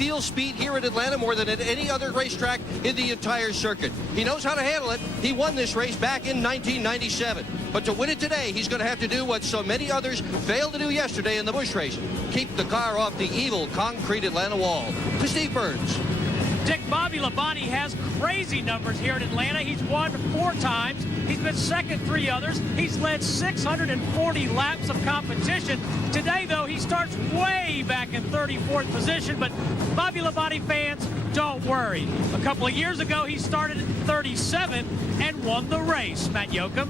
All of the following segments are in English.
feels speed here at Atlanta more than at any other racetrack in the entire circuit. He knows how to handle it. He won this race back in 1997. But to win it today, he's going to have to do what so many others failed to do yesterday in the Busch race. Keep the car off the evil concrete Atlanta wall. To Steve Burns. Dick, Bobby Labonte has crazy numbers here in Atlanta. He's won 4 times. He's been second 3 others. He's led 640 laps of competition. Today, though, he starts way back in 34th position. But Bobby Labonte fans, don't worry. A couple of years ago, he started at 37 and won the race. Matt Yoakum.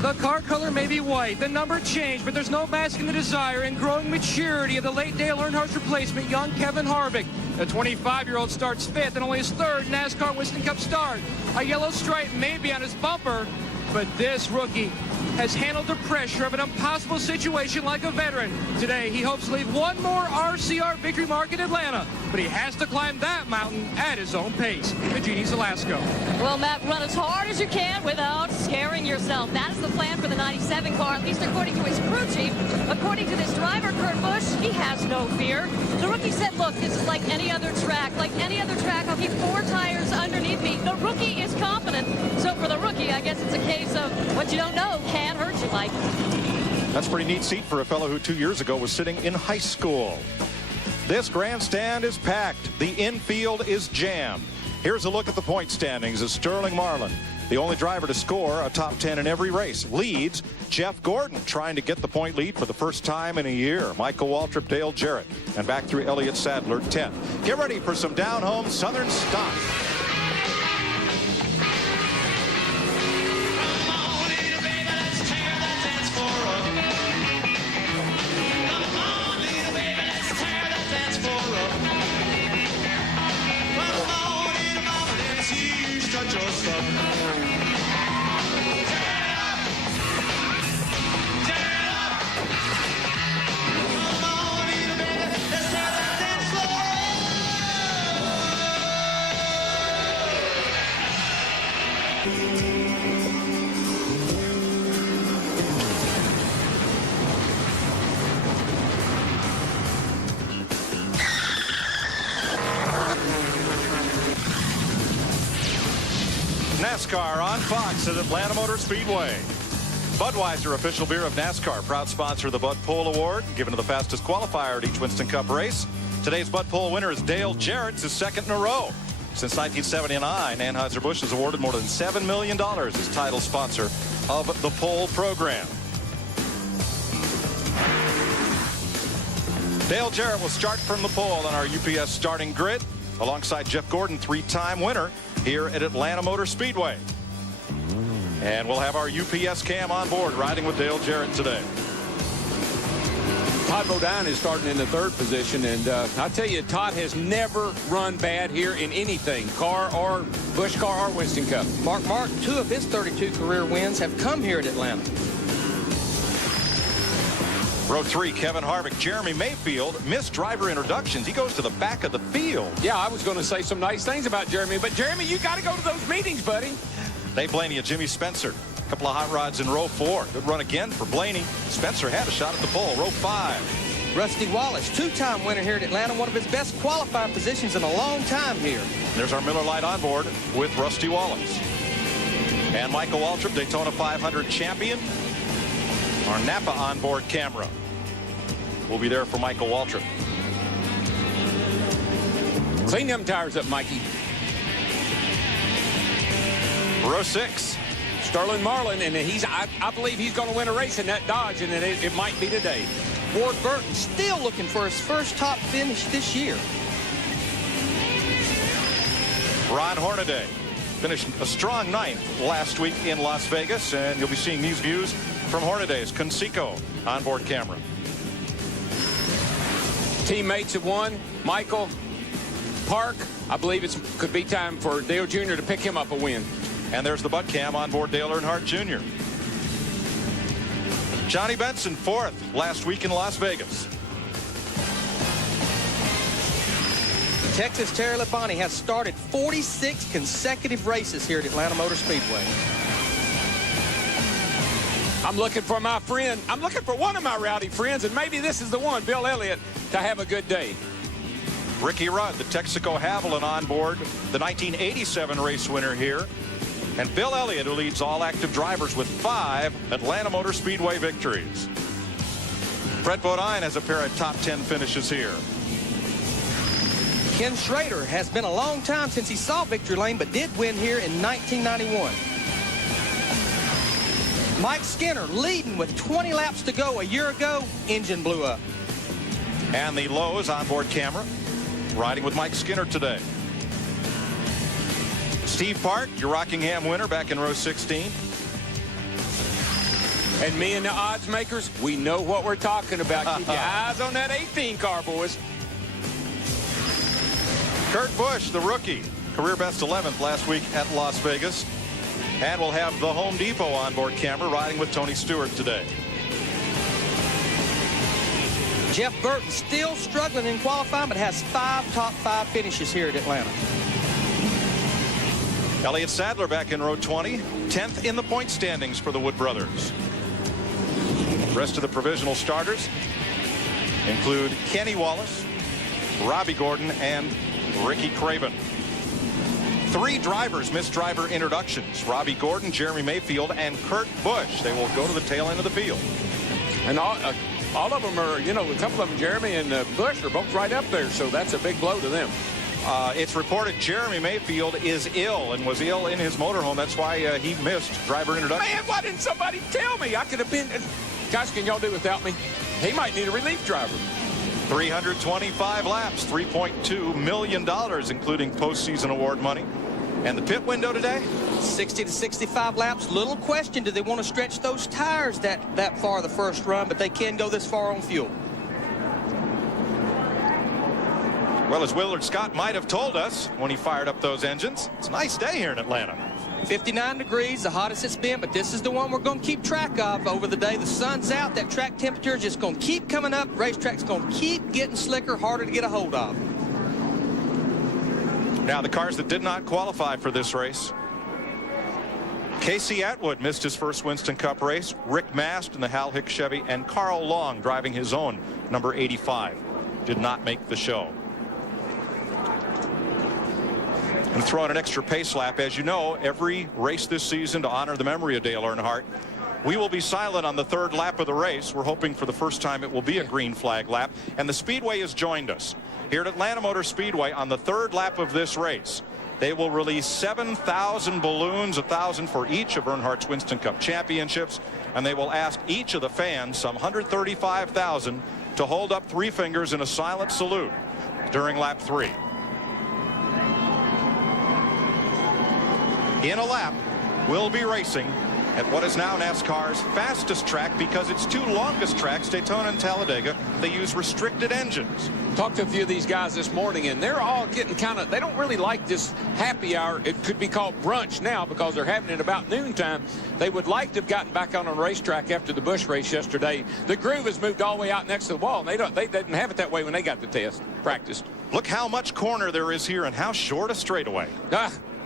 The car color may be white, the number changed, but there's no masking the desire and growing maturity of the late Dale Earnhardt's replacement, young Kevin Harvick. The 25-year-old starts 5th and only his 3rd NASCAR Winston Cup start. A yellow stripe may be on his bumper, but this rookie has handled the pressure of an impossible situation like a veteran. Today, he hopes to leave one more RCR victory mark in Atlanta, but he has to climb that mountain at his own pace. Virginia's Alaska. Well, Matt, run as hard as you can without scaring yourself. That is the plan for the 97 car, at least according to his crew chief. According to this driver, Kurt Busch, he has no fear. The rookie said, look, this is like any other track. Like any other track, I'll keep 4 tires underneath me. The rookie is confident. So for the rookie, I guess it's a case of what you don't know can't hurt you, Mike. That's a pretty neat seat for a fellow who 2 years ago was sitting in high school. This grandstand is packed. The infield is jammed. Here's a look at the point standings as Sterling Marlin, the only driver to score a top 10 in every race, leads. Jeff Gordon trying to get the point lead for the first time in a year. Michael Waltrip, Dale Jarrett, and back through Elliott Sadler, 10th. Get ready for some down-home Southern stock. NASCAR on Fox at Atlanta Motor Speedway. Budweiser, official beer of NASCAR, proud sponsor of the Bud Pole Award, given to the fastest qualifier at each Winston Cup race. Today's Bud Pole winner is Dale Jarrett, his 2nd in a row. Since 1979, Anheuser-Busch has awarded more than $7 million as title sponsor of the Pole program. Dale Jarrett will start from the pole on our UPS starting grid, alongside Jeff Gordon, 3-time winner here at Atlanta Motor Speedway. And we'll have our UPS cam on board riding with Dale Jarrett today. Todd Bodine is starting in the 3rd position, and I tell you, Todd has never run bad here in anything, car or Busch car or Winston Cup. Mark, 2 of his 32 career wins have come here at Atlanta. Row 3, Kevin Harvick. Jeremy Mayfield missed driver introductions. He goes to the back of the field. Yeah, I was going to say some nice things about Jeremy, but Jeremy, you got to go to those meetings, buddy. Dave Blaney and Jimmy Spencer. A couple of hot rods in row 4. Good run again for Blaney. Spencer had a shot at the pole. Row 5. Rusty Wallace, 2-time winner here at Atlanta, one of his best qualifying positions in a long time here. There's our Miller Lite on board with Rusty Wallace. And Michael Waltrip, Daytona 500 champion. Our Napa onboard camera will be there for Michael Waltrip. Clean them tires up, Mikey. Row 6. Sterling Marlin, and I believe he's going to win a race in that Dodge, and it might be today. Ward Burton still looking for his first top finish this year. Ron Hornaday finished a strong 9th last week in Las Vegas, and you'll be seeing these views from Hornaday's Conseco onboard camera. Teammates have won. Michael, Park, I believe it could be time for Dale Jr. to pick him up a win. And there's the Bud Cam on board Dale Earnhardt Jr. Johnny Benson, 4th last week in Las Vegas. Texas Terry Labonte has started 46 consecutive races here at Atlanta Motor Speedway. I'm looking for my friend. I'm looking for one of my rowdy friends, and maybe this is the one, Bill Elliott, to have a good day. Ricky Rudd, the Texaco Haviland on board, the 1987 race winner here. And Bill Elliott, who leads all active drivers with 5 Atlanta Motor Speedway victories. Fred Bodine has a pair of top 10 finishes here. Ken Schrader has been a long time since he saw victory lane, but did win here in 1991. Mike Skinner leading with 20 laps to go. A year ago, engine blew up. And the Lowe's onboard camera riding with Mike Skinner today. Steve Part, your Rockingham winner back in row 16. And me and the odds makers, we know what we're talking about. Keep your eyes on that 18 car, boys. Kurt Busch, the rookie, career best 11th last week at Las Vegas. And we'll have the Home Depot onboard camera riding with Tony Stewart today. Jeff Burton still struggling in qualifying, but has 5 top 5 finishes here at Atlanta. Elliott Sadler back in row 20, 10th in the point standings for the Wood brothers. Rest of the provisional starters include Kenny Wallace, Robbie Gordon, and Ricky Craven. 3 drivers missed driver introductions: Robbie Gordon, Jeremy Mayfield, and Kurt Busch. They will go to the tail end of the field. And all of them are, you know, a couple of them, Jeremy and Busch, are both right up there, so that's a big blow to them. It's reported Jeremy Mayfield is ill and was ill in his motorhome. That's why he missed driver introduction. Man, why didn't somebody tell me? I could have been. Guys, can y'all do without me? He might need a relief driver. 325 laps, $3.2 million, including postseason award money. And the pit window today? 60 to 65 laps. Little question, do they want to stretch those tires that far the first run, but they can go this far on fuel. Well, as Willard Scott might have told us when he fired up those engines, it's a nice day here in Atlanta. 59 degrees, the hottest it's been, but this is the one we're going to keep track of over the day. The sun's out, that track temperature is just going to keep coming up. Racetrack's going to keep getting slicker, harder to get a hold of. Now, the cars that did not qualify for this race. Casey Atwood missed his first Winston Cup race. Rick Mast in the Hal Hicks Chevy, and Carl Long driving his own number 85 did not make the show. And throwing an extra pace lap. As you know, every race this season, to honor the memory of Dale Earnhardt, we will be silent on the 3rd lap of the race. We're hoping for the first time it will be a green flag lap. And the Speedway has joined us here at Atlanta Motor Speedway on the 3rd lap of this race. They will release 7,000 balloons, 1,000 for each of Earnhardt's Winston Cup championships. And they will ask each of the fans, some 135,000, to hold up 3 fingers in a silent salute during lap 3. In a lap, we'll be racing at what is now NASCAR's fastest track, because its 2 longest tracks, Daytona and Talladega, they use restricted engines. Talked to a few of these guys this morning, and they're all getting kind of, they don't really like this happy hour. It could be called brunch now because they're having it about noontime. They would like to have gotten back on a racetrack after the Busch race yesterday. The groove has moved all the way out next to the wall, and they didn't have it that way when they got the practice. Look how much corner there is here and how short a straightaway.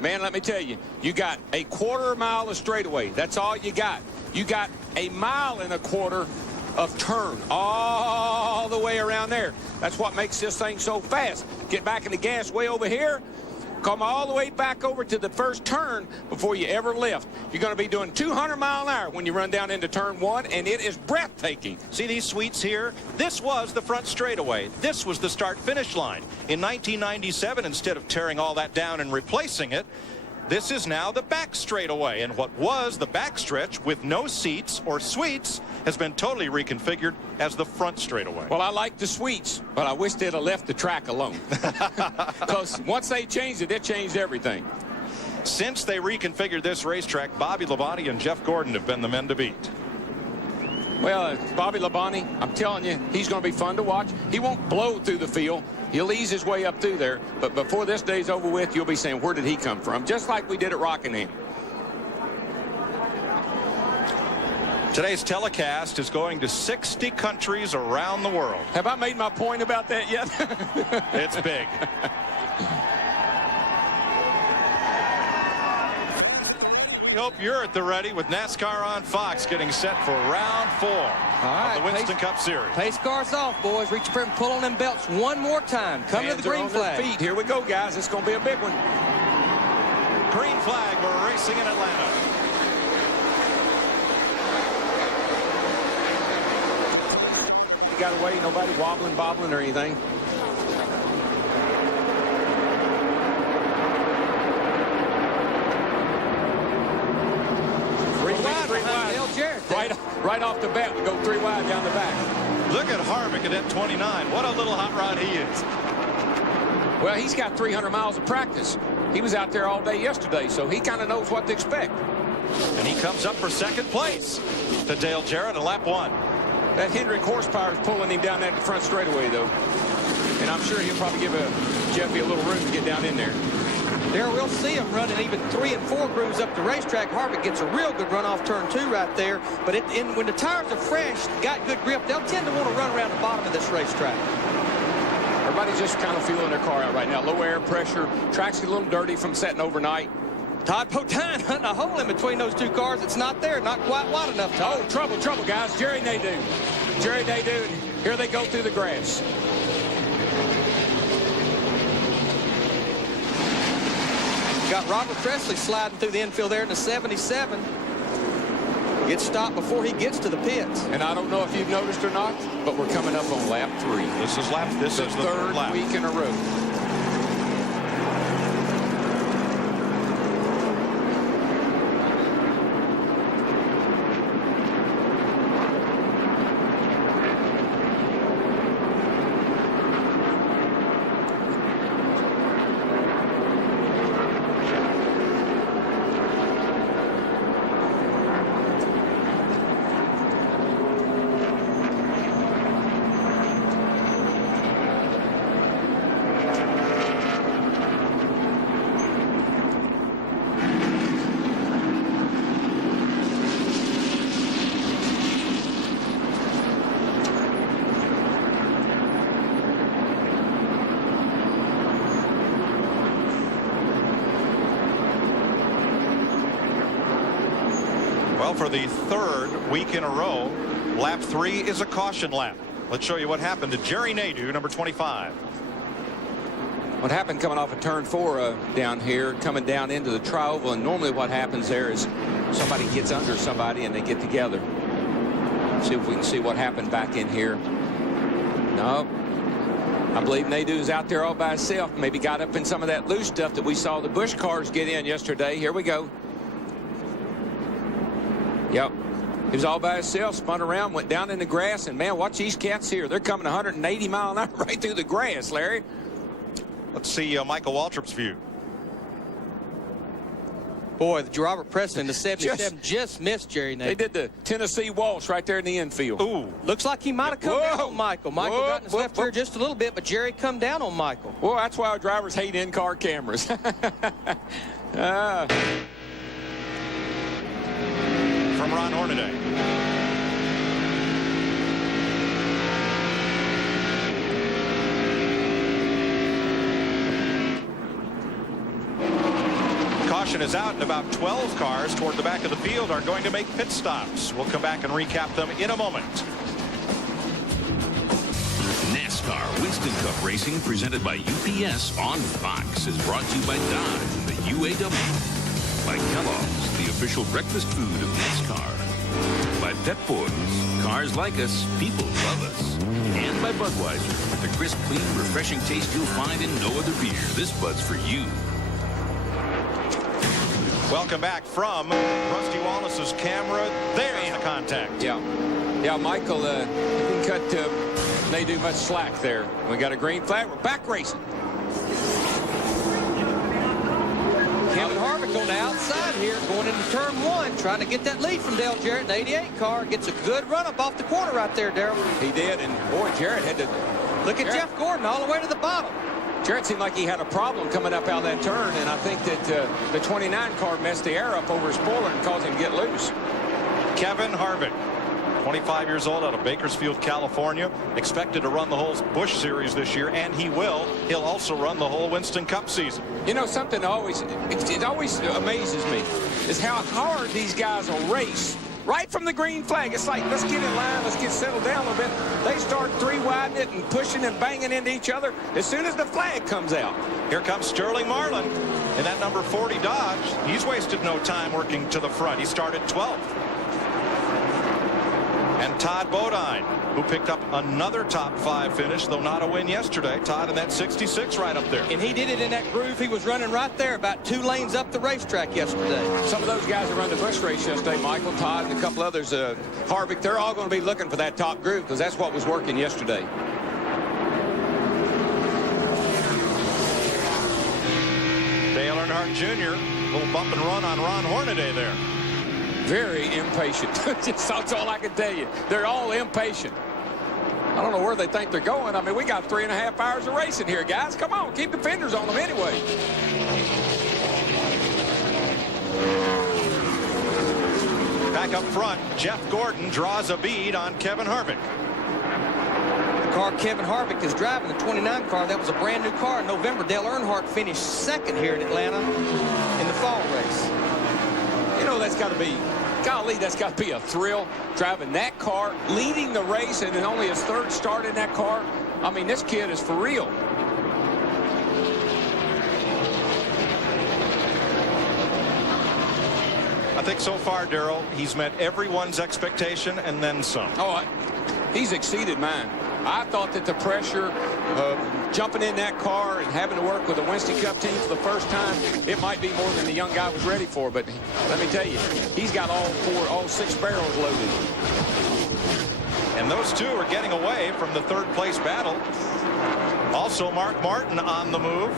Man, let me tell you, you got a 1/4 mile of straightaway. That's all you got. You got a 1.25 miles of turn all the way around there. That's what makes this thing so fast. Get back in the gas way over here, come all the way back over to the first turn before you ever lift. You're going to be doing 200 miles an hour when you run down into turn 1, and it is breathtaking. See these suites here? This was the front straightaway. This was the start-finish line. In 1997, instead of tearing all that down and replacing it, this is now the back straightaway. And what was the backstretch with no seats or suites has been totally reconfigured as the front straightaway. Well, I like the suites, but I wish they'd have left the track alone. Because once they changed it, it changed everything. Since they reconfigured this racetrack, Bobby Labonte and Jeff Gordon have been the men to beat. Well, Bobby Labonte, I'm telling you, he's going to be fun to watch. He won't blow through the field. He'll ease his way up through there. But before this day's over with, you'll be saying, where did he come from? Just like we did at Rockingham. Today's telecast is going to 60 countries around the world. Have I made my point about that yet? It's big. hope you're at the ready with NASCAR on Fox getting set for round 4 of the Winston Cup Series. Pace cars off, boys. Reach up and pull on them belts one more time. Come to the green flag. Feet. Here we go, guys. It's going to be a big one. Green flag. We're racing in Atlanta. You got away. Nobody wobbling, bobbling, or anything. Right off the bat, we go 3 wide down the back. Look at Harvick at that 29. What a little hot rod he is. Well, he's got 300 miles of practice. He was out there all day yesterday, so he kind of knows what to expect. And he comes up for second place to Dale Jarrett in lap 1. That Hendrick horsepower is pulling him down that front straightaway, though. And I'm sure he'll probably give Jeffy a little room to get down in there. There, we'll see him running even 3 and 4 grooves up the racetrack. Harvick gets a real good run off turn 2 right there. But when the tires are fresh, got good grip, they'll tend to want to run around the bottom of this racetrack. Everybody's just kind of feeling their car out right now. Low air pressure. Track's a little dirty from setting overnight. Todd Potine hunting a hole in between those 2 cars. It's not there, not quite wide enough, Todd. Oh, trouble, guys. Jerry Nadeau. Jerry Nadeau. Here they go through the grass. Got Robert Presley sliding through the infield there in the 77. Gets stopped before he gets to the pits. And I don't know if you've noticed or not, but we're coming up on lap 3. This is the third lap. week in a row. Well, for the 3rd week in a row, lap 3 is a caution lap. Let's show you what happened to Jerry Nadeau, number 25. What happened coming off of turn 4 down here, coming down into the tri-oval, and normally what happens there is somebody gets under somebody and they get together. See if we can see what happened back in here. No. I believe Nadeau's out there all by himself. Maybe got up in some of that loose stuff that we saw the Busch cars get in yesterday. Here we go. Yep. He was all by himself, spun around, went down in the grass, and man, watch these cats here. They're coming 180 mile an hour right through the grass, Larry. Let's see Michael Waltrip's view. Boy, the Robert Presley in the 77 just missed Jerry Nadeau. They did the Tennessee waltz right there in the infield. Ooh. Looks like he might have come down on Michael. Michael got in his left rear just a little bit, but Jerry come down on Michael. Well, that's why our drivers hate in-car cameras. From Ron Hornaday. Caution is out, and about 12 cars toward the back of the field are going to make pit stops. We'll come back and recap them in a moment. NASCAR Winston Cup Racing, presented by UPS on Fox, is brought to you by Dodge and the UAW. By Kellogg's, the official breakfast food of NASCAR. By Pep Boys, cars like us, people love us. And by Budweiser, with the crisp, clean, refreshing taste you'll find in no other beer. This Bud's for you. Welcome back from Rusty Wallace's camera. There's the contact. Yeah, Michael, didn't cut Nadeau much slack there. We got a green flag. We're back racing. Kevin Harvick on the outside here, going into turn 1, trying to get that lead from Dale Jarrett. The 88 car gets a good run up off the corner right there, Darrell. He did, and boy, Jarrett had to look at Jeff Gordon all the way to the bottom. Jarrett seemed like he had a problem coming up out of that turn, and I think that the 29 car messed the air up over his spoiler and caused him to get loose. Kevin Harvick 25 years old, out of Bakersfield, California. Expected to run the whole Busch Series this year, and he will. He'll also run the whole Winston Cup season. You know, something it always amazes me is how hard these guys will race. Right from the green flag, it's like, let's get in line, let's get settled down a little bit. They start three-widening it and pushing and banging into each other as soon as the flag comes out. Here comes Sterling Marlin in that number 40 Dodge. He's wasted no time working to the front. He started 12th. And Todd Bodine, who picked up another top 5 finish, though not a win yesterday. Todd in that 66 right up there. And he did it in that groove. He was running right there about 2 lanes up the racetrack yesterday. Some of those guys that run the Busch race yesterday, Michael, Todd, and a couple others, Harvick, they're all going to be looking for that top groove because that's what was working yesterday. Dale Earnhardt Jr., little bump and run on Ron Hornaday there. Very impatient. That's all I can tell you. They're all impatient. I don't know where they think they're going. I mean, we got 3.5 hours of racing here, guys. Come on, keep the fenders on them anyway. Back up front, Jeff Gordon draws a bead on Kevin Harvick. The car Kevin Harvick is driving, the 29 car, that was a brand new car in November. Dale Earnhardt finished 2nd here in Atlanta in the fall race. You know, that's got to be, golly, that's got to be a thrill, driving that car, leading the race, and then only his 3rd start in that car. I mean, this kid is for real. I think so far, Darrell, he's met everyone's expectation and then some. Oh, he's exceeded mine. I thought that the pressure of jumping in that car and having to work with a Winston Cup team for the first time, it might be more than the young guy was ready for. But let me tell you, he's got all 6 barrels loaded. And those 2 are getting away from the 3rd place battle. Also, Mark Martin on the move,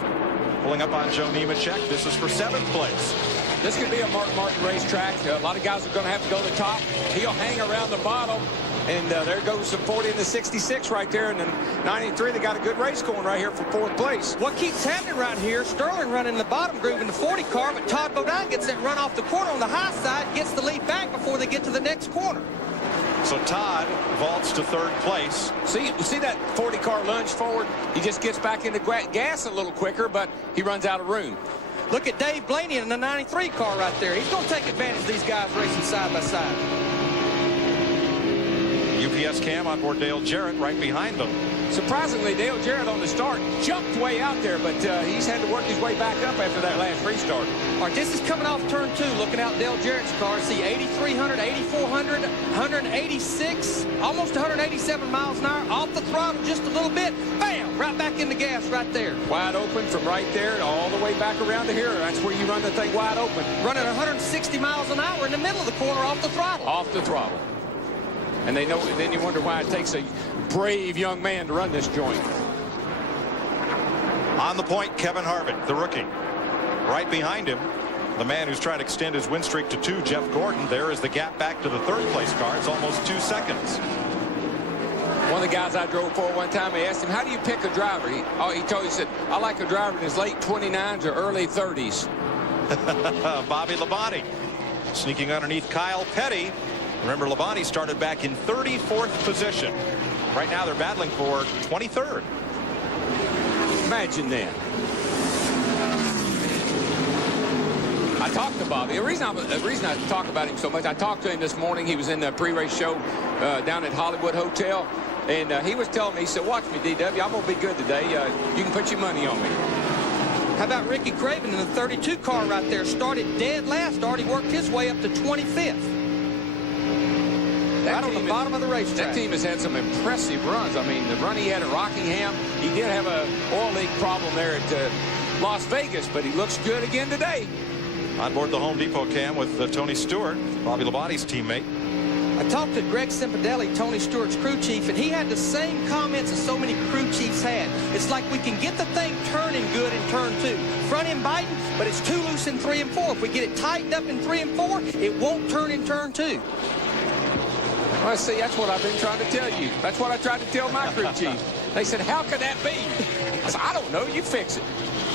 pulling up on Joe Nemechek. This is for 7th place. This could be a Mark Martin racetrack. A lot of guys are going to have to go to the top. He'll hang around the bottom. And there goes the 40 and the 66 right there. And then 93, they got a good race going right here for 4th place. What keeps happening right here, Sterling running the bottom groove in the 40 car, but Todd Bodine gets that run off the corner on the high side, gets the lead back before they get to the next corner. So Todd vaults to 3rd place. See that 40 car lunge forward? He just gets back into gas a little quicker, but he runs out of room. Look at Dave Blaney in the 93 car right there. He's going to take advantage of these guys racing side by side. UPS cam on board Dale Jarrett right behind them. Surprisingly, Dale Jarrett on the start jumped way out there, but he's had to work his way back up after that last restart. All right, this is coming off turn 2, looking out Dale Jarrett's car. See 8,300, 8,400, 186, almost 187 miles an hour, off the throttle just a little bit. Bam! Right back in the gas right there. Wide open from right there all the way back around to here. That's where you run the thing wide open. Running 160 miles an hour in the middle of the corner off the throttle. Off the throttle. And they know, then you wonder why it takes a brave young man to run this joint. On the point, Kevin Harvick, the rookie. Right behind him, the man who's trying to extend his win streak to 2, Jeff Gordon. There is the gap back to the 3rd place car. It's almost 2 seconds. One of the guys I drove for one time, I asked him, how do you pick a driver? He said, I like a driver in his late 29s or early 30s. Bobby Labonte sneaking underneath Kyle Petty. Remember, Labonte started back in 34th position. Right now, they're battling for 23rd. Imagine that. I talked to Bobby. The reason I talk about him so much, I talked to him this morning. He was in the pre-race show down at Hollywood Hotel. And he was telling me, he said, watch me, DW. I'm going to be good today. You can put your money on me. How about Ricky Craven in the 32 car right there? Started dead last. Already worked his way up to 25th. Right on the bottom of the racetrack. That team has had some impressive runs. I mean, the run he had at Rockingham, he did have a oil leak problem there at Las Vegas, but he looks good again today. On board the Home Depot cam with Tony Stewart, Bobby Labonte's teammate. I talked to Greg Cimpadelli, Tony Stewart's crew chief, and he had the same comments as so many crew chiefs had. It's like we can get the thing turning good in turn 2. Front end biting, but it's too loose in 3 and 4. If we get it tightened up in 3 and 4, it won't turn in turn 2. Well, see, that's what I've been trying to tell you. That's what I tried to tell my crew chief. They said, how could that be? I said, I don't know. You fix it.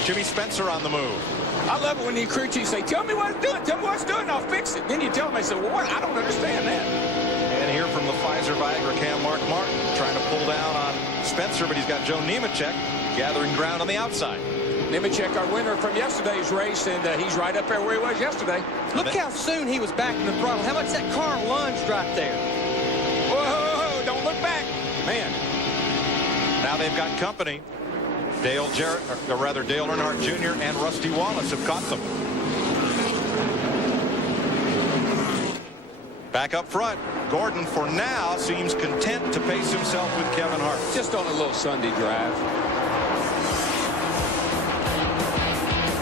Jimmy Spencer on the move. I love it when the crew chiefs say, tell me what it's doing. Tell me what it's doing, and I'll fix it. Then you tell them, they say, well, what? I don't understand that. And here from the Pfizer Viagra cam, Mark Martin, trying to pull down on Spencer, but he's got Joe Nemechek gathering ground on the outside. Nemechek, our winner from yesterday's race, and he's right up there where he was yesterday. Look how soon he was back in the throttle. How much that car lunged right there. Whoa, don't look back. Man. Now they've got company. Dale Jarrett, or rather Dale Earnhardt Jr. and Rusty Wallace have caught them. Back up front, Gordon for now seems content to pace himself with Kevin Hart. Just on a little Sunday drive.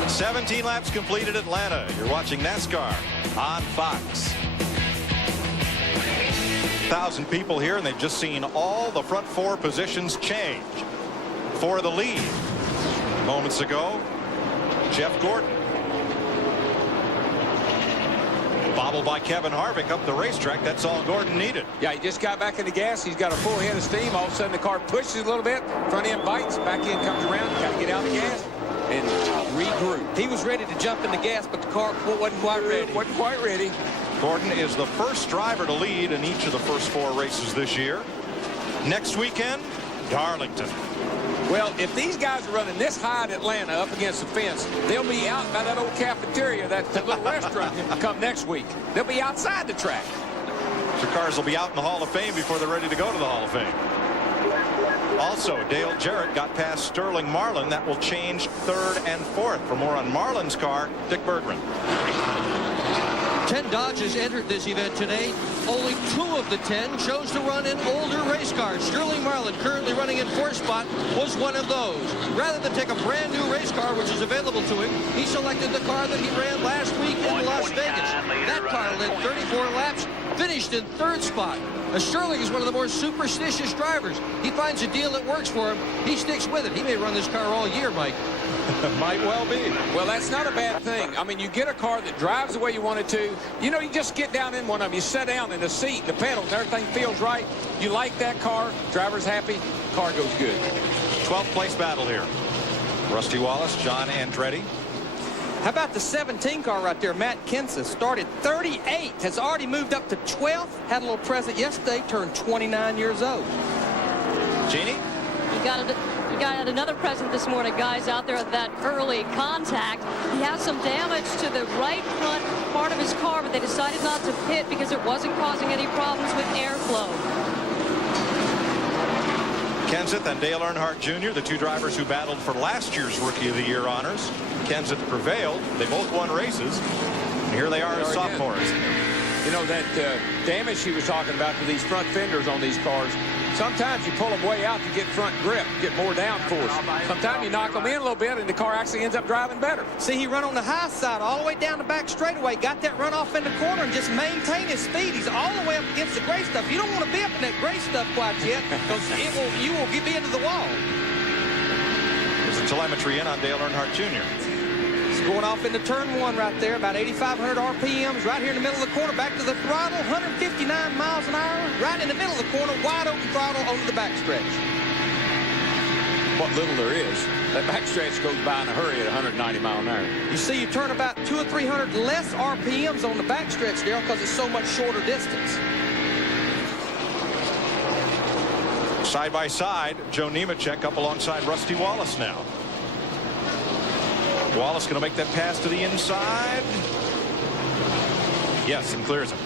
17 laps completed at Atlanta. You're watching NASCAR on Fox. 1,000 people here, and they've just seen all the front four positions change. For the lead moments ago, Jeff Gordon. Bobbled by Kevin Harvick up the racetrack. That's all Gordon needed. Yeah, he just got back in the gas. He's got a full head of steam. All of a sudden, the car pushes a little bit. Front end bites. Back end comes around. Got to get out of the gas and regroup. He was ready to jump in the gas, but the car wasn't quite ready. Wasn't quite ready. Gordon is the first driver to lead in each of the first four races this year. Next weekend, Darlington. Well, if these guys are running this high at Atlanta up against the fence, they'll be out by that old cafeteria, that little restaurant, come next week. They'll be outside the track. The cars will be out in the Hall of Fame before they're ready to go to the Hall of Fame. Also, Dale Jarrett got past Sterling Marlin. That will change third and fourth. For more on Marlin's car, Dick Bergman. 10 Dodges entered this event today. Only 2 of the 10 chose to run in older race cars. Sterling Marlin, currently running in 4th spot, was one of those. Rather than take a brand new race car, which is available to him, he selected the car that he ran last week in Las Vegas. That car led 34 laps, finished in 3rd spot. Sterling is one of the more superstitious drivers. He finds a deal that works for him. He sticks with it. He may run this car all year, Mike. Might well be. Well, that's not a bad thing. I mean, you get a car that drives the way you want it to. You know, you just get down in one of them. You sit down in the seat, the pedals, and everything feels right. You like that car. Driver's happy. Car goes good. 12th place battle here. Rusty Wallace, John Andretti. How about the 17 car right there? Matt Kenseth started 38, has already moved up to 12th. Had a little present yesterday, turned 29 years old. Jeannie? You got another present this morning, guys, out there at that early contact. He has some damage to the right front part of his car, but they decided not to pit because it wasn't causing any problems with airflow. Kenseth and Dale Earnhardt Jr., the 2 drivers who battled for last year's Rookie of the Year honors. Kenseth prevailed. They both won races. And here they are as sophomores. You know, that damage he was talking about to these front fenders on these cars, sometimes you pull them way out to get front grip, get more downforce. Sometimes you knock them in a little bit, and the car actually ends up driving better. See, he run on the high side all the way down the back straightaway, got that run off in the corner, and just maintained his speed. He's all the way up against the gray stuff. You don't want to be up in that gray stuff quite yet, because you will be into the wall. There's the telemetry in on Dale Earnhardt Jr. He's going off into turn 1 right there, about 8,500 RPMs, right here in the middle of the corner, back to the throttle, 159 miles an hour, right in the middle of the corner, wide open throttle onto the backstretch. What little there is, that backstretch goes by in a hurry at 190 miles an hour. You see, you turn about 200 or 300 less RPMs on the backstretch there because it's so much shorter distance. Side by side, Joe Nemechek up alongside Rusty Wallace now. Wallace going to make that pass to the inside. Yes, and clears him.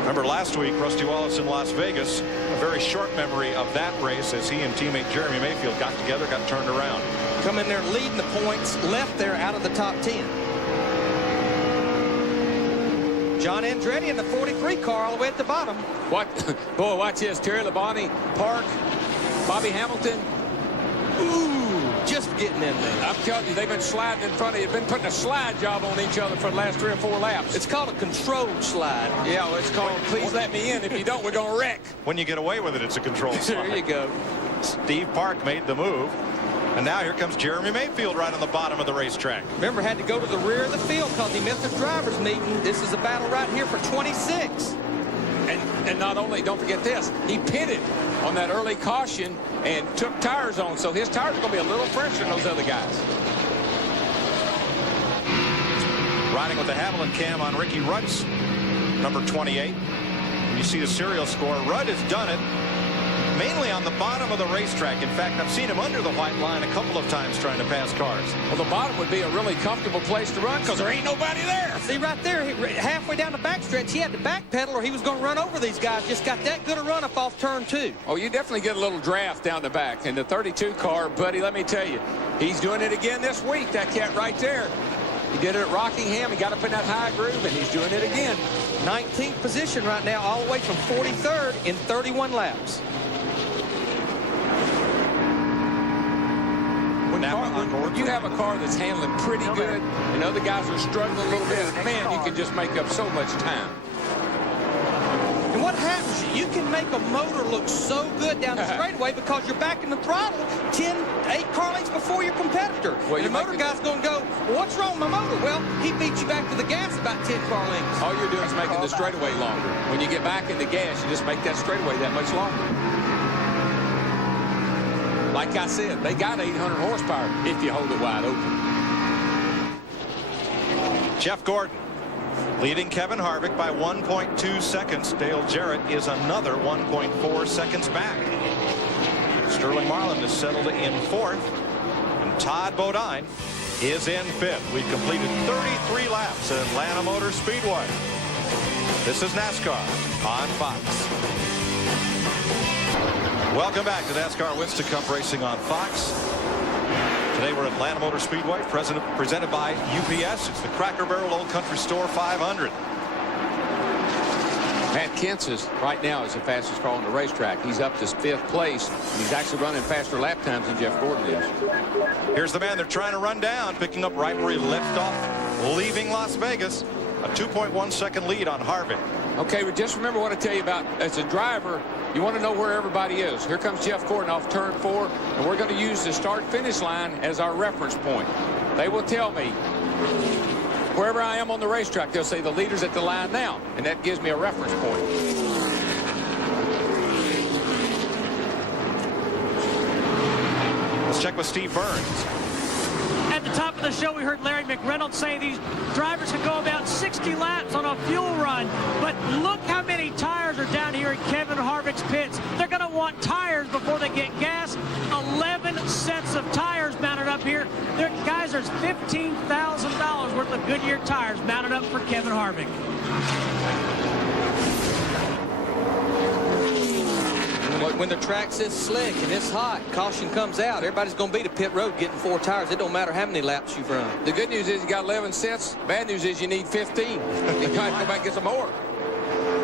Remember last week, Rusty Wallace in Las Vegas, a very short memory of that race as he and teammate Jeremy Mayfield got together, got turned around. Come in there leading the points, left there out of the top 10. John Andretti in the 43 car all the way at the bottom. What? Boy, watch this. Terry Labonte, Park, Bobby Hamilton. Ooh, just getting in there. I'm telling you, they've been sliding in front of you. They've been putting a slide job on each other for the last 3 or 4 laps. It's called a controlled slide. Yeah, well, it's called please let me in. If you don't, we're going to wreck. When you get away with it, it's a controlled slide. There you go. Steve Park made the move. And now here comes Jeremy Mayfield right on the bottom of the racetrack. Remember, had to go to the rear of the field because he missed the driver's meeting. This is a battle right here for 26. And not only, don't forget this, he pitted on that early caution and took tires on, so his tires are going to be a little fresher than those other guys. Riding with the Haviland cam on Ricky Rudd's number 28. And you see the serial score. Rudd has done it mainly on the bottom of the racetrack. In fact, I've seen him under the white line a couple of times trying to pass cars. Well, the bottom would be a really comfortable place to run because there ain't nobody there. See, right there, halfway down the backstretch, he had to backpedal or he was going to run over these guys. Just got that good a run up off turn 2. Oh, you definitely get a little draft down the back. And the 32 car, buddy, let me tell you, he's doing it again this week, that cat right there. He did it at Rockingham. He got up in that high groove, and he's doing it again. 19th position right now, all the way from 43rd in 31 laps. When you have a car that's handling pretty good and other guys are struggling a little bit, man, you can just make up so much time. And what happens, you can make a motor look so good down the straightaway because you're back in the throttle 8 car lengths before your competitor. Well, and the motor guy's going to go, well, what's wrong with my motor? Well, he beat you back to the gas about 10 car lengths. All you're doing is making the straightaway longer. When you get back in the gas, you just make that straightaway that much longer. Like I said, they got 800 horsepower if you hold it wide open. Jeff Gordon leading Kevin Harvick by 1.2 seconds. Dale Jarrett is another 1.4 seconds back. Sterling Marlin is settled in 4th. And Todd Bodine is in 5th. We've completed 33 laps at Atlanta Motor Speedway. This is NASCAR on Fox. Welcome back to NASCAR Winston Cup Racing on Fox. Today we're at Atlanta Motor Speedway, presented by UPS. It's the Cracker Barrel Old Country Store 500. Matt Kenseth right now is the fastest car on the racetrack. He's up to 5th place. He's actually running faster lap times than Jeff Gordon is. Here's the man they're trying to run down, picking up right where he left off, leaving Las Vegas. A 2.1 second lead on Harvick. Okay, but just remember what I tell you about as a driver. You want to know where everybody is. Here comes Jeff Gordon off turn 4, and we're going to use the start-finish line as our reference point. They will tell me wherever I am on the racetrack, they'll say the leader's at the line now, and that gives me a reference point. Let's check with Steve Burns. At the top of the show, we heard Larry McReynolds say these drivers can go about 60 laps on a fuel run. But look how many tires are down here in Kevin Harvick's pits. They're going to want tires before they get gas. 11 sets of tires mounted up here. Guys, there's $15,000 worth of Goodyear tires mounted up for Kevin Harvick. When the track's this slick and it's hot, caution comes out, everybody's going to be to pit road getting 4 tires. It don't matter how many laps you've run. The good news is you got 11 sets. Bad news is you need 15. You got to go back and get some more.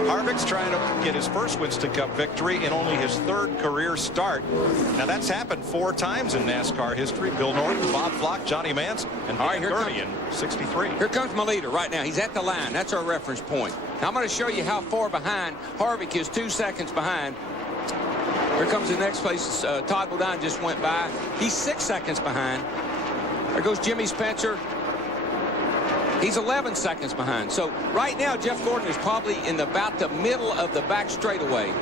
Harvick's trying to get his first Winston Cup victory in only his 3rd career start. Now that's happened 4 times in NASCAR history. Bill Norton, Bob Flock, Johnny Mance, and Dan Gurney in '63. Here comes my leader right now. He's at the line. That's our reference point. Now I'm going to show you how far behind Harvick is. 2 seconds behind. Here comes the next place. Todd Bodine just went by. He's 6 seconds behind. There goes Jimmy Spencer. He's 11 seconds behind. So right now, Jeff Gordon is probably in about the middle of the back straightaway.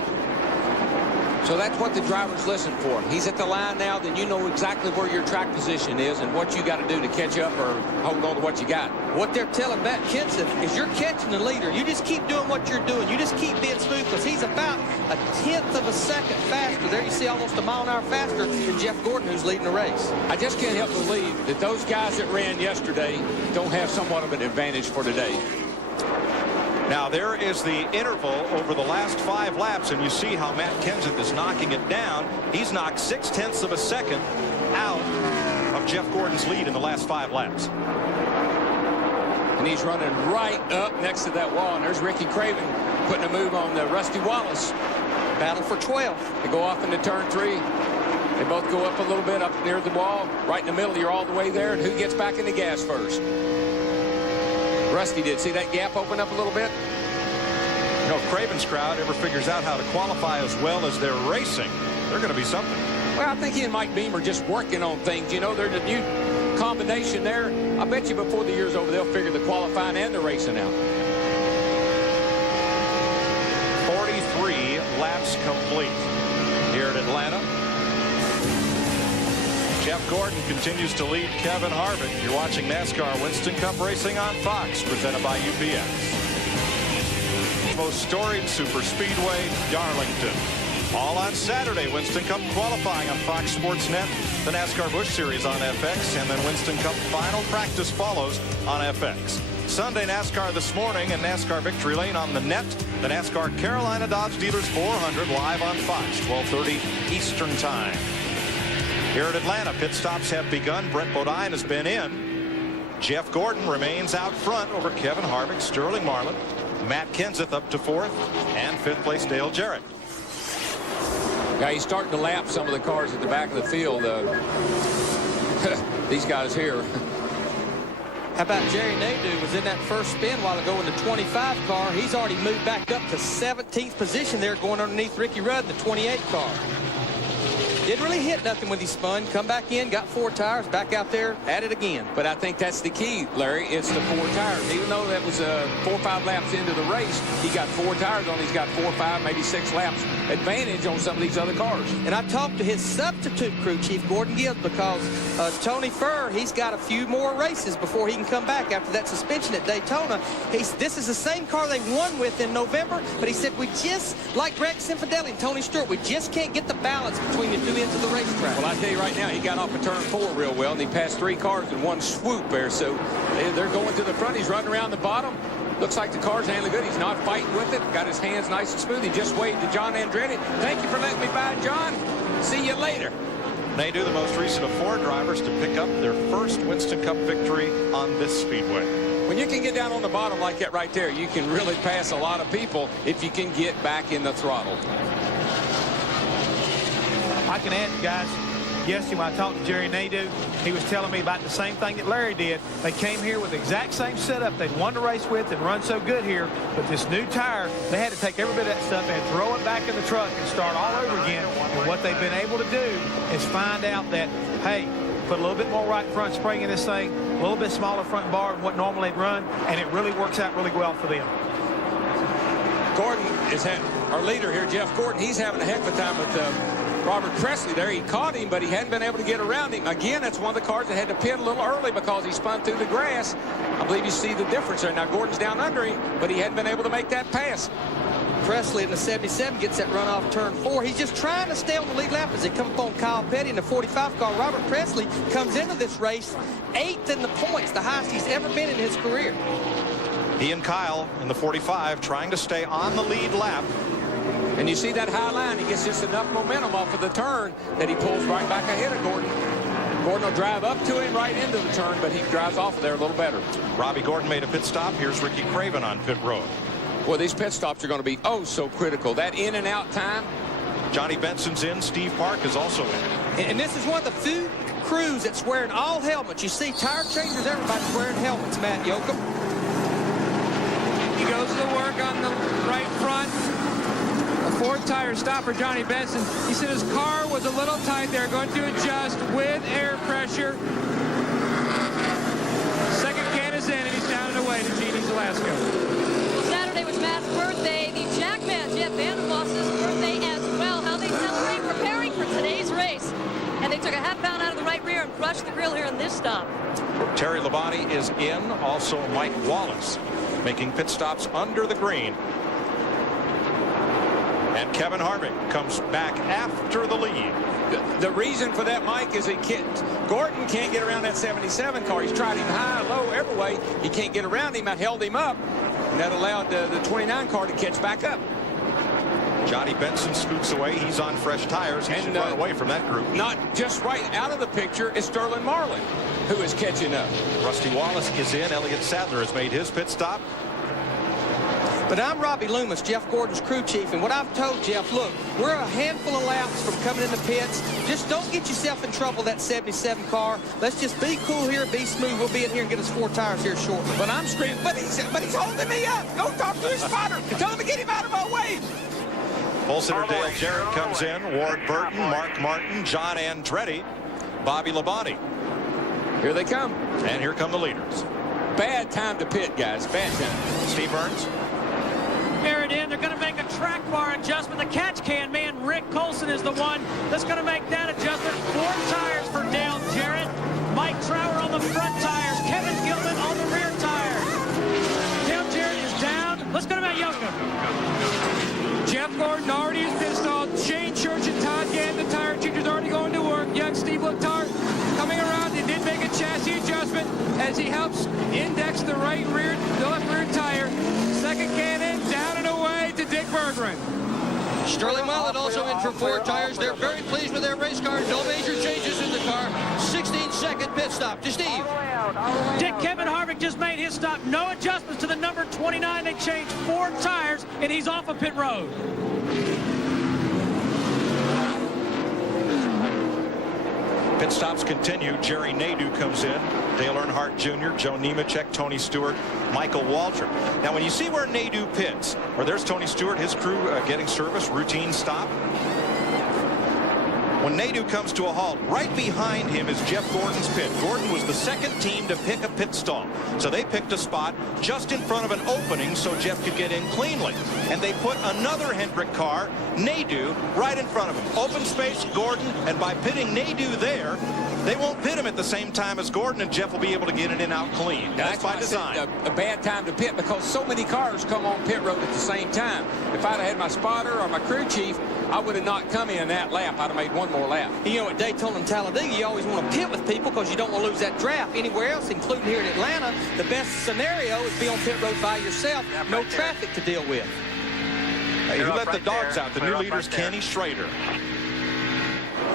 So that's what the drivers listen for. He's at the line now, then you know exactly where your track position is and what you got to do to catch up or hold on to what you got. What they're telling Matt Kenseth is you're catching the leader. You just keep doing what you're doing. You just keep being smooth because he's about a 1/10 of a second faster. There you see almost a mile an hour faster than Jeff Gordon, who's leading the race. I just can't help believe that those guys that ran yesterday don't have somewhat of an advantage for today. Now there is the interval over the last 5 laps, and you see how Matt Kenseth is knocking it down. He's knocked 0.6 of a second out of Jeff Gordon's lead in the last 5 laps. And he's running right up next to that wall. And there's Ricky Craven putting a move on Rusty Wallace. Battle for 12. They go off into turn 3. They both go up a little bit up near the wall. Right in the middle, you're all the way there. And who gets back in the gas first? Rusty did. See that gap open up a little bit? You know, if Craven's crowd ever figures out how to qualify as well as they're racing, they're going to be something. Well, I think he and Mike Beam are just working on things. You know, there's a new combination there. I bet you before the year's over, they'll figure the qualifying and the racing out. 43 laps complete here at Atlanta. Jeff Gordon continues to lead Kevin Harvick. You're watching NASCAR Winston Cup Racing on Fox, presented by UPS. most storied super speedway, Darlington. All on Saturday. Winston Cup qualifying on Fox Sports Net, the NASCAR Busch Series on FX, and then Winston Cup final practice follows on FX. Sunday NASCAR this morning and NASCAR Victory Lane on the net. The NASCAR Carolina Dodge Dealers 400 live on Fox, 12:30 Eastern Time. Here at Atlanta, pit stops have begun. Brett Bodine has been in. Jeff Gordon remains out front over Kevin Harvick, Sterling Marlin, Matt Kenseth up to 4th, and 5th place Dale Jarrett. Yeah, he's starting to lap some of the cars at the back of the field. These guys here. How about Jerry Nadeau was in that first spin while ago in the 25 car. He's already moved back up to 17th position there, going underneath Ricky Rudd in the 28 car. Didn't really hit nothing when he spun. Come back in, got 4 tires, back out there, at it again. But I think that's the key, Larry. It's the 4 tires. Even though that was 4 or 5 laps into the race, he got 4 tires on. He's got 4 or 5, maybe 6 laps advantage on some of these other cars. And I talked to his substitute crew chief, Gordon Gibbs, because Tony Furr, he's got a few more races before he can come back after that suspension at Daytona. This is the same car they won with in November, but he said, we just, like Greg Cianfrocco and Tony Stewart, we just can't get the balance between the two ends of the racetrack. Well, I tell you right now, he got off of turn 4 real well, and he passed 3 cars in one swoop there. So they're going to the front. He's running around the bottom. Looks like the car's handling good. He's not fighting with it. Got his hands nice and smooth. He just waved to John Andretti. Thank you for letting me by, John. See you later. Nadeau, the most recent of 4 drivers to pick up their first Winston Cup victory on this speedway. When you can get down on the bottom like that right there, you can really pass a lot of people if you can get back in the throttle. I can add, guys, yesterday when I talked to Jerry Nadeau, he was telling me about the same thing that Larry did. They came here with the exact same setup they'd won the race with and run so good here. But this new tire, they had to take every bit of that stuff and throw it back in the truck and start all over again. And what they've been able to do is find out that, hey, put a little bit more right front spring in this thing, a little bit smaller front bar than what normally they'd run, and it really works out really well for them. Gordon is our leader here, Jeff Gordon. He's having a heck of a time with Robert Presley there. He caught him, but he hadn't been able to get around him. Again, that's one of the cars that had to pit a little early because he spun through the grass. I believe you see the difference there. Now, Gordon's down under him, but he hadn't been able to make that pass. Presley in the 77 gets that run off turn 4. He's just trying to stay on the lead lap as they come up on Kyle Petty in the 45 car. Robert Presley comes into this race 8th in the points, the highest he's ever been in his career. He and Kyle in the 45 trying to stay on the lead lap. And you see that high line, he gets just enough momentum off of the turn that he pulls right back ahead of Gordon. Gordon will drive up to him right into the turn, but he drives off of there a little better. Robbie Gordon made a pit stop. Here's Ricky Craven on pit road. Well, these pit stops are going to be oh so critical. That in and out time. Johnny Benson's in. Steve Park is also in. And this is one of the few crews that's wearing all helmets. You see tire changers, everybody's wearing helmets, Matt Yoakum. He goes to work on the right front. A 4th tire stop for Johnny Benson. He said his car was a little tight. They're going to adjust with air pressure. Second can is in, and he's down and away to Genie's Alaska. Saturday was Matt's birthday. The Jackman, Jeff Vandervoss's birthday as well. How they celebrate preparing for today's race. And they took a half pound out of the right rear and brushed the grill here in this stop. Terry Labonte is in. Also Mike Wallace making pit stops under the green. And Kevin Harvick comes back after the lead. The reason for that, Mike, is Gordon can't get around that 77 car. He's tried him high, low, every way. He can't get around him. That held him up. And that allowed the 29 car to catch back up. Johnny Benson scoots away. He's on fresh tires. He should run away from that group. Not just right out of the picture is Sterling Marlin, who is catching up. Rusty Wallace is in. Elliott Sadler has made his pit stop. But I'm Robbie Loomis, Jeff Gordon's crew chief, and what I've told Jeff, look, we're a handful of laps from coming in the pits. Just don't get yourself in trouble, that 77 car. Let's just be cool here, be smooth. We'll be in here and get us 4 tires here shortly. But I'm screaming, but he's holding me up. Go talk to his spotter. Tell him to get him out of my way. Pole sitter Dale Jarrett comes in. Ward Burton, Mark Martin, John Andretti, Bobby Labonte. Here they come. And here come the leaders. Bad time to pit, guys. Bad time. Steve Burns. Here it in. They're going to make a track bar adjustment. The catch can man, Rick Colson, is the one that's going to make that adjustment. 4 tires for Dale Jarrett. Mike Trower on the front tires. Kevin Gilman on the rear tires. Dale Jarrett is down. Let's go to Matt Yoakum. as he helps index the left rear tire. Second can in, down and away to Dick Berggren. Sterling Marlin also in for 4 tires. They're very pleased with their race car. No major changes in the car. 16-second pit stop to Steve. Kevin Harvick just made his stop. No adjustments to the number 29. They changed 4 tires, and he's off of pit road. Pit stops continue. Jerry Nadeau comes in. Dale Earnhardt Jr., Joe Nemechek, Tony Stewart, Michael Waltrip. Now, when you see where Nadeau pits, or there's Tony Stewart, his crew getting service, routine stop. When Nadeau comes to a halt, right behind him is Jeff Gordon's pit. Gordon was the second team to pick a pit stall. So they picked a spot just in front of an opening so Jeff could get in cleanly. And they put another Hendrick car, Nadeau, right in front of him. Open space, Gordon, and by pitting Nadeau there, they won't pit him at the same time as Gordon, and Jeff will be able to get it in out clean. That's by design. A bad time to pit because so many cars come on pit road at the same time. If I'd have had my spotter or my crew chief, I would have not come in that lap. I'd have made one more lap. You know, at Daytona and Talladega, you always want to pit with people because you don't want to lose that draft. Anywhere else, including here in Atlanta, the best scenario is be on pit road by yourself. No traffic to deal with. Hey, who let the dogs out? The new leader's Kenny Schrader.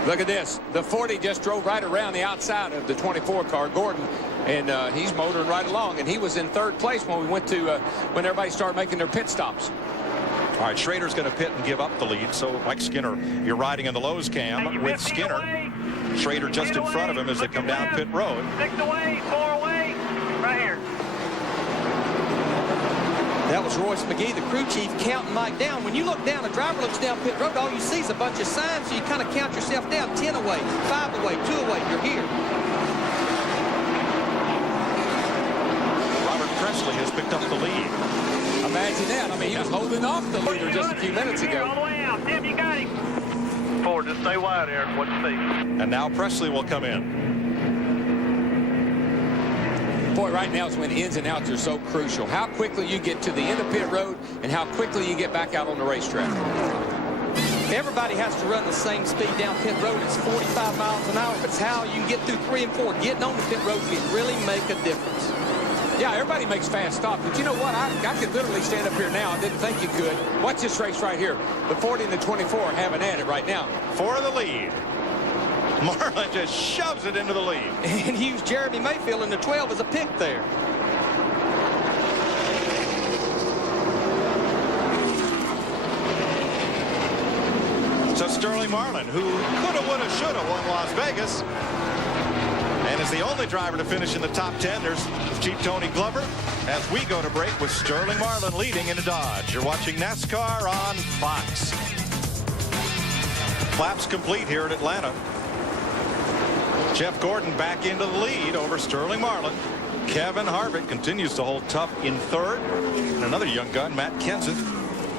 Look at this. The 40 just drove right around the outside of the 24 car, Gordon, and he's motoring right along. And he was in 3rd place when we went to when everybody started making their pit stops. All right, Schrader's going to pit and give up the lead. So Mike Skinner, you're riding in the Lowe's cam with Skinner. Schrader just in front of him as they come down pit road. 6 away, 4 away, right here. That was Royce McGee, the crew chief, counting Mike down. When you look down, a driver looks down pit road, all you see is a bunch of signs, so you kind of count yourself down. 10 away, 5 away, 2 away, you're here. Robert Presley has picked up the lead. Imagine that. I mean, he was holding off the leader just a few minutes ago. All the way out. Tim, you got him. Ford, just stay wide there. Watch the speed. And now Presley will come in. Boy, right now is when ins and outs are so crucial. How quickly you get to the end of pit road and how quickly you get back out on the racetrack. Everybody has to run the same speed down pit road. It's 45 miles an hour. It's how you can get through 3 and 4. Getting on the pit road can really make a difference. Yeah, everybody makes fast stops, but you know what? I could literally stand up here now. I didn't think you could. Watch this race right here. The 40 and the 24 are having at it right now. For the lead. Marlin just shoves it into the lead. And used Jeremy Mayfield in the 12 as a pick there. So Sterling Marlin, who coulda, woulda, shoulda won Las Vegas, and is the only driver to finish in the top 10. There's Chief Tony Glover as we go to break with Sterling Marlin leading into Dodge. You're watching NASCAR on Fox. Laps complete here in Atlanta. Jeff Gordon back into the lead over Sterling Marlin. Kevin Harvick continues to hold tough in 3rd. And another young gun, Matt Kenseth,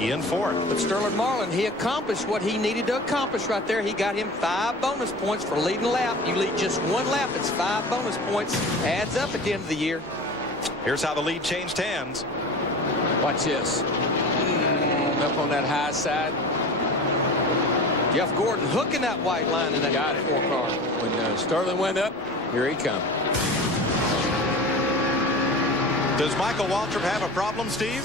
in 4th. But Sterling Marlin, he accomplished what he needed to accomplish right there. He got him 5 bonus points for leading a lap. You lead just 1 lap, it's 5 bonus points. Adds up at the end of the year. Here's how the lead changed hands. Watch this. Up on that high side. Jeff Gordon hooking that white line in that Got it. 4 car. When Sterling went up, here he comes. Does Michael Waltrip have a problem, Steve?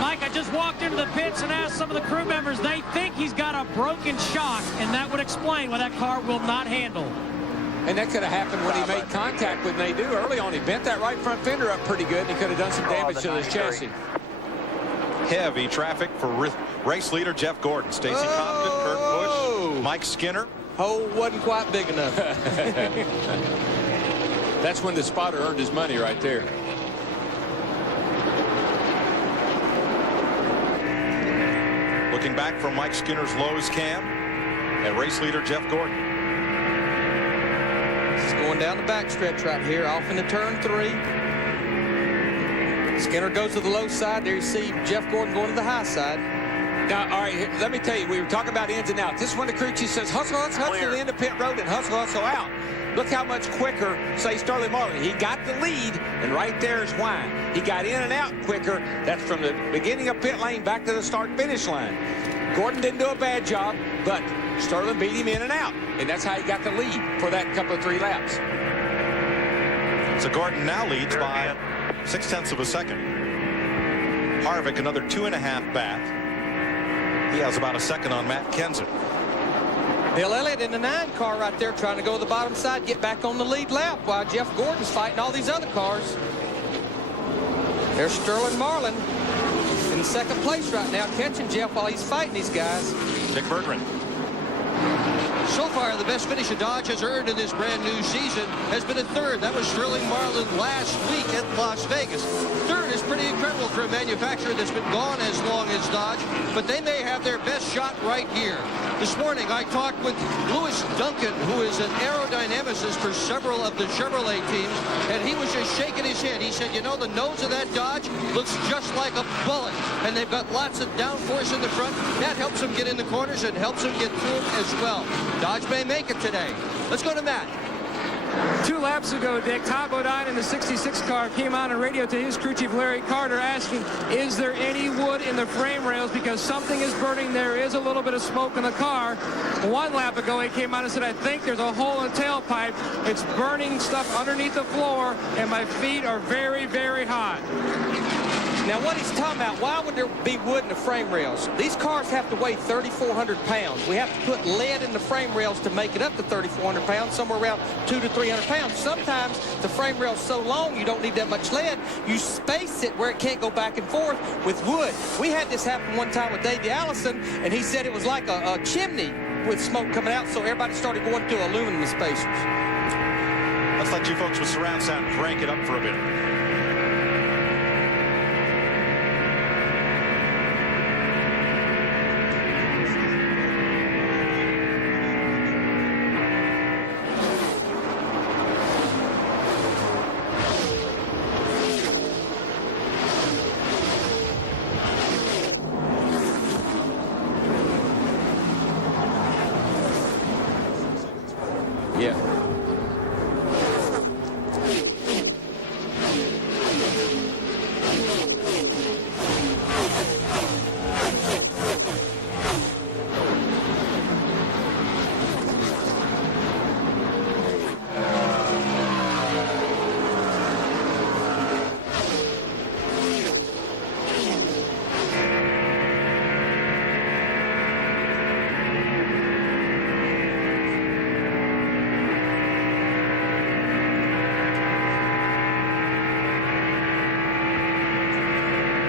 Mike, I just walked into the pits and asked some of the crew members. They think he's got a broken shock, and that would explain why that car will not handle. And that could have happened when he made contact with Nadeau early on. He bent that right front fender up pretty good, and he could have done some damage to his chassis. Heavy traffic for race leader Jeff Gordon. Stacy Compton, Kurt Busch, Mike Skinner. Hole wasn't quite big enough. That's when the spotter earned his money right there. Looking back from Mike Skinner's Lowe's cam and race leader Jeff Gordon. It's going down the backstretch right here, off into turn 3. Skinner goes to the low side. There you see Jeff Gordon going to the high side. Now, all right, let me tell you, we were talking about ins and outs. This is when the crew chief says, hustle, hustle, hustle to the end of pit road and hustle, hustle out. Look how much quicker, say, Sterling Marlin. He got the lead, and right there is why. He got in and out quicker. That's from the beginning of pit lane back to the start-finish line. Gordon didn't do a bad job, but Sterling beat him in and out, and that's how he got the lead for that couple of 3 laps. So Gordon now leads by 0.6 of a second. Harvick another 2.5 back. He has about a second on Matt Kenseth. Bill Elliott in the 9 car right there trying to go to the bottom side, get back on the lead lap while Jeff Gordon's fighting all these other cars. There's Sterling Marlin in second place right now, catching Jeff while he's fighting these guys. Dick Berggren. So far, the best finish a Dodge has earned in this brand new season has been a third. That was Sterling Marlin last week at Las Vegas. Third is pretty incredible for a manufacturer that's been gone as long as Dodge, but they may have their best shot right here. This morning, I talked with Louis Duncan, who is an aerodynamicist for several of the Chevrolet teams, and he was just shaking his head. He said, you know, the nose of that Dodge looks just like a bullet, and they've got lots of downforce in the front. That helps them get in the corners and helps them get through them as well. Dodge may make it today. Let's go to Matt. 2 laps ago, Dick, Todd Bodine in the 66 car came on radio to his crew chief Larry Carter asking, is there any wood in the frame rails because something is burning? There is a little bit of smoke in the car. 1 lap ago, he came on and said, I think there's a hole in the tailpipe. It's burning stuff underneath the floor, and my feet are very, very hot. Now, what he's talking about, why would there be wood in the frame rails? These cars have to weigh 3,400 pounds. We have to put lead in the frame rails to make it up to 3,400 pounds, somewhere around 200 to 300 pounds. Sometimes the frame rail's so long you don't need that much lead. You space it where it can't go back and forth with wood. We had this happen one time with Davey Allison, and he said it was like a chimney with smoke coming out, so everybody started going to aluminum spacers. Let's let you folks with surround sound crank it up for a bit. Yeah.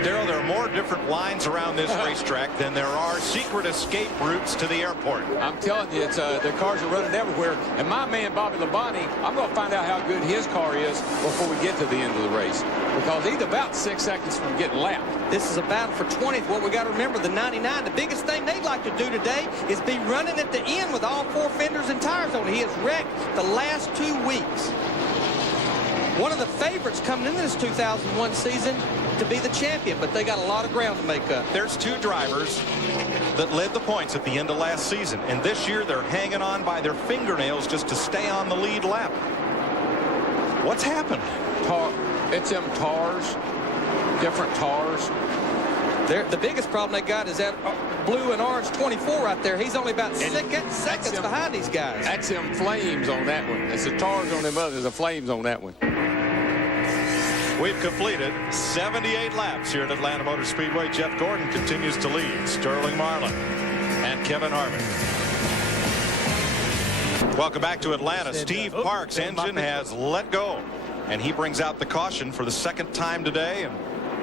Darryl, there are more different lines around this racetrack than there are secret escape routes to the airport. I'm telling you, it's the cars are running everywhere. And my man, Bobby Labonte, I'm going to find out how good his car is before we get to the end of the race, because he's about 6 seconds from getting lapped. This is a battle for 20th. What we got to remember, the 99, the biggest thing they'd like to do today is be running at the end with all 4 fenders and tires on it. He has wrecked the last 2 weeks. One of the favorites coming into this 2001 season to be the champion, but they got a lot of ground to make up. There's 2 drivers that led the points at the end of last season, and this year they're hanging on by their fingernails just to stay on the lead lap. What's happened? It's them tars, different tars. The biggest problem they got is that blue and orange 24 right there. He's only about seconds behind these guys. That's them flames on that one. It's the tars on them others, the flames on that one. We've completed 78 laps here at Atlanta Motor Speedway. Jeff Gordon continues to lead. Sterling Marlin and Kevin Harvick. Welcome back to Atlanta. Steve Park's engine has let go, and he brings out the caution for the 2nd time today and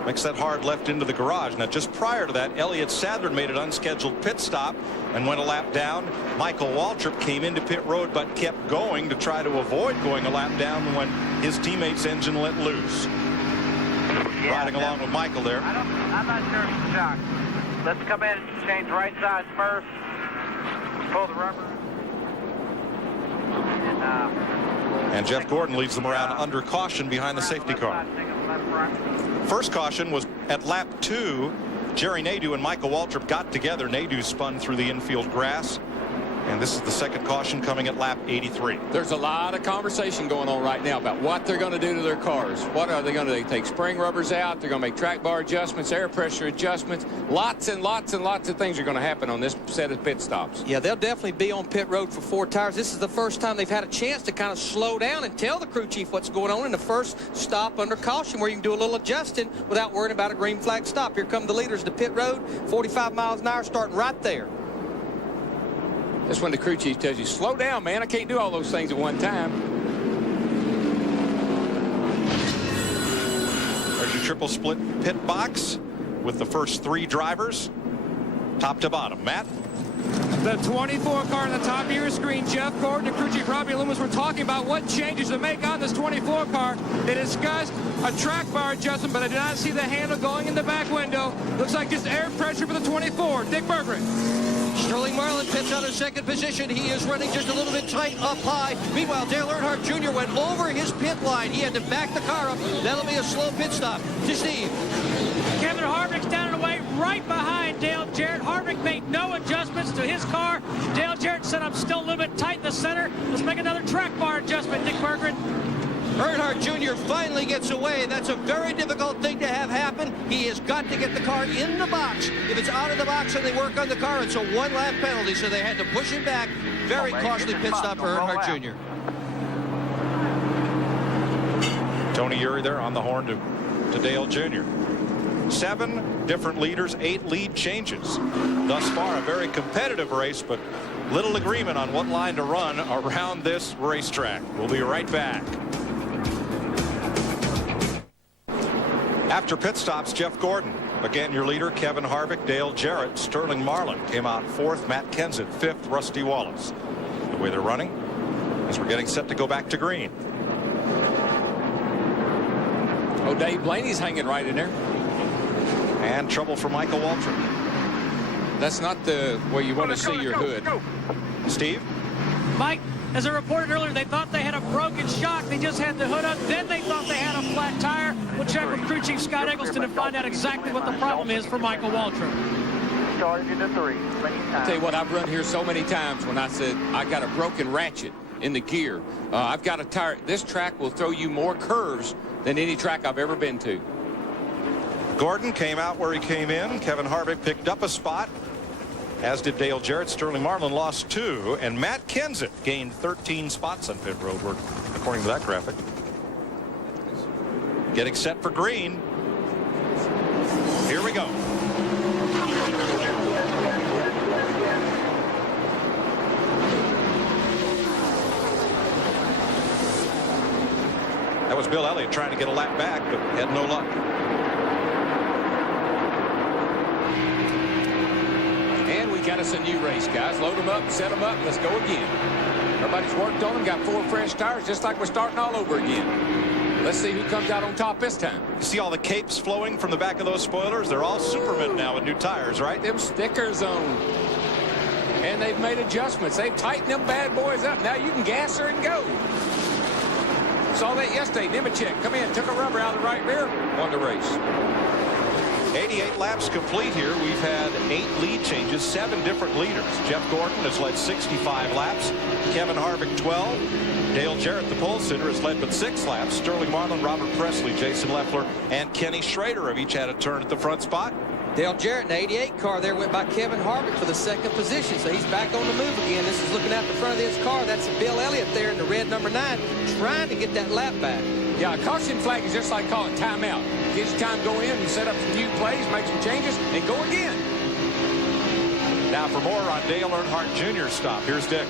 makes that hard left into the garage. Now, just prior to that, Elliott Sadler made an unscheduled pit stop and went a lap down. Michael Waltrip came into pit road but kept going to try to avoid going a lap down when his teammate's engine let loose. Riding along with Michael there. I'm not sure it's a shock. Let's come in and change right sides first. Pull the rubber. And Jeff Gordon leads them around under caution behind the safety car. First caution was at lap 2. Jerry Nadeau and Michael Waltrip got together. Nadeau spun through the infield grass. And this is the second caution coming at lap 83. There's a lot of conversation going on right now about what they're going to do to their cars. What are they going to do? They take spring rubbers out. They're going to make track bar adjustments, air pressure adjustments. Lots and lots and lots of things are going to happen on this set of pit stops. Yeah, they'll definitely be on pit road for 4 tires. This is the first time they've had a chance to kind of slow down and tell the crew chief what's going on in the first stop under caution, where you can do a little adjusting without worrying about a green flag stop. Here come the leaders to pit road, 45 miles an hour, starting right there. That's when the crew chief tells you, slow down, man. I can't do all those things at one time. There's your triple split pit box with the first 3 drivers, top to bottom. Matt? The 24 car on the top of your screen, Jeff Gordon and crew chief Robbie Loomis were talking about what changes to make on this 24 car. They discussed a track bar adjustment, but I did not see the handle going in the back window. Looks like just air pressure for the 24. Dick Berggren. Sterling Marlin pits out of second position. He is running just a little bit tight up high. Meanwhile, Dale Earnhardt Jr. went over his pit line. He had to back the car up. That'll be a slow pit stop. To Steve. Kevin Harvick's down and away right behind Dale Jarrett. Harvick made no adjustments to his car. Dale Jarrett said, I'm still a little bit tight in the center. Let's make another track bar adjustment, Dick Berggren. Earnhart Jr. finally gets away. That's a very difficult thing to have happen. He has got to get the car in the box. If it's out of the box and they work on the car, it's a 1-lap penalty, so they had to push him back. Very costly pit stop for Earnhardt Jr. Tony Eury there on the horn to Dale Jr. 7 different leaders, 8 lead changes. Thus far, a very competitive race, but little agreement on what line to run around this racetrack. We'll be right back. After pit stops, Jeff Gordon. Again, your leader, Kevin Harvick, Dale Jarrett, Sterling Marlin came out 4th, Matt Kenseth 5th, Rusty Wallace. The way they're running as we're getting set to go back to green. Oh, Dave Blaney's hanging right in there. And trouble for Michael Waltrip. That's not the way you want to see your hood. Steve? Mike, as I reported earlier, they thought they had a broken shock. They just had the hood up. Then they thought they had a flat tire. We'll check with crew chief Scott Eggleston and find out exactly what the problem is for Michael Waltrip. Started into 3. I'll tell you what, I've run here so many times when I said I got a broken ratchet in the gear. I've got a tire. This track will throw you more curves than any track I've ever been to. Gordon came out where he came in. Kevin Harvick picked up a spot, as did Dale Jarrett. Sterling Marlin lost 2, and Matt Kenseth gained 13 spots on pit road, according to that graphic. Getting set for green. Here we go. That was Bill Elliott trying to get a lap back, but had no luck. And we got us a new race, guys. Load them up, set them up, let's go again. Everybody's worked on them, got 4 fresh tires, just like we're starting all over again. Let's see who comes out on top this time. You see all the capes flowing from the back of those spoilers? They're all Supermen now with new tires, right? Them stickers on. And they've made adjustments. They've tightened them bad boys up. Now you can gas her and go. Saw that yesterday. Nemechek come in, took a rubber out of the right rear, won the race. 88 laps complete here. We've had 8 lead changes, 7 different leaders. Jeff Gordon has led 65 laps. Kevin Harvick 12. Dale Jarrett, the pole sitter, has led but 6 laps. Sterling Marlin, Robert Presley, Jason Leffler, and Kenny Schrader have each had a turn at the front spot. Dale Jarrett in the 88 car there went by Kevin Harvick for the 2nd position, so he's back on the move again. This is looking out the front of his car. That's Bill Elliott there in the red number 9 trying to get that lap back. Yeah, a caution flag is just like calling timeout. Gives you time to go in and set up some new plays, make some changes, and go again. Now for more on Dale Earnhardt Jr.'s stop. Here's Dick.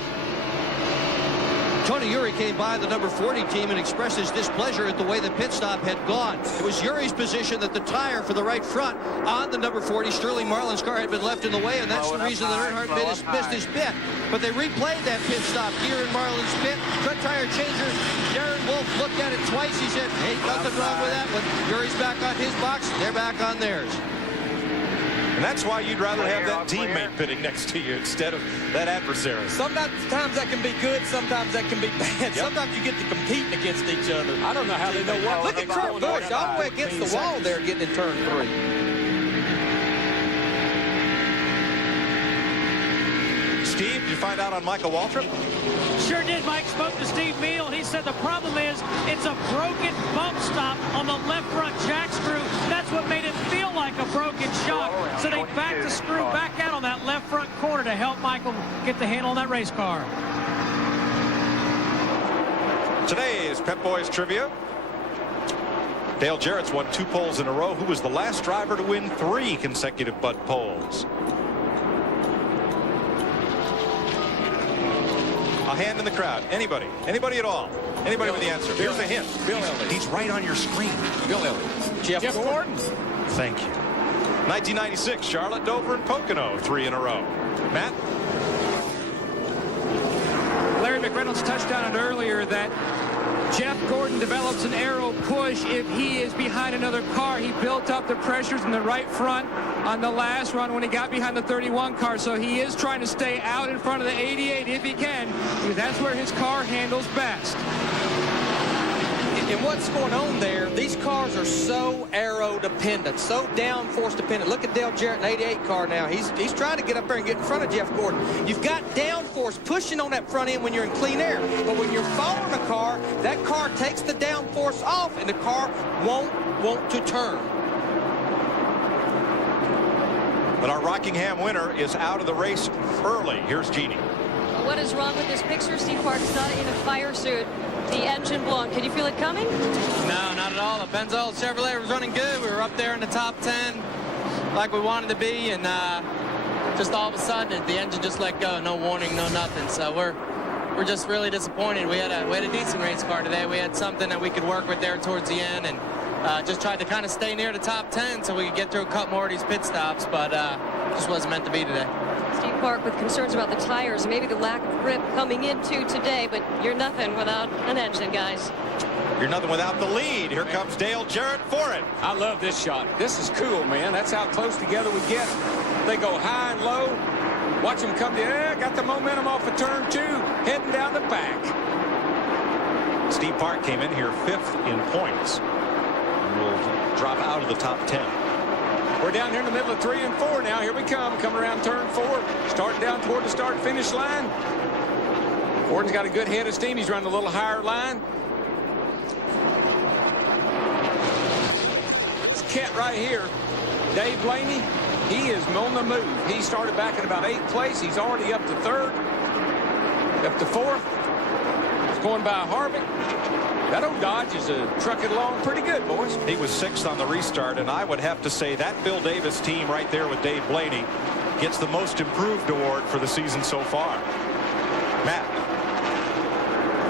Tony Eury came by the number 40 team and expressed his displeasure at the way the pit stop had gone. It was Eury's position that the tire for the right front on the number 40 Sterling Marlin's car had been left in the way, and that's the reason that Earnhardt missed his pit. But they replayed that pit stop here in Marlin's pit. Front tire changer. Darren Wolf looked at it twice. He said, hey, nothing wrong with that one. Eury's back on his box. They're back on theirs. And that's why you'd rather have that teammate pitting next to you instead of that adversary. Sometimes that can be good, sometimes that can be bad. Yep. Sometimes you get to competing against each other. I don't know how they know what. Look at Kurt Busch all the way against the wall there getting in turn 3. Steve, did you find out on Michael Waltrip? Sure did. Mike spoke to Steve Meal. He said the problem is it's a broken bump stop on the left front jack screw. That's what made it feel like a broken shock. So they backed the screw back out on that left front corner to help Michael get the handle on that race car. Today's Pep Boys Trivia. Dale Jarrett's won 2 poles in a row. Who was the last driver to win 3 consecutive Bud poles? A hand in the crowd. Anybody? Anybody at all? Anybody with the answer? Here's a hint. Bill Elliott. He's right on your screen. Bill Elliott. Jeff Gordon. Thank you. 1996, Charlotte, Dover, and Pocono, 3 in a row. Matt? Larry McReynolds touched on it earlier that Jeff Gordon develops an aero push if he is behind another car. He built up the pressures in the right front on the last run when he got behind the 31 car. So he is trying to stay out in front of the 88 if he can, because that's where his car handles best. And what's going on there, these cars are so aero dependent, so downforce dependent. Look at Dale Jarrett in the 88 car now. He's trying to get up there and get in front of Jeff Gordon. You've got downforce pushing on that front end when you're in clean air. But when you're following a car, that car takes the downforce off and the car won't want to turn. But our Rockingham winner is out of the race early. Here's Jeannie. What is wrong with this picture? Steve Park's not in a fire suit. The engine blown. Can you feel it coming? No, not at all. The Benzo Chevrolet was running good. We were up there in the top 10 like we wanted to be, and just all of a sudden the engine just let go. No warning, no nothing. So we're just really disappointed. We had a decent race car today. We had something that we could work with there towards the end, and just tried to kind of stay near the top 10 so we could get through a couple more of these pit stops, but just wasn't meant to be today. Steve Park with concerns about the tires, maybe the lack of grip coming into today, but you're nothing without an engine, guys. You're nothing without the lead. Here comes Dale Jarrett for it. I love this shot. This is cool, man. That's how close together we get. They go high and low. Watch them come to, got the momentum off of turn 2, heading down the back. Steve Park came in here 5th in points. And will drop out of the top 10. We're down here in the middle of 3 and 4 now. Here we come, coming around turn 4, starting down toward the start-finish line. Gordon's got a good head of steam. He's running a little higher line. This cat right here, Dave Blaney, he is on the move. He started back in about 8th place. He's already up to 3rd, up to 4th. He's going by Harvick. That old Dodge is trucking along pretty good, boys. He was 6th on the restart, and I would have to say that Bill Davis team right there with Dave Blaney gets the most improved award for the season so far. Matt.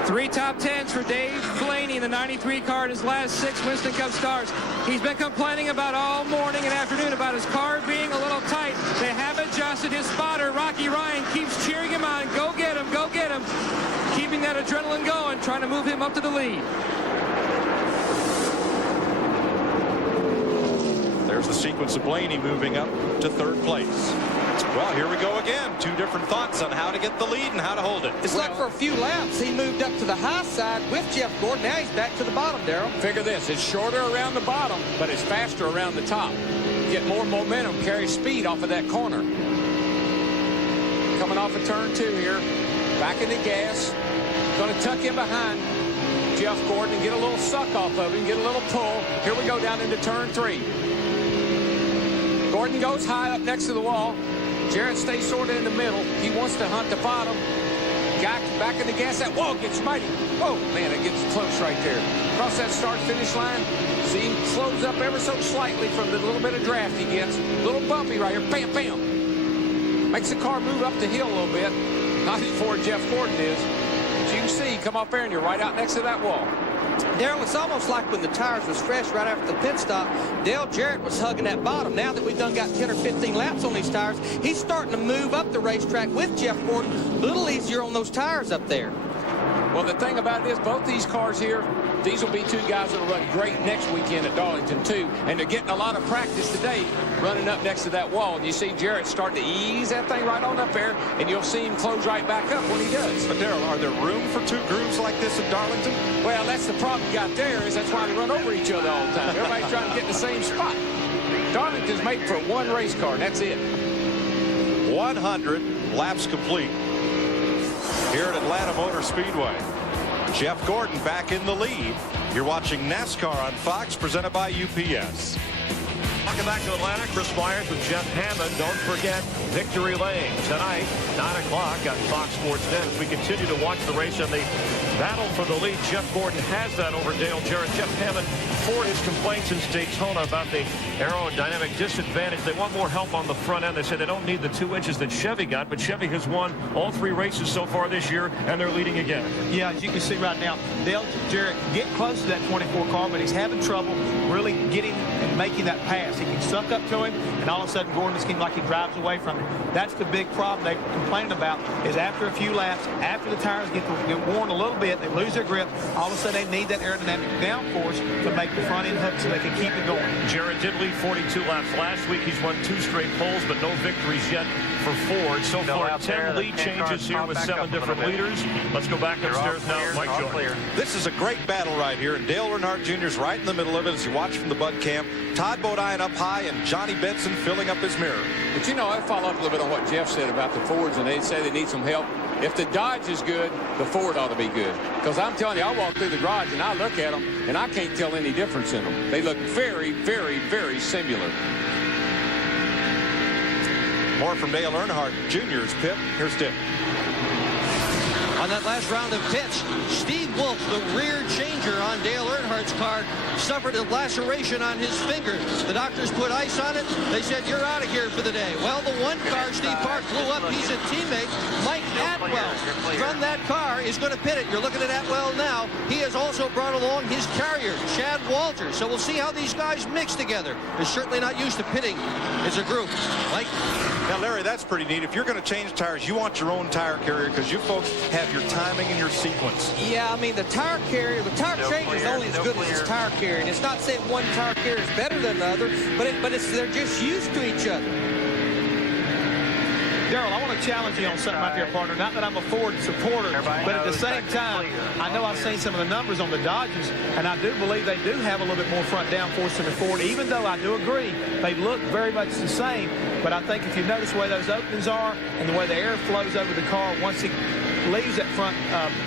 3 top 10s for Dave Blaney in the 93 car in his last 6 Winston Cup starts. He's been complaining about all morning and afternoon about his car being a little tight. They have adjusted. His spotter, Rocky Ryan, keeps cheering him on. Go get him, go get him. Keeping that adrenaline going, trying to move him up to the lead. There's the sequence of Blaney moving up to 3rd place. Well, here we go again. 2 different thoughts on how to get the lead and how to hold it. It's like for a few laps, he moved up to the high side with Jeff Gordon. Now he's back to the bottom, Darrell. Figure this, it's shorter around the bottom, but it's faster around the top. Get more momentum, carry speed off of that corner. Coming off of turn 2 here. Back in the gas. Going to tuck in behind Jeff Gordon and get a little suck off of him, get a little pull. Here we go down into turn 3. Gordon goes high up next to the wall. Jarrett stays sort of in the middle. He wants to hunt the bottom. Guy back in the gas. That wall gets mighty. Oh, man, it gets close right there. Across that start-finish line. See him close up ever so slightly from the little bit of draft he gets. A little bumpy right here. Bam, bam. Makes the car move up the hill a little bit. Not before Jeff Gordon is. As you can see, come up there and you're right out next to that wall. Darrell, it's almost like when the tires was fresh right after the pit stop, Dale Jarrett was hugging that bottom. Now that we've done got 10 or 15 laps on these tires, he's starting to move up the racetrack with Jeff Gordon. A little easier on those tires up there. Well, the thing about it is both these cars here, these will be 2 guys that will run great next weekend at Darlington, too. And they're getting a lot of practice today running up next to that wall. And you see Jarrett starting to ease that thing right on up there, and you'll see him close right back up when he does. But, Darrell, are there room for 2 grooves like this at Darlington? Well, that's the problem you got there, is that's why they run over each other all the time. Everybody's trying to get in the same spot. Darlington's made for 1 race car, and that's it. 100 laps complete here at Atlanta Motor Speedway. Jeff Gordon back in the lead. You're watching NASCAR on Fox, presented by UPS. Welcome back to Atlanta. Chris Myers with Jeff Hammond. Don't forget Victory Lane tonight, 9 o'clock on Fox Sports Net. As we continue to watch the race and the battle for the lead, Jeff Gordon has that over Dale Jarrett. Jeff Hammond, Ford has complained since Daytona about the aerodynamic disadvantage. They want more help on the front end. They say they don't need the 2 inches that Chevy got, but Chevy has won all 3 races so far this year, and they're leading again. Yeah, as you can see right now, Dale Jarrett can get close to that 24 car, but he's having trouble really getting and making that pass. He can suck up to him, and all of a sudden Gordon seems like he drives away from him. That's the big problem they're complaining about, is after a few laps, after the tires get worn a little bit, they lose their grip, all of a sudden they need that aerodynamic downforce to make the front end hook so they can keep it going. Jarrett did lead 42 laps last week. He's won 2 straight poles, but no victories yet for Ford. So far, 10 lead changes here with 7 different leaders. Let's go back upstairs now. Mike Joy. This is a great battle right here, and Dale Earnhardt Jr. is right in the middle of it as you watch from the Bud Cam. Todd Bodine up high and Johnny Benson filling up his mirror. But you know, I follow up a little bit on what Jeff said about the Fords, and they say they need some help. If the Dodge is good, the Ford ought to be good. Because I'm telling you, I walk through the garage and I look at them, and I can't tell any difference in them. They look very, very, very similar. More from Dale Earnhardt Jr.'s pit. Here's Dick. On that last round of pits, Steve Wolf, the rear changer on Dale Earnhardt's car, suffered a laceration on his finger. The doctors put ice on it. They said, you're out of here for the day. Well, the one car Steve Park blew up, he's a teammate. Mike Atwell from that car is going to pit it. You're looking at Atwell now. He has also brought along his carrier, Chad Walters. So we'll see how these guys mix together. They're certainly not used to pitting as a group. Mike? Now, Larry, that's pretty neat. If you're going to change tires, you want your own tire carrier because you folks have your timing and your sequence. Yeah, I mean, the tire carrier, the tire changer is only as good as its tire carrier. And it's not saying one tire carrier is better than the other, but they're just used to each other. Darrell, I want to challenge you on something right there, partner. Not that I'm a Ford supporter, but at the same time, I know I've seen some of the numbers on the Dodges, and I do believe they do have a little bit more front downforce than the Ford, even though I do agree they look very much the same. But I think if you notice the way those openings are and the way the air flows over the car once it leaves that front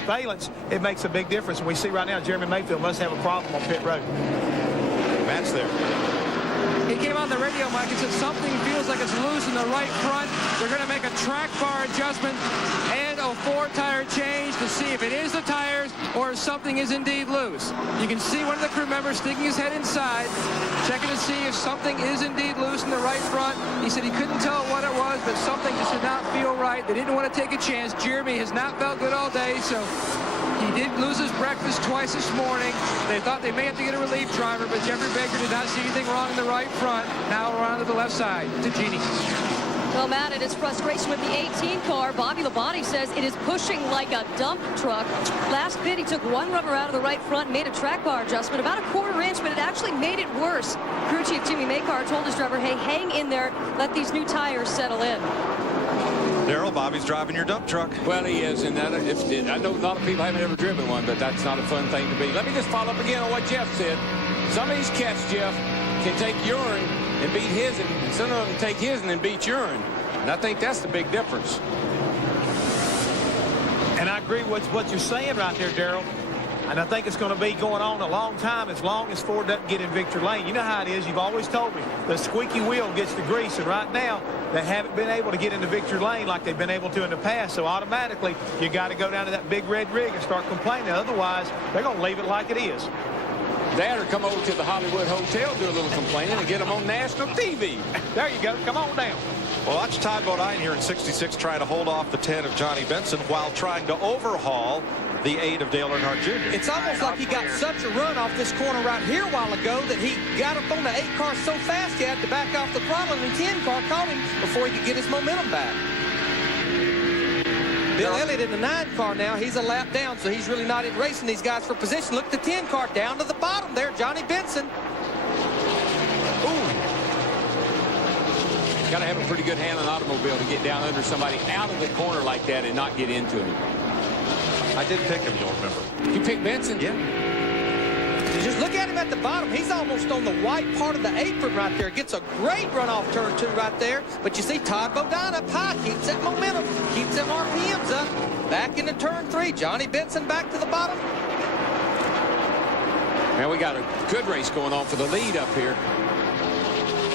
valence, it makes a big difference. And we see right now Jeremy Mayfield must have a problem on pit road. Matt's there. He came on the radio, Mike, and said something feels like it's loose in the right front. They're going to make a track bar adjustment and a 4-tire change to see if it is the tires or if something is indeed loose. You can see one of the crew members sticking his head inside, checking to see if something is indeed loose in the right front. He said he couldn't tell what it was, but something just did not feel right. They didn't want to take a chance. Jeremy has not felt good all day, so he did lose his breakfast twice this morning. They thought they may have to get a relief driver, but Jeffrey Baker did not see anything wrong in the right front. Now around to the left side to Jeannie. Well, Matt, it is frustration with the 18 car. Bobby Labonte says it is pushing like a dump truck. Last pit, he took one rubber out of the right front, made a track bar adjustment, about a 1/4 inch, but it actually made it worse. Crew chief Jimmy Makar told his driver, hey, hang in there, let these new tires settle in. Darrell, Bobby's driving your dump truck. Well, he is, and I know a lot of people haven't ever driven one, but that's not a fun thing to be. Let me just follow up again on what Jeff said. Some of these cats, Jeff, can take urine and beat his, and some of them take his and then beat urine. And I think that's the big difference. And I agree with what you're saying right there, Darrell. And I think it's going to be going on a long time as long as Ford doesn't get in victory lane. You know how it is. You've always told me the squeaky wheel gets the grease. And right now, they haven't been able to get into victory lane like they've been able to in the past. So automatically, you got to go down to that big red rig and start complaining. Otherwise, they're going to leave it like it is. That or come over to the Hollywood Hotel, do a little complaining, and get them on national TV. There you go. Come on down. Well, watch Todd Bodine here in 66 trying to hold off the 10 of Johnny Benson while trying to overhaul the 8 of Dale Earnhardt Jr. It's almost like he got such a run off this corner right here a while ago that he got up on the 8 car so fast he had to back off the throttle, and the 10 car caught him before he could get his momentum back. Bill Elliott in the 9 car now. He's a lap down, so he's really not in racing these guys for position. Look at the 10 car down to the bottom there. Johnny Benson. Ooh. Got to have a pretty good hand on an automobile to get down under somebody out of the corner like that and not get into him. I did pick him, you'll remember. You picked Benson? Yeah. Just look at him at the bottom. He's almost on the white part of the apron right there. Gets a great run off turn 2 right there. But you see Todd Bodine up high. Keeps that momentum. Keeps them RPMs up. Back into turn 3. Johnny Benson back to the bottom. Man, we got a good race going on for the lead up here.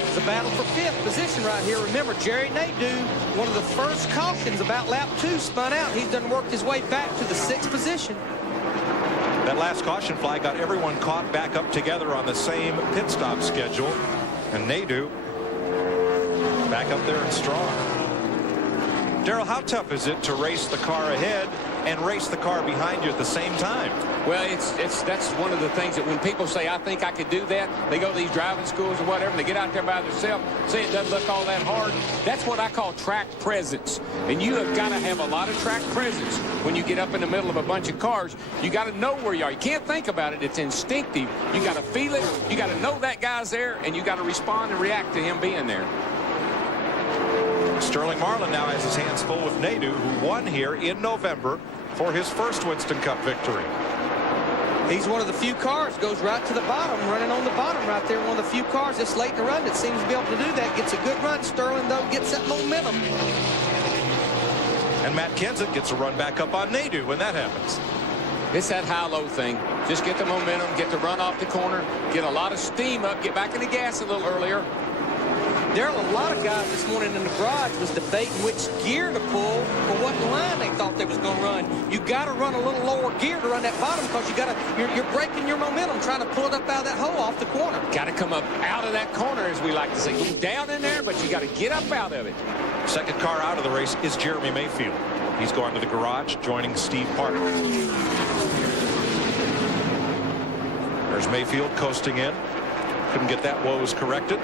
It's a battle for 5th position right here. Remember, Jerry Nadeau, one of the first cautions about lap 2, spun out. He's done worked his way back to the 6th position. That last caution flag got everyone caught back up together on the same pit stop schedule. And Nadeau back up there and strong. Darrell, how tough is it to race the car ahead and race the car behind you at the same time? Well, that's one of the things that when people say, I think I could do that, they go to these driving schools or whatever, and they get out there by themselves, say it doesn't look all that hard. That's what I call track presence. And you have got to have a lot of track presence when you get up in the middle of a bunch of cars. You got to know where you are. You can't think about it. It's instinctive. You got to feel it. You got to know that guy's there, and you got to respond and react to him being there. Sterling Marlin now has his hands full with Nadeau, who won here in November for his first Winston Cup victory. He's one of the few cars, goes right to the bottom, running on the bottom right there. One of the few cars this late in the run that seems to be able to do that. Gets a good run. Sterling, though, gets that momentum. And Matt Kenseth gets a run back up on Nadeau when that happens. It's that high-low thing. Just get the momentum, get the run off the corner, get a lot of steam up, get back in the gas a little earlier. Darrell, a lot of guys this morning in the garage was debating which gear to pull or what line they thought they was going to run. You got to run a little lower gear to run that bottom because you're breaking your momentum trying to pull it up out of that hole off the corner. Got to come up out of that corner, as we like to say. Go down in there, but you got to get up out of it. Second car out of the race is Jeremy Mayfield. He's going to the garage, joining Steve Parker. There's Mayfield coasting in. Couldn't get that woes corrected.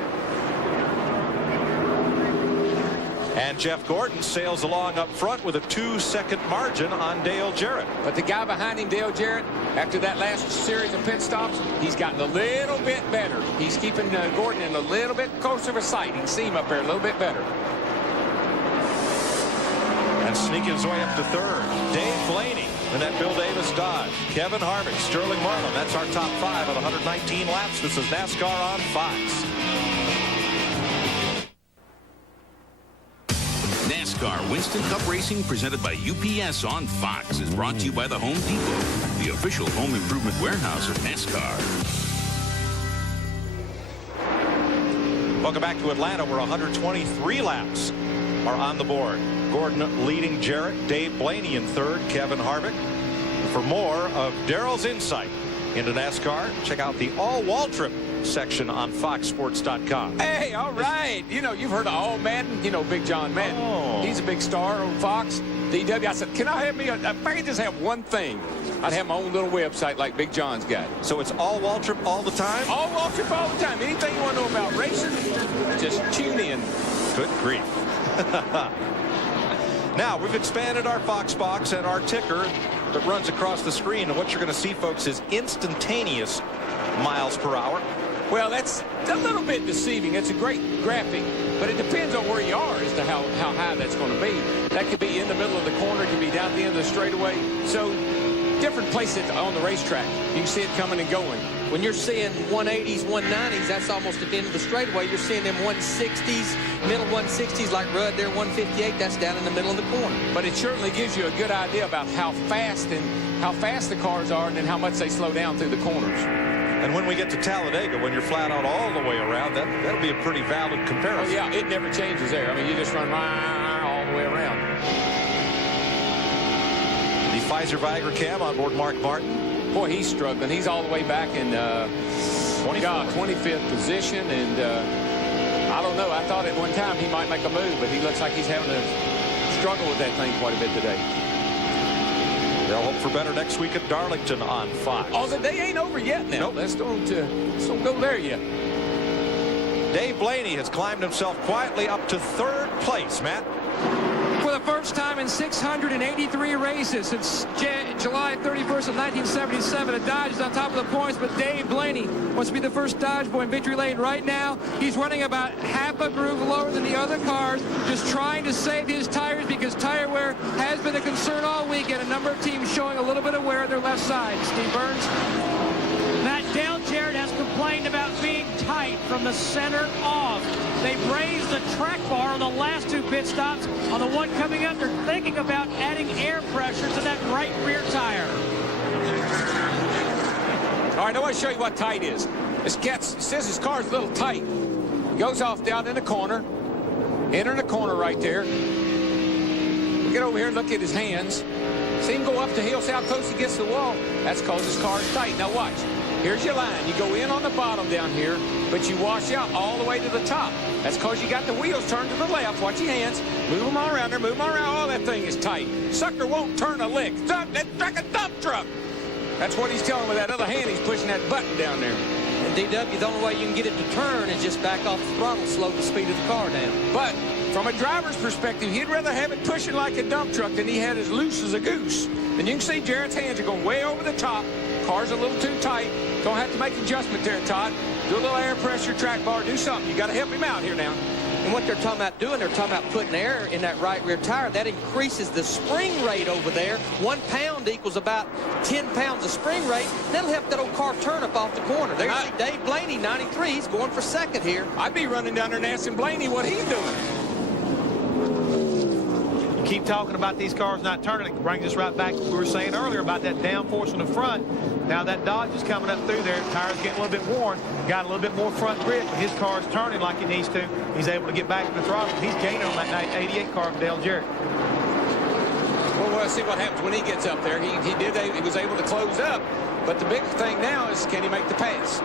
And Jeff Gordon sails along up front with a 2-second margin on Dale Jarrett. But the guy behind him, Dale Jarrett, after that last series of pit stops, he's gotten a little bit better. He's keeping Gordon in a little bit closer of a sight. You can see him up there a little bit better. And sneaking his way up to third, Dave Blaney in that Bill Davis Dodge. Kevin Harvick, Sterling Marlin. That's our top 5 of 119 laps. This is NASCAR on Fox. NASCAR Winston Cup Racing, presented by UPS on Fox, is brought to you by the Home Depot, the official home improvement warehouse of NASCAR. Welcome back to Atlanta, where 123 laps are on the board. Gordon leading Jarrett, Dave Blaney in third, Kevin Harvick. For more of Darrell's insight into NASCAR, check out the All Waltrip section on foxsports.com. Hey, all right. You know, you've heard of All Madden. You know, Big John Madden. Oh. He's a big star on Fox. DW. I said, can I have me? If I could just have one thing, I'd have my own little website like Big John's got. So it's All Waltrip all the time? All Waltrip all the time. Anything you want to know about racing, just tune in. Good grief. Now, we've expanded our Fox box and our ticker that runs across the screen. And what you're going to see, folks, is instantaneous miles per hour. Well, that's a little bit deceiving. It's a great graphic, but it depends on where you are as to how high that's going to be. That could be in the middle of the corner. It could be down at the end of the straightaway. So different places on the racetrack. You can see it coming and going. When you're seeing 180s, 190s, that's almost at the end of the straightaway. You're seeing them 160s, middle 160s like Rudd there, 158. That's down in the middle of the corner. But it certainly gives you a good idea about how fast the cars are and then how much they slow down through the corners. And when we get to Talladega, when you're flat out all the way around, that'll be a pretty valid comparison. Oh, yeah, it never changes there. I mean, you just run all the way around. The Pfizer Viagra cam on board Mark Martin. Boy, he's struggling. He's all the way back in 25th position, and I don't know. I thought at one time he might make a move, but he looks like he's having to struggle with that thing quite a bit today. They'll hope for better next week at Darlington on Fox. Oh, the day ain't over yet now. Nope. Let's don't go there yet. Dave Blaney has climbed himself quietly up to third place, Matt. For the first time in 683 races since July 31st of 1977, a Dodge is on top of the points, but Dave Blaney wants to be the first Dodge boy in victory lane right now. He's running about half a groove lower than the other cars, just trying to save his tires because tire wear has been a concern all weekend. A number of teams showing a little bit of wear on their left side. Steve Burns. Matt, Dale Jarrett has complained about being tight from the center off. They've raised the track bar on the last 2 pit stops. On the one coming up, they're thinking about adding air pressure to that right rear tire. All right, I want to show you what tight is. This cat says his car's a little tight. Goes off down in the corner. Entering the corner right there. Get over here and look at his hands. See him go up the hill, see how close he gets to the wall? That's because his car is tight. Now watch. Here's your line. You go in on the bottom down here, but you wash out all the way to the top. That's because you got the wheels turned to the left. Watch your hands. Move them all around there. Move them all around. Oh, that thing is tight. Sucker won't turn a lick. Stop. That's like a dump truck. That's what he's telling with that other hand. He's pushing that button down there. And DW, the only way you can get it to turn is just back off the throttle, slow the speed of the car down. But from a driver's perspective, he'd rather have it pushing like a dump truck than he had as loose as a goose. And you can see Jarrett's hands are going way over the top. Car's a little too tight. Don't have to make adjustment there, Todd. Do a little air pressure, track bar, do something. You got to help him out here now. And what they're talking about doing, they're talking about putting air in that right rear tire. That increases the spring rate over there. 1 pound equals about 10 pounds of spring rate. That'll help that old car turn up off the corner. There you see Dave Blaney, 93. He's going for second here. I'd be running down there and asking Blaney what he's doing. Keep talking about these cars not turning. It brings us right back to what we were saying earlier about that downforce in the front. Now that Dodge is coming up through there. Tires getting a little bit worn. Got a little bit more front grip. His car's turning like it needs to. He's able to get back to the throttle. He's gaining on that 88 car from Dale Jarrett. Well, we'll see what happens when he gets up there. He was able to close up. But the big thing now is, can he make the pass?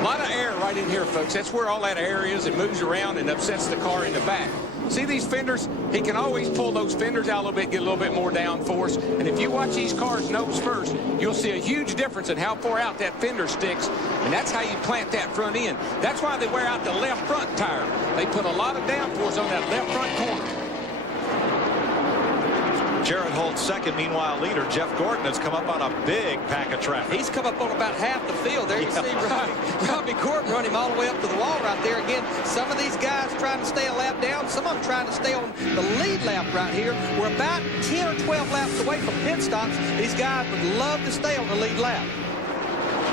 A lot of air right in here, folks. That's where all that air is. It moves around and upsets the car in the back. See these fenders? He can always pull those fenders out a little bit, get a little bit more downforce. And if you watch these cars nose first, you'll see a huge difference in how far out that fender sticks. And that's how you plant that front end. That's why they wear out the left front tire. They put a lot of downforce on that left front corner. Jarrett holds second. Meanwhile, leader Jeff Gordon has come up on a big pack of traffic. He's come up on about half the field. There you see Robbie Gordon run him all the way up to the wall right there. Again, some of these guys trying to stay a lap down. Some of them trying to stay on the lead lap right here. We're about 10 or 12 laps away from pit stops. These guys would love to stay on the lead lap.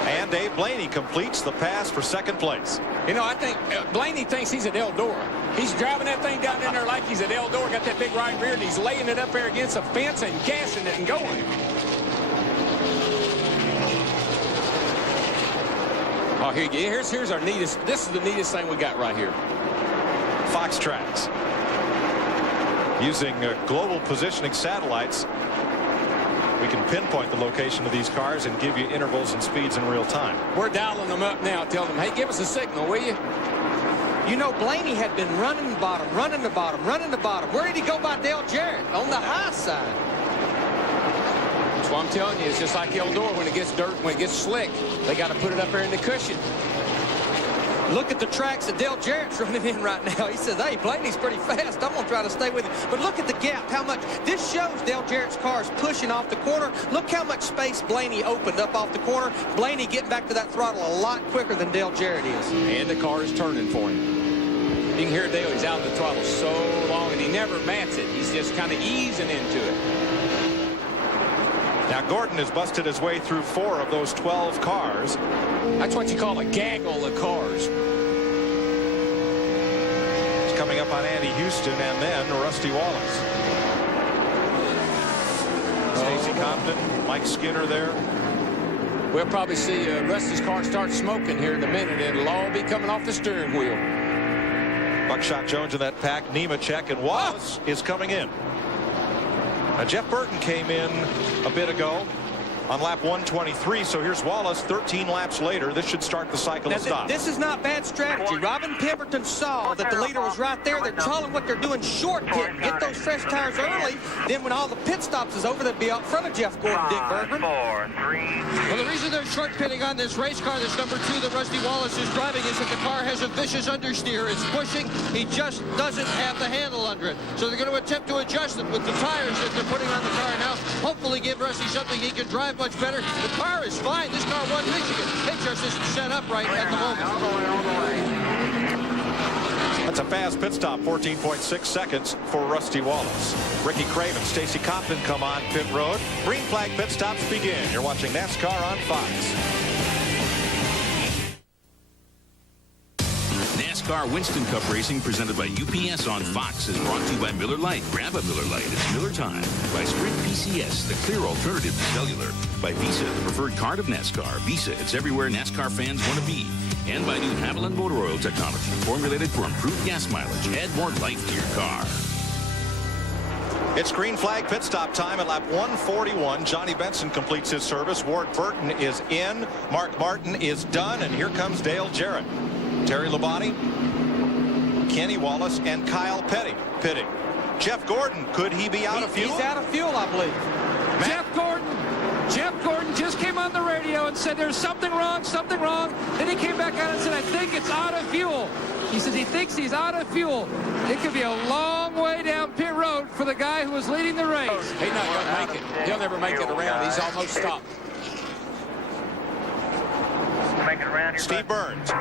And Dave Blaney completes the pass for second place. You know, I think Blaney thinks he's at Eldora. He's driving that thing down in there like he's at Eldora, got that big right rear, and he's laying it up there against a fence and gassing it and going. Oh, here's our neatest. This is the neatest thing we got right here. Fox Tracks. Using global positioning satellites, we can pinpoint the location of these cars and give you intervals and speeds in real time. We're dialing them up now, telling them, hey, give us a signal, will you? You know, Blaney had been running the bottom, running the bottom, running the bottom. Where did he go by Dale Jarrett? On the high side. That's what I'm telling you. It's just like Eldora. When it gets dirt, when it gets slick, they got to put it up there in the cushion. Look at the tracks that Dale Jarrett's running in right now. He says, hey, Blaney's pretty fast. I'm going to try to stay with him. But look at the gap, how much. This shows Dale Jarrett's car is pushing off the corner. Look how much space Blaney opened up off the corner. Blaney getting back to that throttle a lot quicker than Dale Jarrett is. And the car is turning for him. You can hear Dale, he's out of the throttle so long, and he never mats it. He's just kind of easing into it. Now Gordon has busted his way through 4 of those 12 cars. That's what you call a gaggle of cars. It's coming up on Andy Houston and then Rusty Wallace. Stacy Compton, Mike Skinner there. We'll probably see Rusty's car start smoking here in a minute, and it'll all be coming off the steering wheel. Buckshot Jones in that pack, Nemechek, and Wallace is coming in. Now Jeff Burton came in a bit ago on lap 123, so here's Wallace 13 laps later. This should start the cycle of stops. This is not bad strategy. Robin Pemberton saw that the leader was right there. They're calling what they're doing short pitting. Get those fresh tires early. Then when all the pit stops is over, they'll be out front of Jeff Gordon, Dick Bergman. Well, the reason they're short pitting on this race car, this number 2 that Rusty Wallace is driving, is that the car has a vicious understeer. It's pushing. He just doesn't have the handle under it. So they're going to attempt to adjust it with the tires that they're putting on the car now. Hopefully give Rusty something he can drive much better. The car is fine. This car won Michigan. It just isn't set up right at the moment. That's a fast pit stop, 14.6 seconds for Rusty Wallace. Ricky Craven, Stacy Compton come on pit road. Green flag pit stops begin. You're watching NASCAR on Fox. NASCAR Winston Cup Racing presented by UPS on Fox is brought to you by Miller Lite. Grab a Miller Lite. It's Miller time. By Sprint PCS, the clear alternative to cellular. By Visa, the preferred card of NASCAR. Visa, it's everywhere NASCAR fans want to be. And by new Haviland Motor Oil technology, formulated for improved gas mileage. Add more life to your car. It's green flag pit stop time at lap 141. Johnny Benson completes his service. Ward Burton is in. Mark Martin is done. And here comes Dale Jarrett. Terry Labonte, Kenny Wallace, and Kyle Petty pitting. Jeff Gordon, could he be out of fuel? He's out of fuel, I believe. Jeff Gordon just came on the radio and said there's something wrong, something wrong. Then he came back out and said, I think it's out of fuel. He says he thinks he's out of fuel. It could be a long way down pit road for the guy who was leading the race. He's not going to make it. He'll never make it around. He's almost stopped. Steve Burns.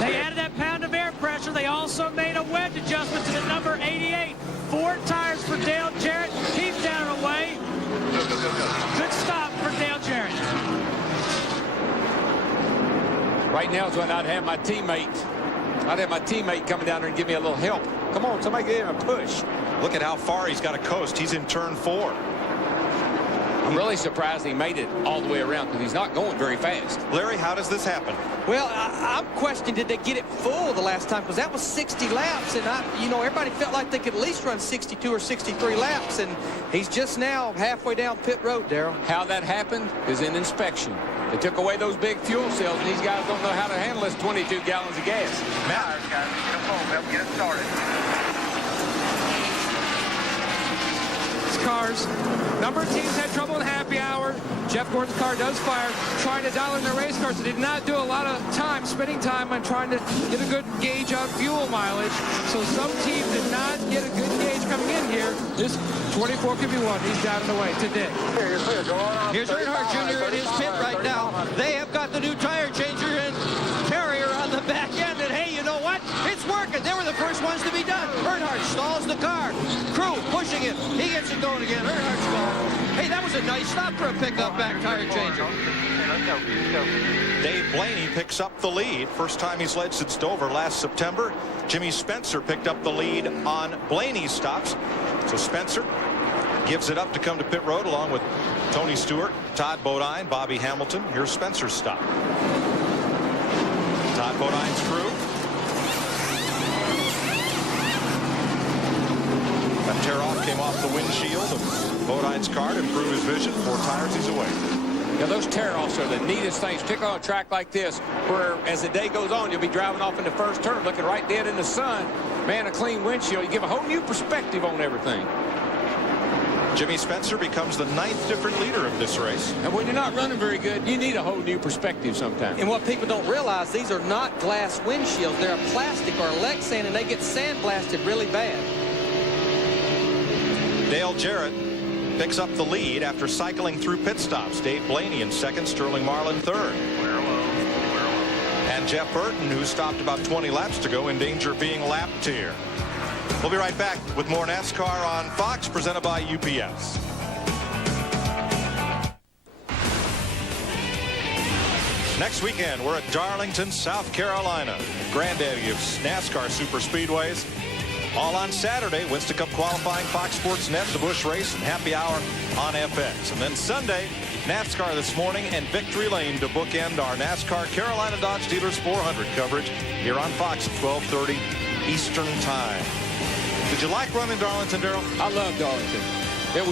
They added that pound of air pressure. They also made a wedge adjustment to the number 88. 4 tires for Dale Jarrett. He's down and away. Good stop for Dale Jarrett. Right now is when I'd have my teammate. Coming down there and give me a little help. Come on, somebody give him a push. Look at how far he's got to coast. He's in turn 4. I'm really surprised he made it all the way around because he's not going very fast. Larry, how does this happen? Well, I'm questioning, did they get it full the last time? Because that was 60 laps, and everybody felt like they could at least run 62 or 63 laps, and he's just now halfway down pit road, Darrell. How that happened is in inspection. They took away those big fuel cells, and these guys don't know how to handle this 22 gallons of gas. Matt, guys, get it started. Cars. Number of teams had trouble in happy hour. Jeff Gordon's car does fire, trying to dial in their race cars. They did not do a lot of time, spending time on trying to get a good gauge on fuel mileage. So some teams did not get a good gauge coming in here. This 24 could be one. He's down and away today. Here's Earnhardt Jr. in his pit right now. They have got the new tire changer and carrier on the back end. And hey, you know what? It's working. They were the first ones to be done. Earnhardt stalls the car. Crew pushing it. He gets it going again. Earnhardt's going. Hey, that was a nice stop for a pickup back tire changer. Let's go. Dave Blaney picks up the lead. First time he's led since Dover last September. Jimmy Spencer picked up the lead on Blaney's stops. So Spencer gives it up to come to pit road along with Tony Stewart, Todd Bodine, Bobby Hamilton. Here's Spencer's stop. Todd Bodine's crew. That tear-off came off the windshield of Bodine's car to improve his vision. 4 tires, he's away. Now, those tear-offs are the neatest things, particularly on a track like this, where as the day goes on, you'll be driving off in the first turn, looking right dead in the sun. Man, a clean windshield, you give a whole new perspective on everything. Jimmy Spencer becomes the 9th different leader of this race. And when you're not running very good, you need a whole new perspective sometimes. And what people don't realize, these are not glass windshields. They're a plastic or a Lexan, and they get sandblasted really bad. Dale Jarrett picks up the lead after cycling through pit stops. Dave Blaney in second, Sterling Marlin third. And Jeff Burton, who stopped about 20 laps to go, in danger of being lapped here. We'll be right back with more NASCAR on Fox, presented by UPS. Next weekend, we're at Darlington, South Carolina, granddaddy of NASCAR super speedways. All on Saturday, Winston Cup qualifying, Fox Sports Net, the Busch Race, and happy hour on FX. And then Sunday, NASCAR This Morning and Victory Lane to bookend our NASCAR Carolina Dodge Dealers 400 coverage here on Fox at 12:30 Eastern Time. Did you like running Darlington, Darrell? I love Darlington. It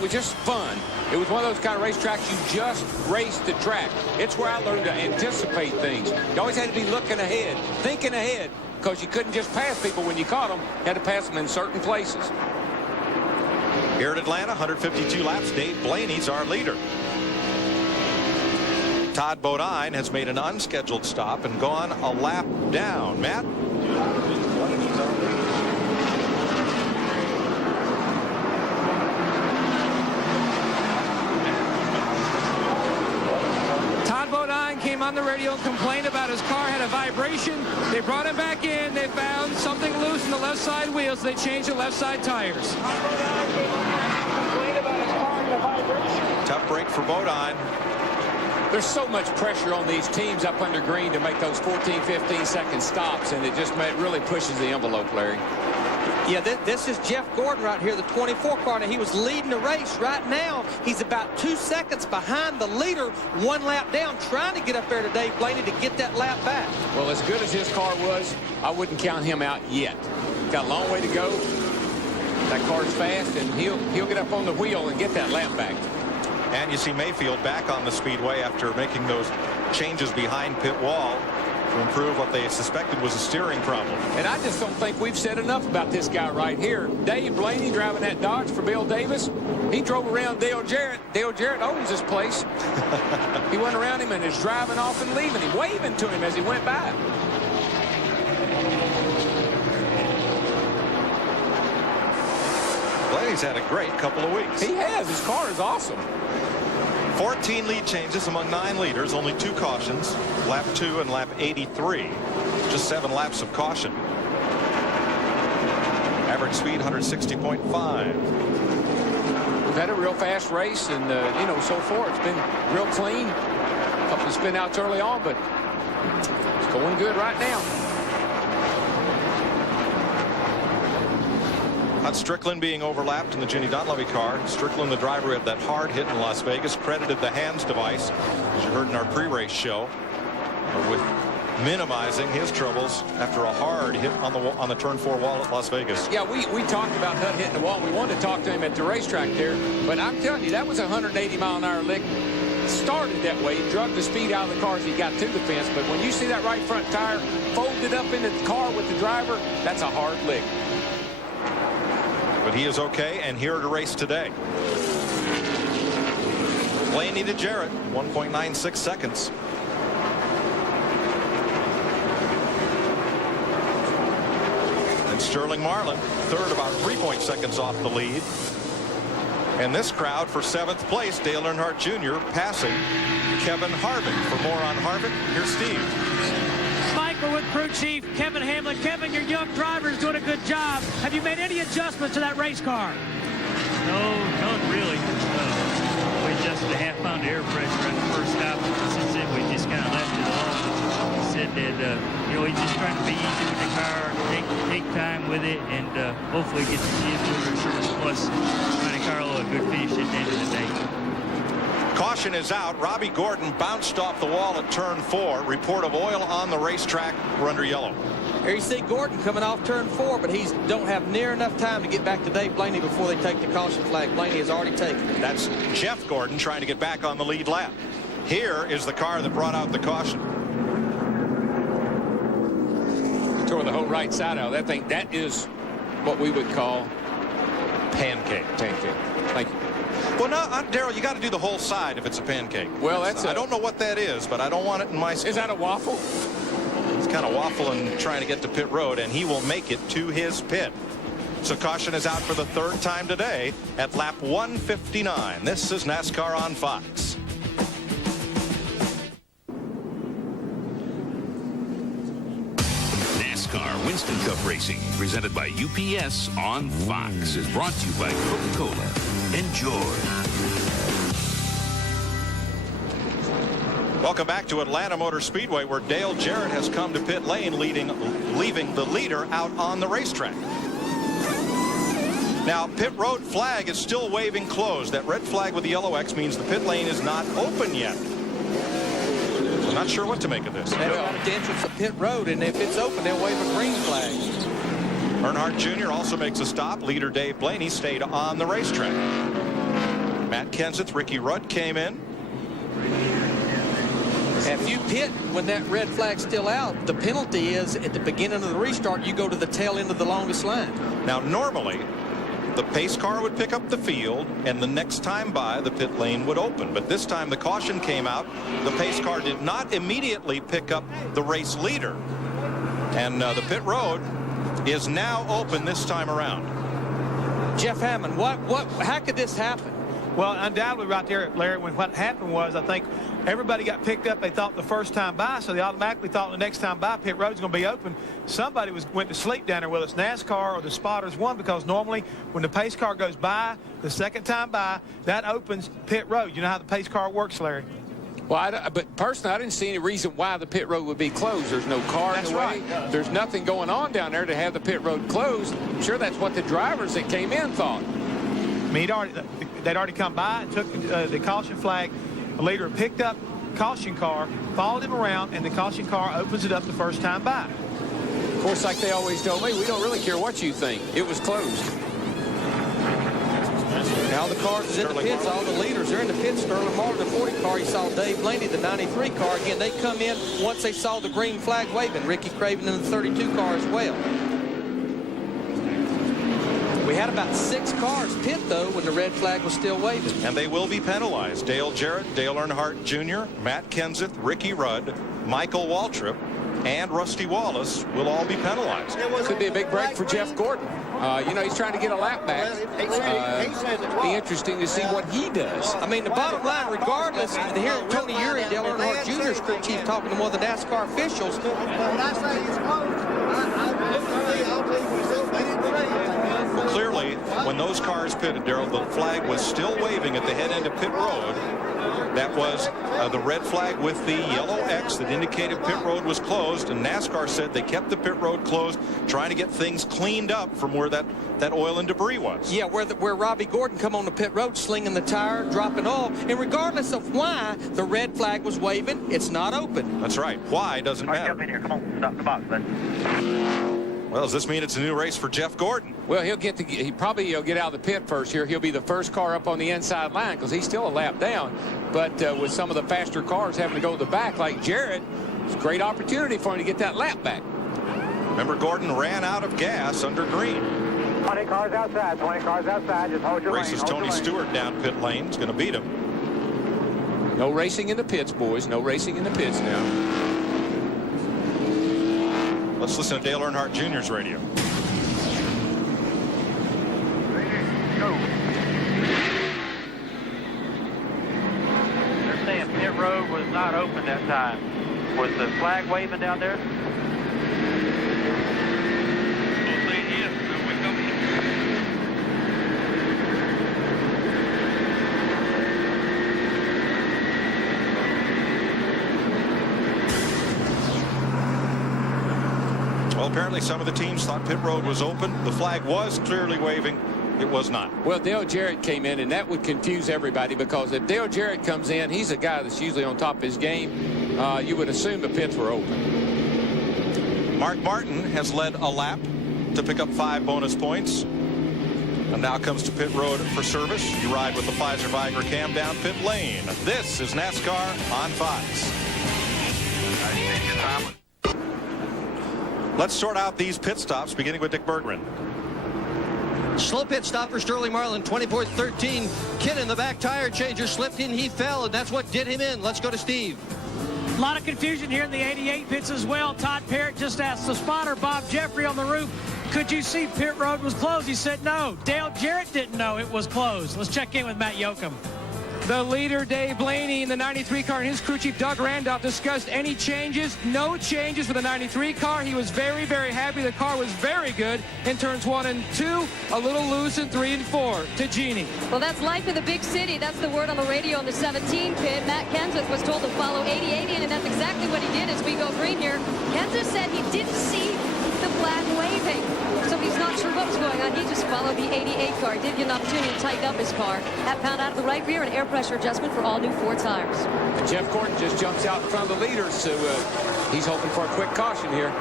was just fun. It was one of those kind of racetracks you just raced the track. It's where I learned to anticipate things. You always had to be looking ahead, thinking ahead, because you couldn't just pass people when you caught them. You had to pass them in certain places. Here at Atlanta, 152 laps. Dave Blaney's our leader. Todd Bodine has made an unscheduled stop and gone a lap down. Matt? Todd Bodine came on the radio and complained about his car had a vibration. They brought him back in. They found something loose in the left side wheels. They changed the left side tires. Tough break for Bodine. There's so much pressure on these teams up under green to make those 14, 15-second stops, and it just really pushes the envelope, Larry. Yeah, this is Jeff Gordon right here, the 24 car. Now, he was leading the race. Right now, he's about 2 seconds behind the leader, 1 lap down, trying to get up there to Dave Blaney to get that lap back. Well, as good as his car was, I wouldn't count him out yet. Got a long way to go. That car's fast, and he'll get up on the wheel and get that lap back. And you see Mayfield back on the speedway after making those changes behind pit wall to improve what they suspected was a steering problem. And I just don't think we've said enough about this guy right here. Dave Blaney driving that Dodge for Bill Davis. He drove around Dale Jarrett. Dale Jarrett owns this place. He went around him and is driving off and leaving him, waving to him as he went by. Blaney's had a great couple of weeks. He has. His car is awesome. 14 lead changes among 9 leaders, only 2 cautions, lap 2 and lap 83. Just 7 laps of caution. Average speed 160.5. We've had a real fast race, and you know, so far it's been real clean. A couple of spin outs early on, but it's going good right now. Strickland being overlapped in the Ginny Dunleavy car. Strickland, the driver, had that hard hit in Las Vegas, credited the hands device, as you heard in our pre-race show, with minimizing his troubles after a hard hit on the turn 4 wall at Las Vegas. Yeah, we talked about Hutt hitting the wall. We wanted to talk to him at the racetrack there, but I'm telling you, that was a 180-mile-an-hour lick. Started that way, drug the speed out of the car as he got to the fence, but when you see that right front tire folded up into the car with the driver, that's a hard lick. But he is okay and here to race today. Blaney to Jarrett, 1.96 seconds. And Sterling Marlin, third, about 3 seconds off the lead. And this crowd for 7th place, Dale Earnhardt Jr. passing Kevin Harvick. For more on Harvick, here's Steve. Mike, we're with crew chief Kevin Hamlin. Kevin, your young driver is doing a good job. Have you made any adjustments to that race car? No, not really. We adjusted a half-pound air pressure at the first stop. Since then, we just kind of left it alone. He said that, you know, he's just trying to be easy with the car, take time with it, and hopefully get the G Assurance Plus Monte Carlo a good finish at the end of the day. Caution is out. Robbie Gordon bounced off the wall at turn 4. Report of oil on the racetrack. We're under yellow. Here you see Gordon coming off turn 4, but he don't have near enough time to get back to Dave Blaney before they take the caution flag. Blaney has already taken it. That's Jeff Gordon trying to get back on the lead lap. Here is the car that brought out the caution. Tore the whole right side out of that thing. That is what we would call pancake. Pancake. Thank you. Well, no, Darrell, you got to do the whole side if it's a pancake. Well, I don't know what that is, but I don't want it in my skin. Is that a waffle? He's kind of waffling, trying to get to pit road, and he will make it to his pit. So caution is out for the 3rd time today at lap 159. This is NASCAR on Fox. NASCAR Winston Cup Racing, presented by UPS on Fox, is brought to you by Coca-Cola. Enjoy. Welcome back to Atlanta Motor Speedway, where Dale Jarrett has come to pit lane, leaving the leader out on the racetrack. Now, pit road flag is still waving closed. That red flag with the yellow X means the pit lane is not open yet. I'm not sure what to make of this. They're at the entrance of pit road, and if it's open, they'll wave a green flag. Earnhardt Jr. also makes a stop. Leader Dave Blaney stayed on the racetrack. Matt Kenseth, Ricky Rudd came in. If you pit when that red flag's still out, the penalty is at the beginning of the restart, you go to the tail end of the longest line. Now, normally, the pace car would pick up the field, and the next time by, the pit lane would open. But this time, the caution came out. The pace car did not immediately pick up the race leader. And the pit road is now open this time around. Jeff Hammond, how could this happen? Well, undoubtedly right there, Larry, when what happened was, I think everybody got picked up, they thought the first time by, so they automatically thought the next time by pit road's going to be open. Somebody went to sleep down there, whether it's NASCAR or the spotters won, because normally when the pace car goes by, the second time by, that opens pit road. You know how the pace car works, Larry? Well, but personally, I didn't see any reason why the pit road would be closed. There's no car in the way. Right. There's nothing going on down there to have the pit road closed. I'm sure that's what the drivers that came in thought. I mean, they'd already come by and took the caution flag. The leader picked up caution car, followed him around, and the caution car opens it up the first time by. Of course, like they always told me, we don't really care what you think. It was closed. Now the cars is in the pits, all the leaders are in the pits. Sterling Martin, the 40 car, you saw Dave Blaney, the 93 car. Again, they come in once they saw the green flag waving. Ricky Craven in the 32 car as well. We had about 6 cars pit, though, when the red flag was still waving. And they will be penalized. Dale Jarrett, Dale Earnhardt Jr., Matt Kenseth, Ricky Rudd, Michael Waltrip, and Rusty Wallace will all be penalized. Could be a big break for Jeff Gordon. You know, he's trying to get a lap back. Be interesting to see what he does. I mean, the bottom line, regardless, here Tony Uri, Dale Earnhardt Jr.'s crew chief, talking to one of the NASCAR officials. When I say it's closed, I'll tell you, we still made it today. Well, clearly, when those cars pitted, Darrell, the flag was still waving at the head end of pit road. That was the red flag with the yellow X that indicated pit road was closed, and NASCAR said they kept the pit road closed, trying to get things cleaned up from where that oil and debris was. Yeah, where Robbie Gordon come on the pit road, slinging the tire, dropping oil, and regardless of why the red flag was waving, it's not open. That's right. Why doesn't matter. Jump in here. Come on, stop the box, bud. Well, does this mean it's a new race for Jeff Gordon? Well, he'll probably get out of the pit first here. He'll be the first car up on the inside line because he's still a lap down. But with some of the faster cars having to go to the back like Jarrett, it's a great opportunity for him to get that lap back. Remember, Gordon ran out of gas under green. 20 cars outside. 20 cars outside. Just hold your lane. Races Tony Stewart down pit lane. Is going to beat him. No racing in the pits, boys. No racing in the pits now. Let's listen to Dale Earnhardt Jr.'s radio. Go. They're saying pit road was not open that time. Was the flag waving down there? We'll say yes. We come in. Well, apparently some of the teams thought pit road was open. The flag was clearly waving. It was not. Well, Dale Jarrett came in, and that would confuse everybody because if Dale Jarrett comes in, he's a guy that's usually on top of his game. You would assume the pits were open. Mark Martin has led a lap to pick up 5 bonus points. And now comes to pit road for service. You ride with the Pfizer Viagra cam down pit lane. This is NASCAR on Fox. Let's sort out these pit stops, beginning with Dick Berggren. Slow pit stop for Sterling Marlin, 24-13. Kinnan, the back tire changer, slipped in. He fell, and that's what did him in. Let's go to Steve. A lot of confusion here in the 88 pits as well. Todd Parrott just asked the spotter, Bob Jeffrey, on the roof, could you see pit road was closed? He said no. Dale Jarrett didn't know it was closed. Let's check in with Matt Yoakum. The leader, Dave Blaney, in the 93 car, and his crew chief, Doug Randolph, discussed any changes. No changes for the 93 car. He was very, very happy. The car was very good in turns 1 and 2, a little loose in 3 and 4. To Jeannie. Well, that's life in the big city. That's the word on the radio in the 17 pit. Matt Kenseth was told to follow 80-80 in, and that's exactly what he did as we go green here. Kenseth said he didn't see the flag waving, so he's not sure what was going on. He just followed the 88 car. Did get an opportunity to tighten up his car. Half pound out of the right rear and air pressure adjustment for all new Ford tires. And Jeff Gordon just jumps out in front of the leaders, so he's hoping for a quick caution here.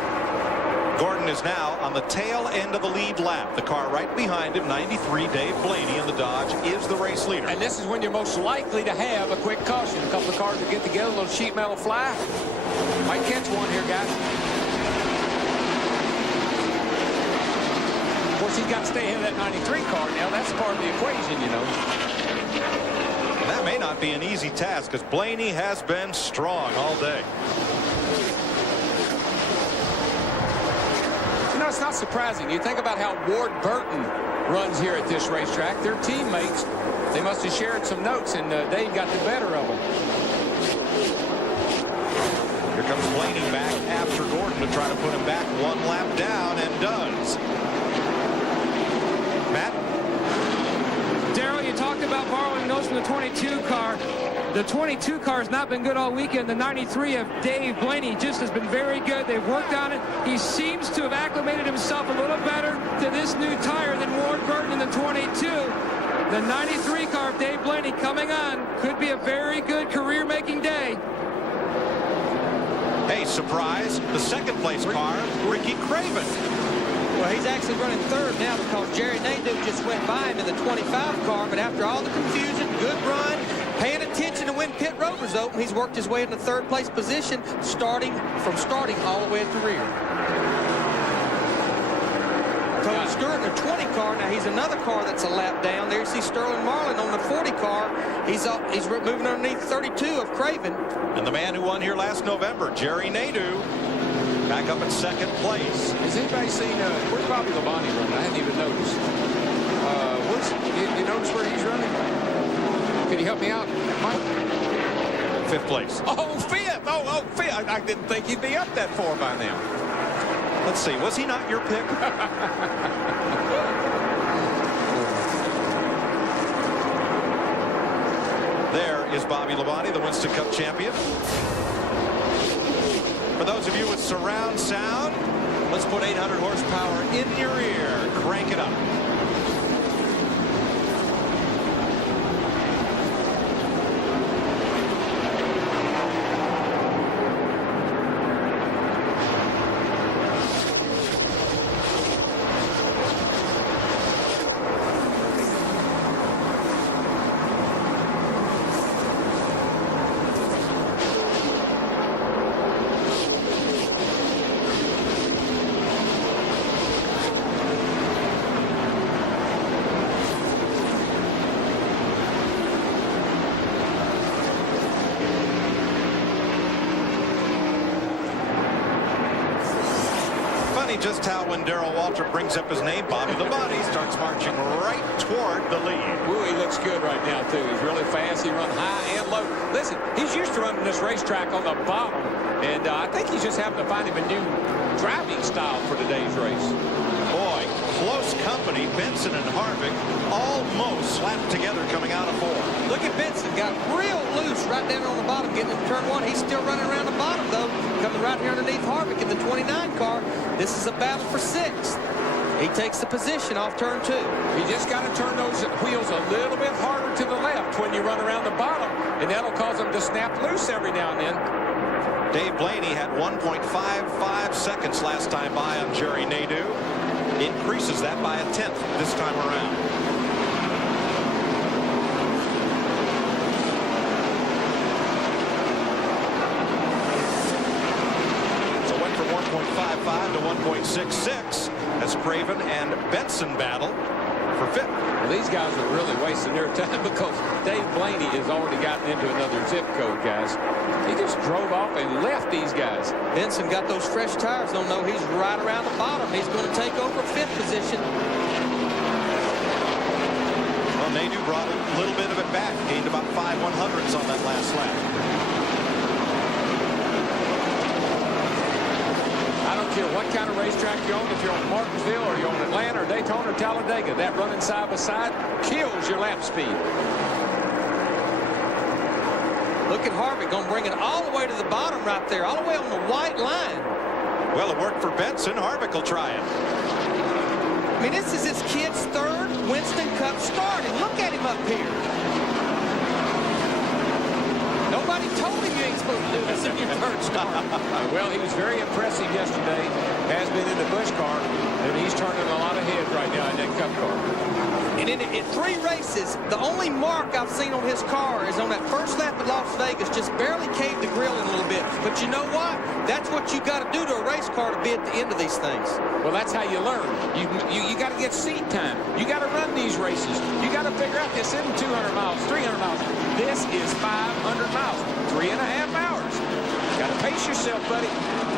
Gordon is now on the tail end of the lead lap. The car right behind him, 93, Dave Blaney in the Dodge, is the race leader. And this is when you're most likely to have a quick caution. A couple of cars will get together, a little sheet metal fly. Might catch one here, guys. Of course, he's got to stay ahead of that 93 car now. That's part of the equation, you know. That may not be an easy task because Blaney has been strong all day. You know, it's not surprising. You think about how Ward Burton runs here at this racetrack. Their teammates, They must have shared some notes, and Dave got the better of them. Here comes Blaney back after Gordon to try to put him back one lap down, and does. Matt? Darrell, you talked about borrowing notes from the 22 car. The 22 car has not been good all weekend. The 93 of Dave Blaney just has been very good. They've worked on it. He seems to have acclimated himself a little better to this new tire than Ward Burton in the 22. The 93 car of Dave Blaney coming on could be a very good career-making day. Hey, surprise, the second place car, Ricky Craven. Well, he's actually running third now because Jerry Nadeau just went by him in the 25 car, but after all the confusion, good run, paying attention to when pit road was open, he's worked his way into third place position, starting all the way at the rear. Tony Stewart in the 20 car. Now he's another car that's a lap down. There you see Sterling Marlin on the 40 car. He's moving underneath 32 of Craven. And the man who won here last November, Jerry Nadeau, back up in second place. Has anybody seen, where's Bobby Labonte running? I hadn't even noticed. You notice where he's running? Can you help me out, Mike? Fifth place. Oh, fifth! Oh, fifth! I didn't think he'd be up that far by now. Let's see, was he not your pick? There is Bobby Labonte, the Winston Cup champion. For those of you with surround sound, let's put 800 horsepower in your ear. Crank it up. Just how when Darrell Walter brings up his name, Bobby Labonte starts marching right toward the lead. Ooh, he looks good right now, too. He's really fast. He runs high and low. Listen, he's used to running this racetrack on the bottom, and I think he's just having to find him a new driving style for today's race. Boy, close company. Benson and Harvick almost slapped together coming out of four. Look at Benson, got real loose right down on the bottom, getting into turn one. He's still running around the bottom, though, coming right here underneath Harvick in the 29 car. This is a battle for sixth. He takes the position off turn two. You just got to turn those wheels a little bit harder to the left when you run around the bottom, and that'll cause them to snap loose every now and then. Dave Blaney had 1.55 seconds last time by on Jerry Nadeau. Increases that by a 10th this time around. So went from 1.55 to 1.66 as Craven and Benson battle for fifth. Well, these guys are really wasting their time because Dave Blaney has already gotten into another zip code, guys. He just drove off and left these guys. Benson got those fresh tires. Don't know he's right around the bottom. He's going to take over fifth position. Well, Nadeau brought a little bit of it back. Gained about 5/100ths on that last lap. I don't care what kind of racetrack you own, if you're on Martinsville or you're on Atlanta or Daytona or Talladega, that running side by side kills your lap speed. Look at Harvick, going to bring it all the way to the bottom right there, all the way on the white line. Well, it worked for Benson. Harvick will try it. I mean, this is his kid's third Winston Cup start, and look at him up here. Nobody told him you ain't supposed to do this in your third start. Well, he was very impressive yesterday, has been in the Busch car, and he's turning a lot of heads right now in that Cup car. And in 3 races, the only mark I've seen on his car is on that first lap at Las Vegas, just barely caved the grill in a little bit. But you know what? That's what you got to do to a race car to be at the end of these things. Well, that's how you learn. You got to get seat time. You got to run these races. You got to figure out this isn't 200 miles, 300 miles. This is 500 miles, 3.5 hours. Got to pace yourself, buddy.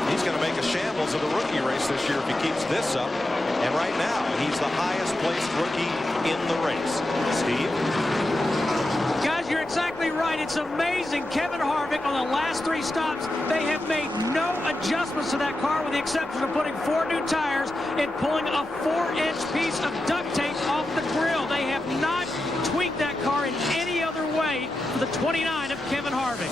He's going to make a shambles of the rookie race this year if he keeps this up. And right now, he's the highest placed rookie in the race. Steve? you're exactly right. It's amazing. Kevin Harvick on the last 3 stops, they have made no adjustments to that car with the exception of putting 4 new tires and pulling a 4-inch piece of duct tape off the grill. They have not tweaked that car in any other way for the 29 of Kevin Harvick.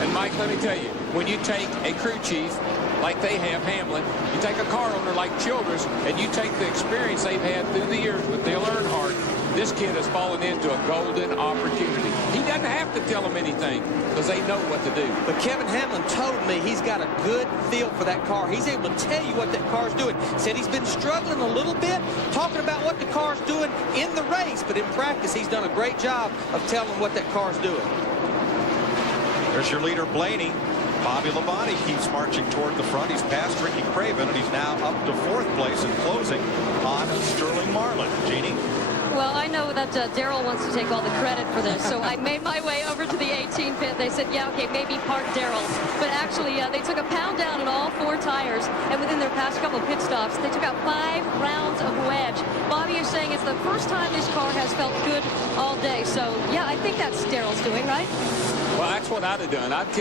And Mike, let me tell you, when you take a crew chief like they have Hamlin, you take a car owner like Childress, and you take the experience they've had through the years with Dale Earnhardt, this kid has fallen into a golden opportunity. He doesn't have to tell them anything because they know what to do. But Kevin Hamlin told me he's got a good feel for that car. He's able to tell you what that car's doing. Said he's been struggling a little bit, talking about what the car's doing in the race, but in practice he's done a great job of telling what that car's doing. There's your leader, Blaney. Bobby Labonte keeps marching toward the front. He's passed Ricky Craven, and he's now up to 4th place and closing on Sterling Marlin. Jeannie? Well, I know that Darrell wants to take all the credit for this, so I made my way over to the 18 pit. They said, yeah, okay, maybe park Darrell's. But actually, they took a pound down in all 4 tires, and within their past couple of pit stops, they took out 5 rounds of wedge. Bobby is saying it's the first time this car has felt good all day. So, yeah, I think that's Darrell's doing, right? Well, that's what I'd have done. I'd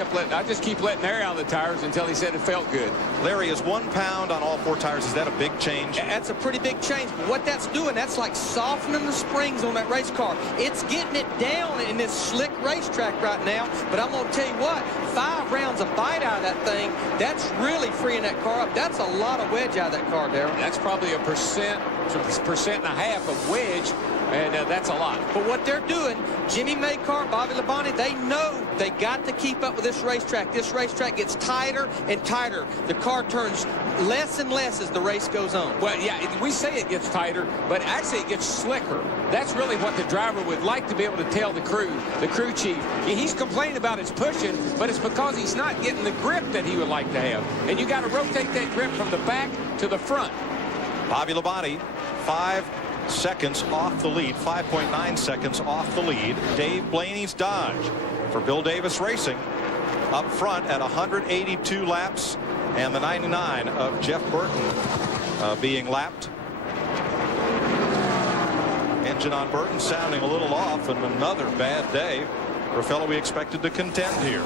just keep letting air out of the tires until he said it felt good. Larry, is 1 pound on all 4 tires, is that a big change? That's a pretty big change. But what that's doing, that's like softening the springs on that race car. It's getting it down in this slick racetrack right now. But I'm going to tell you what, 5 rounds of bite out of that thing, that's really freeing that car up. That's a lot of wedge out of that car, Darrell. That's probably a percent and a half of wedge. And that's a lot. But what they're doing, Jimmy Maycar, Bobby Labonte, they know they got to keep up with this racetrack. This racetrack gets tighter and tighter. The car turns less and less as the race goes on. Well, yeah, we say it gets tighter, but actually it gets slicker. That's really what the driver would like to be able to tell the crew chief. He's complaining about his pushing, but it's because he's not getting the grip that he would like to have. And you got to rotate that grip from the back to the front. Bobby Labonte, 5 seconds off the lead, 5.9 seconds off the lead. Dave Blaney's Dodge for Bill Davis Racing up front at 182 laps, and the 99 of Jeff Burton being lapped. Engine on Burton sounding a little off, and another bad day for a fellow we expected to contend here.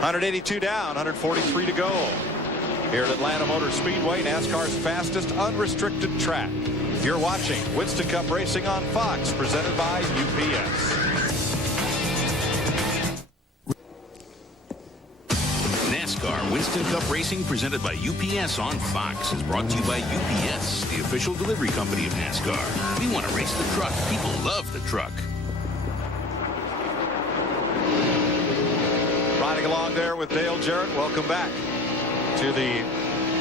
182 down, 143 to go. Here at Atlanta Motor Speedway, NASCAR's fastest unrestricted track. You're watching Winston Cup Racing on Fox, presented by UPS. NASCAR Winston Cup Racing, presented by UPS on Fox, is brought to you by UPS, the official delivery company of NASCAR. We want to race the truck. People love the truck. Riding along there with Dale Jarrett. Welcome back to the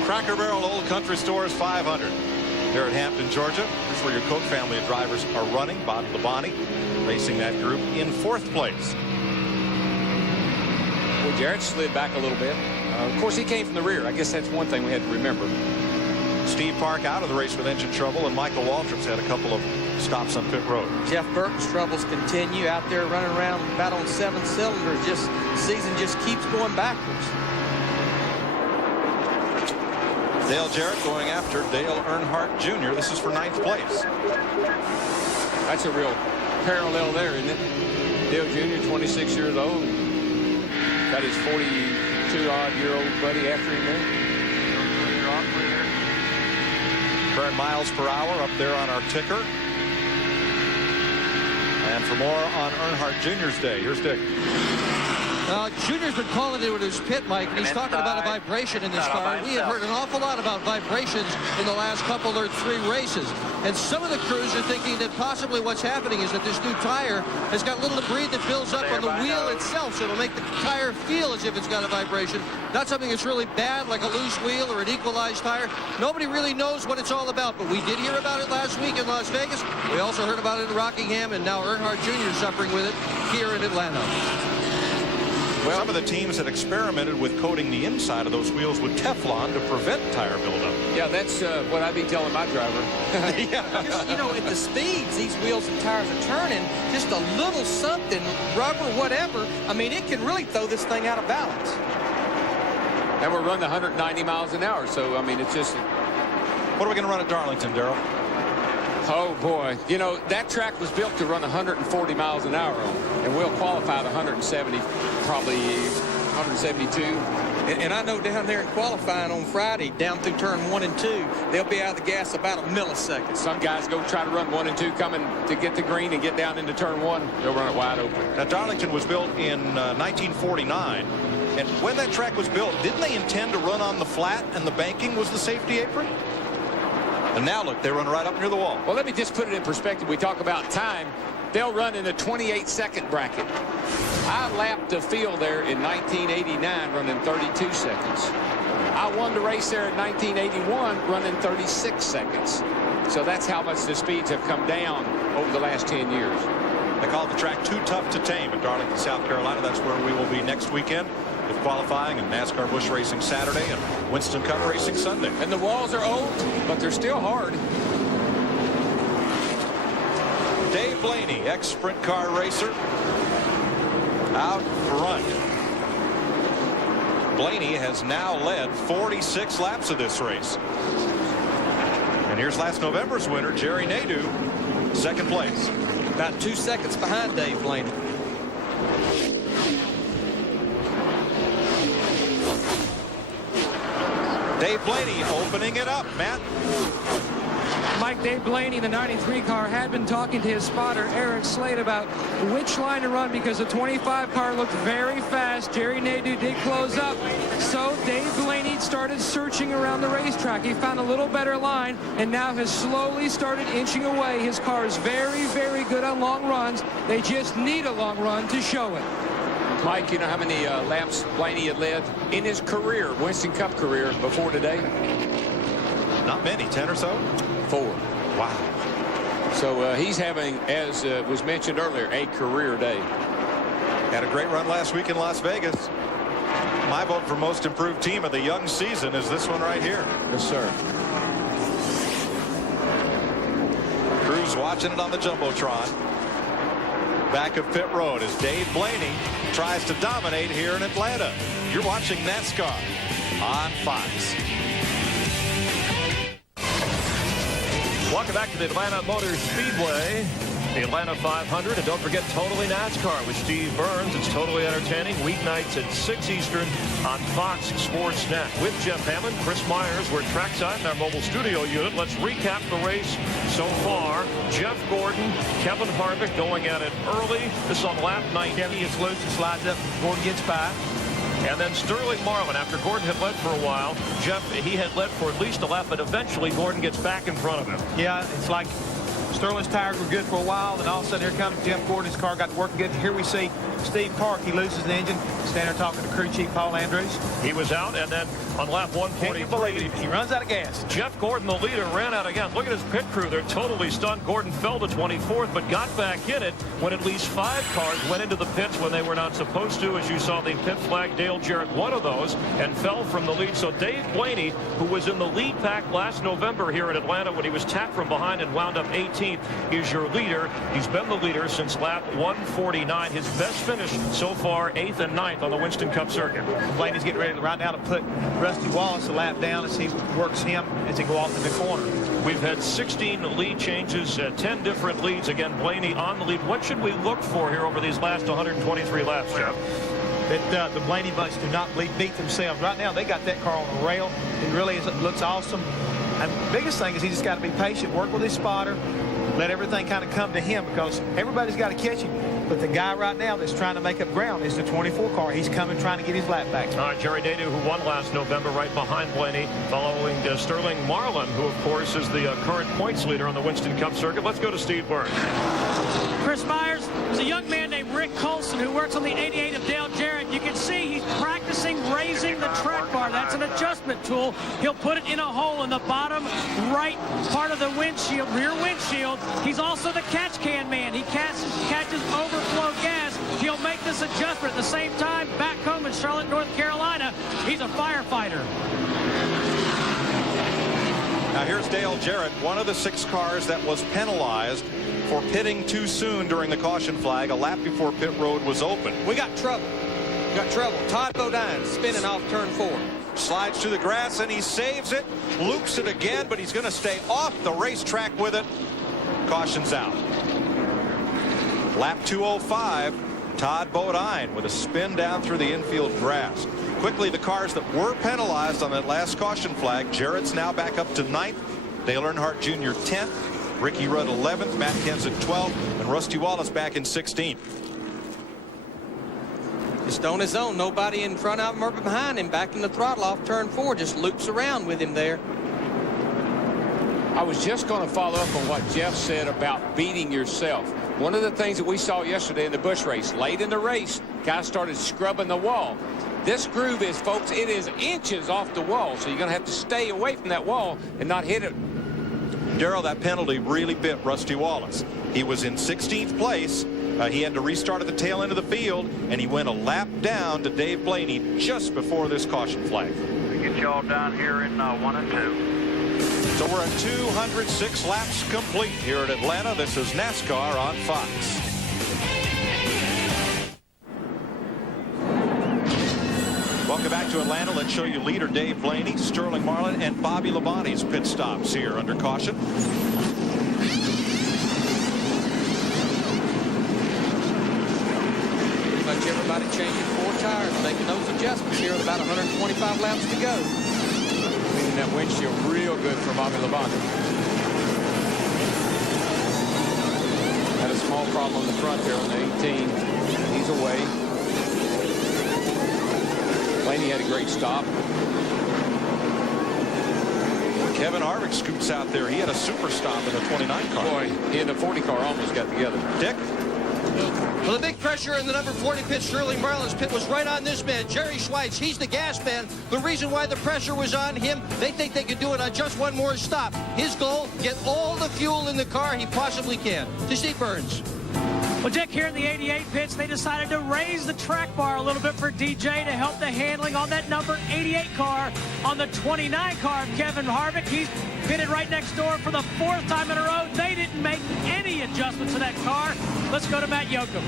Cracker Barrel Old Country Stores 500 here at Hampton, Georgia. This is where your Koch family of drivers are running. Bobby Labonte racing that group in 4th place. Well, Jarrett slid back a little bit. Of course, he came from the rear. I guess that's one thing we had to remember. Steve Park out of the race with engine trouble, and Michael Waltrip's had a couple of stops on pit road. Jeff Burton's troubles continue out there running around about on 7 cylinders. Just season just keeps going backwards. Dale Jarrett going after Dale Earnhardt Jr. This is for 9th place. That's a real parallel there, isn't it? Dale Jr., 26 years old. Got his 42-odd-year-old buddy after him there. Current miles per hour up there on our ticker. And for more on Earnhardt Jr.'s day, here's Dick. Junior's been calling it with his pit, Mike, and he's talking about a vibration in this car. We have heard an awful lot about vibrations in the last couple or 3 races. And some of the crews are thinking that possibly what's happening is that this new tire has got little debris that builds up on the wheel itself, so it'll make the tire feel as if it's got a vibration. Not something that's really bad, like a loose wheel or an equalized tire. Nobody really knows what it's all about, but we did hear about it last week in Las Vegas. We also heard about it in Rockingham, and now Earnhardt Jr. is suffering with it here in Atlanta. Well, some of the teams had experimented with coating the inside of those wheels with Teflon to prevent tire buildup. Yeah, that's what I'd be telling my driver. Yeah. Just, you know, at the speeds these wheels and tires are turning, just a little something, rubber, whatever, I mean, it can really throw this thing out of balance. And we're running 190 miles an hour, so, I mean, it's just... What are we going to run at Darlington, Darrell? Oh, boy. You know, that track was built to run 140 miles an hour on, and we'll qualify at 170, probably 172. And I know down there in qualifying on Friday, down through turn 1 and 2, they'll be out of the gas about a millisecond. Some guys go try to run 1 and 2 coming to get the green and get down into turn 1. They'll run it wide open. Now, Darlington was built in 1949. And when that track was built, didn't they intend to run on the flat and the banking was the safety apron? And now, look, they run right up near the wall. Well, let me just put it in perspective. We talk about time. They'll run in a 28-second bracket. I lapped the field there in 1989 running 32 seconds. I won the race there in 1981 running 36 seconds. So that's how much the speeds have come down over the last 10 years. They call the track too tough to tame at Darlington, South Carolina. That's where we will be next weekend with qualifying and NASCAR Busch Racing Saturday and Winston Cup Racing Sunday. And the walls are old, but they're still hard. Dave Blaney, ex-sprint car racer, out front. Blaney has now led 46 laps of this race. And here's last November's winner, Jerry Nadeau, second place. About 2 seconds behind Dave Blaney. Dave Blaney opening it up, Matt. Mike, Dave Blaney, the 93 car, had been talking to his spotter, Eric Slade, about which line to run because the 25 car looked very fast. Jerry Nadeau did close up. So Dave Blaney started searching around the racetrack. He found a little better line and now has slowly started inching away. His car is very, very good on long runs. They just need a long run to show it. Mike, you know how many laps Blaney had led in his career, Winston Cup career, before today? Not many, 10 or so? 4. Wow. So he's having, as was mentioned earlier, a career day. Had a great run last week in Las Vegas. My vote for most improved team of the young season is this one right here. Yes, sir. Crew's watching it on the Jumbotron. Back of pit road as Dave Blaney tries to dominate here in Atlanta. You're watching NASCAR on Fox. Welcome back to the Atlanta Motor Speedway, the Atlanta 500. And don't forget Totally NASCAR with Steve Burns. It's totally entertaining. Weeknights at 6 Eastern on Fox Sports Net. With Jeff Hammond, Chris Myers. We're trackside in our mobile studio unit. Let's recap the race so far. Jeff Gordon, Kevin Harvick going at it early. This is on lap 19. Kevin gets loose and slides up. Gordon gets by. And then Sterling Marlin, after Gordon had led for a while, Jeff, he had led for at least a lap, but eventually Gordon gets back in front of him. Yeah, it's like Sterling's tires were good for a while, and all of a sudden here comes Jeff Gordon. His car got to work good. Here we see Steve Park. He loses the engine. Standing there talking to crew chief Paul Andrews. He was out, and then on lap 143, can you believe it? He runs out of gas. Jeff Gordon, the leader, ran out of gas. Look at his pit crew. They're totally stunned. Gordon fell to 24th, but got back in it when at least 5 cars went into the pits when they were not supposed to. As you saw, the pit flag, Dale Jarrett, one of those, and fell from the lead. So Dave Blaney, who was in the lead pack last November here in Atlanta when he was tapped from behind and wound up 18th, is your leader. He's been the leader since lap 149. His best finish so far, 8th and 9th on the Winston Cup circuit. Blaney's getting ready right now to put Rusty Wallace a lap down as he works him as he go off in the corner. We've had 16 lead changes, 10 different leads. Again, Blaney on the lead. What should we look for here over these last 123 laps, Jeff? That the Blaney bunch do not beat themselves. Right now, they got that car on a rail. It really is, it looks awesome. And the biggest thing is he just got to be patient, work with his spotter, let everything kind of come to him because everybody's got to catch him. But the guy right now that's trying to make up ground is the 24 car. He's coming trying to get his lap back. All right, Jerry Nadeau, who won last November, right behind Blaney, following Sterling Marlin, who, of course, is the current points leader on the Winston Cup circuit. Let's go to Steve Burns. Chris Myers, there's a young man named Rick Colson who works on the 88 of Dale Jarrett. You can see he's practicing raising the track bar. That's an adjustment tool. He'll put it in a hole in the bottom right part of the windshield, rear windshield. He's also the catch can man. He catches overflow gas. He'll make this adjustment at the same time. Back home in Charlotte, North Carolina, he's a firefighter. Now here's Dale Jarrett, one of the 6 cars that was penalized for pitting too soon during the caution flag a lap before pit road was open. We got trouble. Todd Bodine spinning off turn 4. Slides through the grass and he saves it, loops it again, but he's going to stay off the racetrack with it. Caution's out. Lap 205, Todd Bodine with a spin down through the infield grass. Quickly, the cars that were penalized on that last caution flag. Jarrett's now back up to 9th. Dale Earnhardt Jr. 10th. Ricky Rudd 11th. Matt Kenseth 12th. And Rusty Wallace back in 16th. Just on his own. Nobody in front of him or behind him. Back in the throttle off turn 4. Just loops around with him there. I was just going to follow up on what Jeff said about beating yourself. One of the things that we saw yesterday in the Busch race, late in the race, guys started scrubbing the wall. This groove is, folks, it is inches off the wall, so you're going to have to stay away from that wall and not hit it. Darrell, that penalty really bit Rusty Wallace. He was in 16th place. He had to restart at the tail end of the field, and he went a lap down to Dave Blaney just before this caution flag. We get y'all down here in 1 and 2. So we're at 206 laps complete here at Atlanta. This is NASCAR on Fox. Welcome back to Atlanta. Let's show you leader Dave Blaney, Sterling Marlin, and Bobby Labonte's pit stops here under caution. Pretty much everybody changing 4 tires, making those adjustments here with about 125 laps to go. Cleaning that windshield real good for Bobby Labonte. Had a small problem on the front there on the 18. He's away. Blaney had a great stop. Kevin Harvick scoots out there. He had a super stop in the 29 car. Boy, he and the 40 car almost got together. Dick? Well, the big pressure in the number 40 pit, Sterling Marlin's pit, was right on this man, Jerry Schweitz. He's the gas man. The reason why the pressure was on him, they think they could do it on just one more stop. His goal, get all the fuel in the car he possibly can. To Steve Burns. Well, Dick, here in the 88 pits, they decided to raise the track bar a little bit for DJ to help the handling on that number 88 car. On the 29 car of Kevin Harvick, he's pitted right next door for the 4th time in a row. They didn't make any adjustments to that car. Let's go to Matt Yoakum.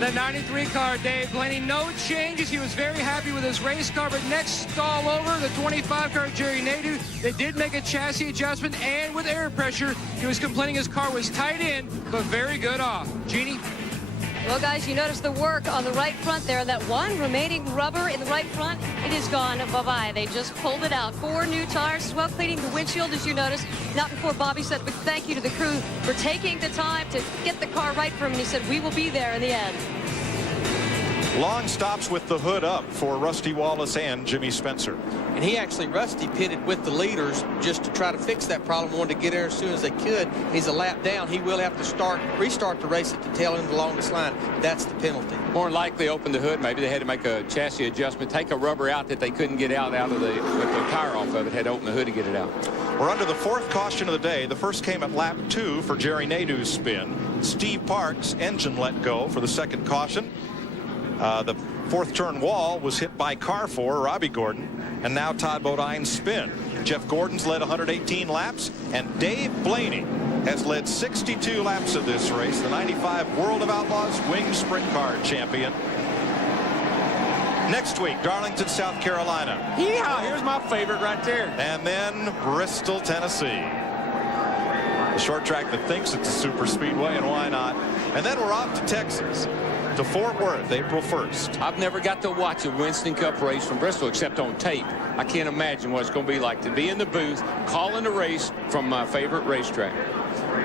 The 93 car, Dave Blaney, no changes. He was very happy with his race car, but next stall over, the 25 car, Jerry Nadeau. They did make a chassis adjustment, and with air pressure, he was complaining his car was tight in, but very good off. Jeannie? Well, guys, you notice the work on the right front there. That one remaining rubber in the right front, it is gone bye-bye. They just pulled it out. 4 new tires as well, cleaning the windshield, as you notice. Not before Bobby said, but thank you to the crew for taking the time to get the car right for him. And he said, we will be there in the end. Long stops with the hood up for Rusty Wallace and Jimmy Spencer. And he actually, Rusty, pitted with the leaders just to try to fix that problem. Wanted to get there as soon as they could. He's a lap down. He will have to restart the race at the tail end of the longest line. That's the penalty. More likely open the hood. Maybe they had to make a chassis adjustment, take a rubber out that they couldn't get out of the, with the tire off of it, had to open the hood to get it out. We're under the 4th caution of the day. The first came at lap 2 for Jerry Nadeau's spin. Steve Parks' engine let go for the 2nd caution. The 4th turn wall was hit by car 4, Robbie Gordon, and now Todd Bodine's spin. Jeff Gordon's led 118 laps, and Dave Blaney has led 62 laps of this race. The 95 World of Outlaws Wing Sprint Car champion. Next week, Darlington, South Carolina. Yeah, here's my favorite right there. And then Bristol, Tennessee. The short track that thinks it's a super speedway, and why not? And then we're off to Texas, to Fort Worth, April 1st. I've never got to watch a Winston Cup race from Bristol except on tape. I can't imagine what it's going to be like to be in the booth calling the race from my favorite racetrack.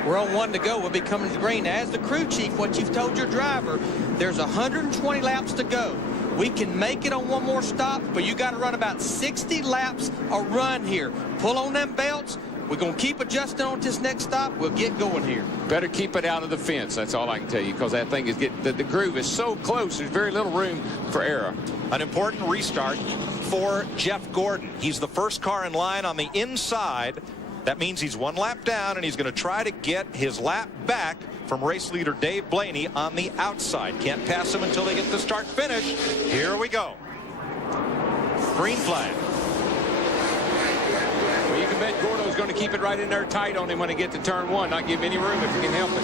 We're on 1 to go. We'll be coming to the green. As the crew chief, what you've told your driver, there's 120 laps to go. We can make it on one more stop, but you got to run about 60 laps a run here. Pull on them belts. We're going to keep adjusting on this next stop. We'll get going here. Better keep it out of the fence. That's all I can tell you, because that thing is the groove is so close. There's very little room for error. An important restart for Jeff Gordon. He's the first car in line on the inside. That means he's 1 lap down, and he's going to try to get his lap back from race leader Dave Blaney on the outside. Can't pass him until they get the start finish. Here we go. Green flag. Well, you can bet Gordo's going to keep it right in there tight on him when they get to turn 1, not give him any room if he can help it.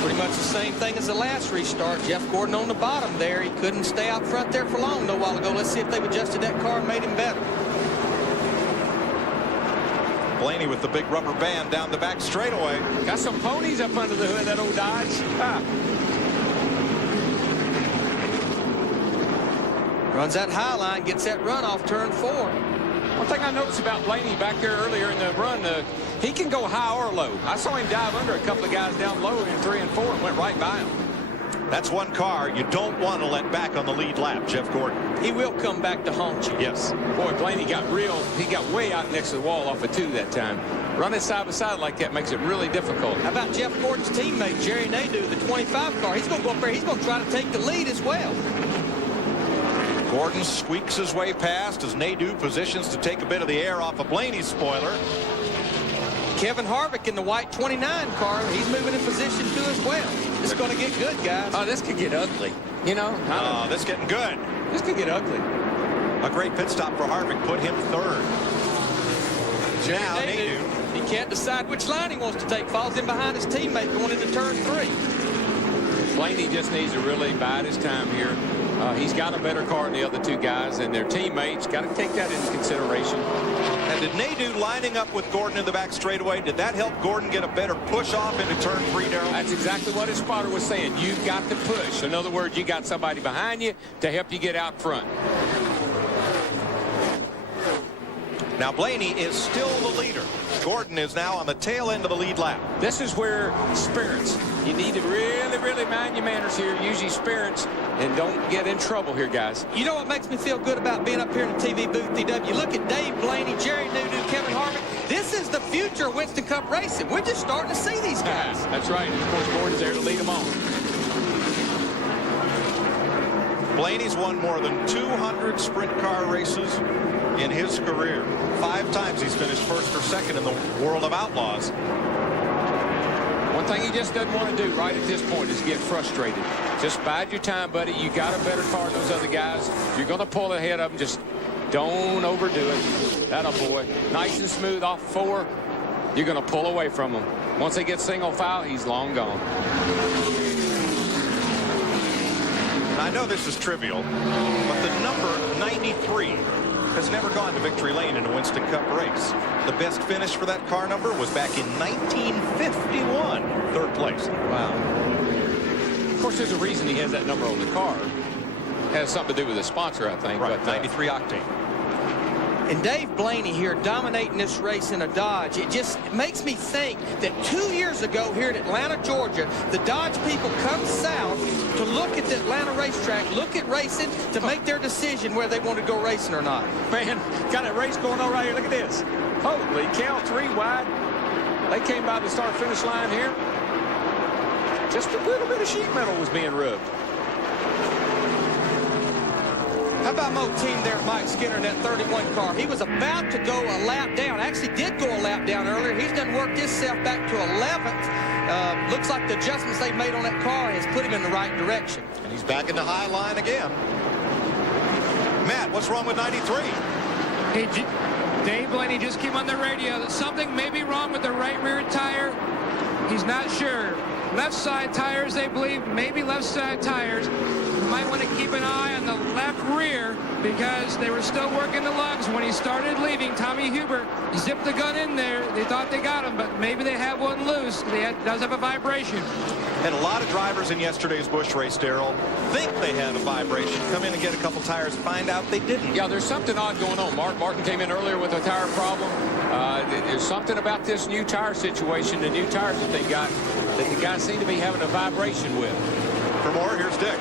Pretty much the same thing as the last restart. Jeff Gordon on the bottom there. He couldn't stay out front there for long a while ago. Let's see if they've adjusted that car and made him better. Blaney with the big rubber band down the back straightaway. Got some ponies up under the hood of that old Dodge. Runs that high line, gets that run off turn 4. One thing I noticed about Blaney back there earlier in the run, he can go high or low. I saw him dive under a couple of guys down low in 3 and 4 and went right by him. That's one car you don't want to let back on the lead lap, Jeff Gordon. He will come back to haunt you. Yes. Boy, Blaney he got way out next to the wall off of 2 that time. Running side by side like that makes it really difficult. How about Jeff Gordon's teammate, Jerry Nadeau, the 25 car? He's going to go up there. He's going to try to take the lead as well. Gordon squeaks his way past as Nadeau positions to take a bit of the air off of Blaney's spoiler. Kevin Harvick in the white 29 car, he's moving in position too as well. It's going to get good, guys. Oh, this could get ugly. You know? Oh, this getting good. This could get ugly. A great pit stop for Harvick put him 3rd. Now Nadeau. He can't decide which line he wants to take. Falls in behind his teammate going into turn 3. Blaney just needs to really bide his time here. He's got a better car than the other 2 guys, and their teammates got to take that into consideration. And did Nadeau lining up with Gordon in the back straightaway, did that help Gordon get a better push off into turn 3, Darrell? That's exactly what his spotter was saying. You've got to push. In other words, you got somebody behind you to help you get out front. Now Blaney is still the leader. Gordon is now on the tail end of the lead lap. This is where spirits. You need to really, really mind your manners here. Use your spirits and don't get in trouble here, guys. You know what makes me feel good about being up here in the TV booth, DW? Look at Dave Blaney, Jerry Nadeau, Kevin Harvick. This is the future of Winston Cup racing. We're just starting to see these guys. That's right. And of course, Gordon's there to lead them on. Blaney's won more than 200 sprint car races in his career. 5 times he's finished 1st or 2nd in the World of Outlaws. One thing he just doesn't want to do right at this point is get frustrated. Just bide your time, buddy. You got a better car than those other guys. You're going to pull ahead of them. Just don't overdo it. That boy. Nice and smooth off 4. You're going to pull away from him. Once they get single file, he's long gone. I know this is trivial, but the number 93 has never gone to victory lane in a Winston Cup race. The best finish for that car number was back in 1951, 3rd place. Wow. Of course, there's a reason he has that number on the car. Has something to do with the sponsor, I think. Right, but, 93 octane. And Dave Blaney here dominating this race in a Dodge. It just makes me think that 2 years ago here in Atlanta, Georgia, the Dodge people come south to look at the Atlanta racetrack, look at racing, to make their decision whether they want to go racing or not. Man, got a race going on right here. Look at this. Holy cow, 3 wide. They came by the start-finish line here. Just a little bit of sheet metal was being rubbed. How about Mo team there, Mike Skinner in that 31 car? He was about to go a lap down. Actually did go a lap down earlier. He's done worked himself back to 11th. Looks like the adjustments they've made on that car has put him in the right direction. And he's back in the high line again. Matt, what's wrong with 93? Hey, Dave Blaney just came on the radio that something may be wrong with the right rear tire. He's not sure. Left side tires, they believe, maybe left side tires. You might want to keep an eye on the left rear because they were still working the lugs when he started leaving. Tommy Hubert zipped the gun in there. They thought they got him, but maybe they have one loose. Does have a vibration. And a lot of drivers in yesterday's Busch race, Darrell, think they had a vibration. Come in and get a couple tires and find out they didn't. Yeah, there's something odd going on. Mark Martin came in earlier with a tire problem. There's something about this new tire situation, the new tires that they got, that the guys seem to be having a vibration with. For more, here's Dick.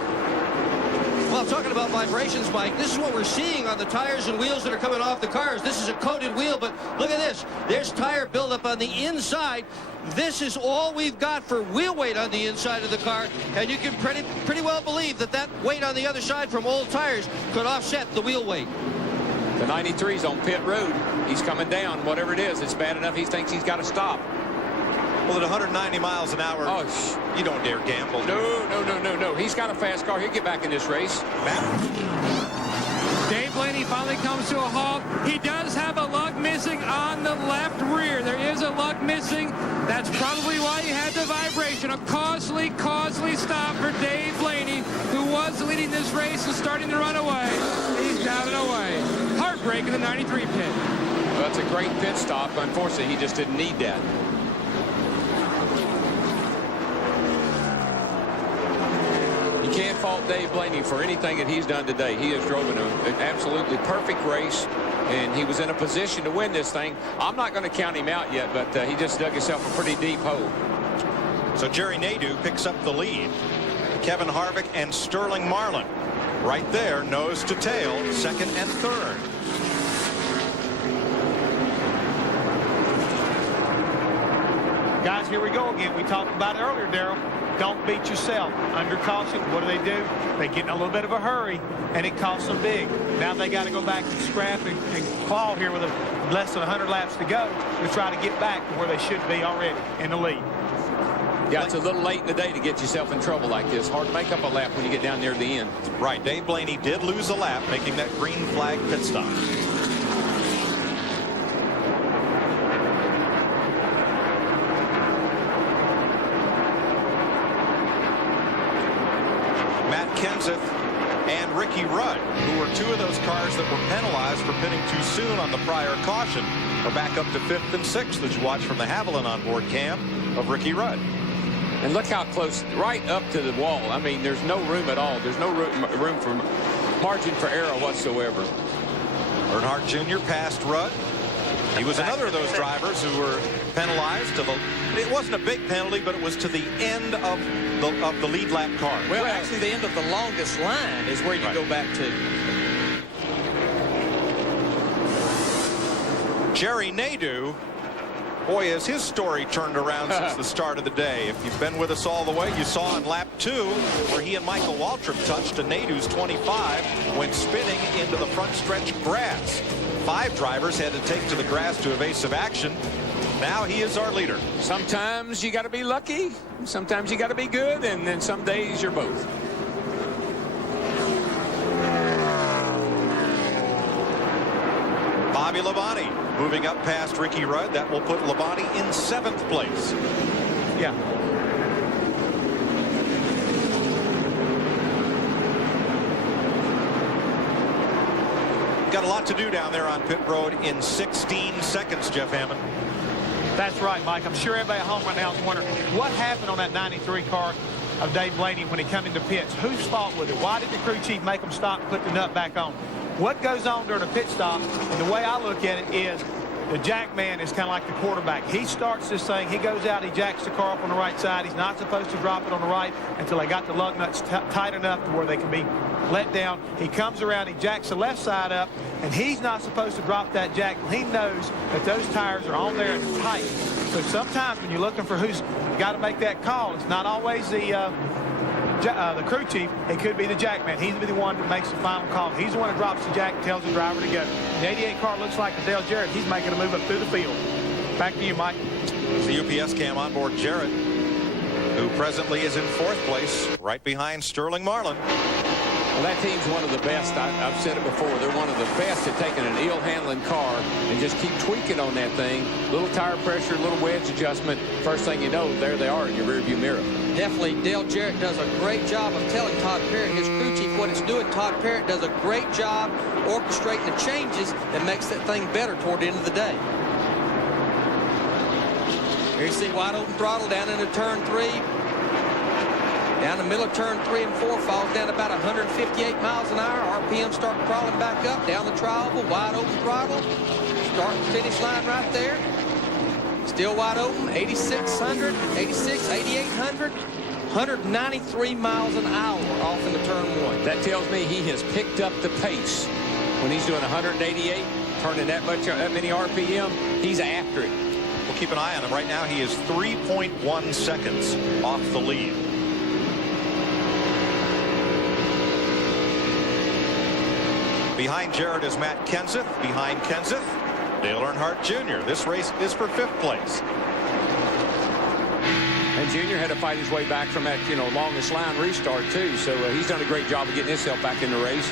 Well, talking about vibrations, Mike, this is what we're seeing on the tires and wheels that are coming off the cars. This is a coated wheel, but look at this. There's tire buildup on the inside. This is all we've got for wheel weight on the inside of the car, and you can pretty well believe that that weight on the other side from old tires could offset the wheel weight. The 93's on pit road. He's coming down. Whatever it is, it's bad enough he thinks he's got to stop. Well, at 190 miles an hour, you don't dare gamble. No. He's got a fast car. He'll get back in this race. Dave Blaney finally comes to a halt. He does have a lug missing on the left rear. There is a lug missing. That's probably why he had the vibration. A costly stop for Dave Blaney, who was leading this race and starting to run away. He's down and away. Heartbreak in the 93 pit. Well, that's a great pit stop. Unfortunately, he just didn't need that. You can't fault Dave Blaney for anything that he's done today. He has driven an absolutely perfect race, and he was in a position to win this thing. I'm not going to count him out yet, but he just dug himself a pretty deep hole. So Jerry Nadeau picks up the lead. Kevin Harvick and Sterling Marlin right there, nose to tail, second and third. Guys, here we go again. We talked about it earlier, Darrell. Don't beat yourself. Under caution, what do? They get in a little bit of a hurry, and it costs them big. Now they got to go back and scrap and claw here with less than 100 laps to go to try to get back to where they should be already in the lead. Yeah, it's a little late in the day to get yourself in trouble like this. Hard to make up a lap when you get down near the end. Right. Dave Blaney did lose a lap, making that green flag pit stop. Matt Kenseth and Ricky Rudd, who were two of those cars that were penalized for pitting too soon on the prior caution, are back up to 5th and 6th as you watch from the Haviland onboard cam of Ricky Rudd. And look how close, right up to the wall. I mean, there's no room at all. There's no room for margin for error whatsoever. Earnhardt Jr. passed Rudd. He was another of those drivers who were penalized. It wasn't a big penalty, but it was to the end of the lead lap car. Well, actually, the end of the longest line is where you go back to. Jerry Nadeau, boy, has his story turned around since the start of the day. If you've been with us all the way, you saw on lap 2 where he and Michael Waltrip touched a Nadeau's 25 when spinning into the front stretch grass. 5 drivers had to take to the grass to evasive action. Now he is our leader. Sometimes you got to be lucky, sometimes you got to be good, and then some days you're both. Bobby Labonte moving up past Ricky Rudd. That will put Labonte in 7th place. Yeah. Got a lot to do down there on pit road in 16 seconds, Jeff Hammond. That's right, Mike. I'm sure everybody at home right now is wondering what happened on that 93 car of Dave Blaney when he come into pits. Whose fault was it? Why did the crew chief make him stop and put the nut back on? What goes on during a pit stop, and the way I look at it is the jack man is kind of like the quarterback. He starts this thing, he goes out, he jacks the car up on the right side. He's not supposed to drop it on the right until they got the lug nuts tight enough to where they can be let down. He comes around, he jacks the left side up, and he's not supposed to drop that jack. He knows that those tires are on there and tight. So sometimes when you're looking for who's got to make that call, it's not always the crew chief. It could be the jack man. He's the one that makes the final call. He's the one that drops the jack and tells the driver to go. The 88 car looks like the Dale Jarrett. He's making a move up through the field. Back to you, Mike. The UPS cam on board Jarrett, who presently is in 4th place, right behind Sterling Marlin. Well, that team's one of the best. I've said it before. They're one of the best at taking an ill-handling car and just keep tweaking on that thing. Little tire pressure, little wedge adjustment. First thing you know, there they are in your rearview mirror. Definitely, Dale Jarrett does a great job of telling Todd Parrott, his crew chief, what it's doing. Todd Parrott does a great job orchestrating the changes that makes that thing better toward the end of the day. Here you see wide open throttle down into turn 3. Down the middle of turn 3 and 4, falls down about 158 miles an hour. RPM start crawling back up, down the tri-oval, wide open throttle. Start and finish line right there. Still wide open, 8,600, 86, 8,800, 193 miles an hour off into turn 1. That tells me he has picked up the pace. When he's doing 188, turning that many RPM, he's after it. We'll keep an eye on him. Right now, he is 3.1 seconds off the lead. Behind Jarrett is Matt Kenseth. Behind Kenseth, Dale Earnhardt Jr. This race is for 5th place. And Junior had to fight his way back from that, longest line restart, too. So he's done a great job of getting himself back in the race.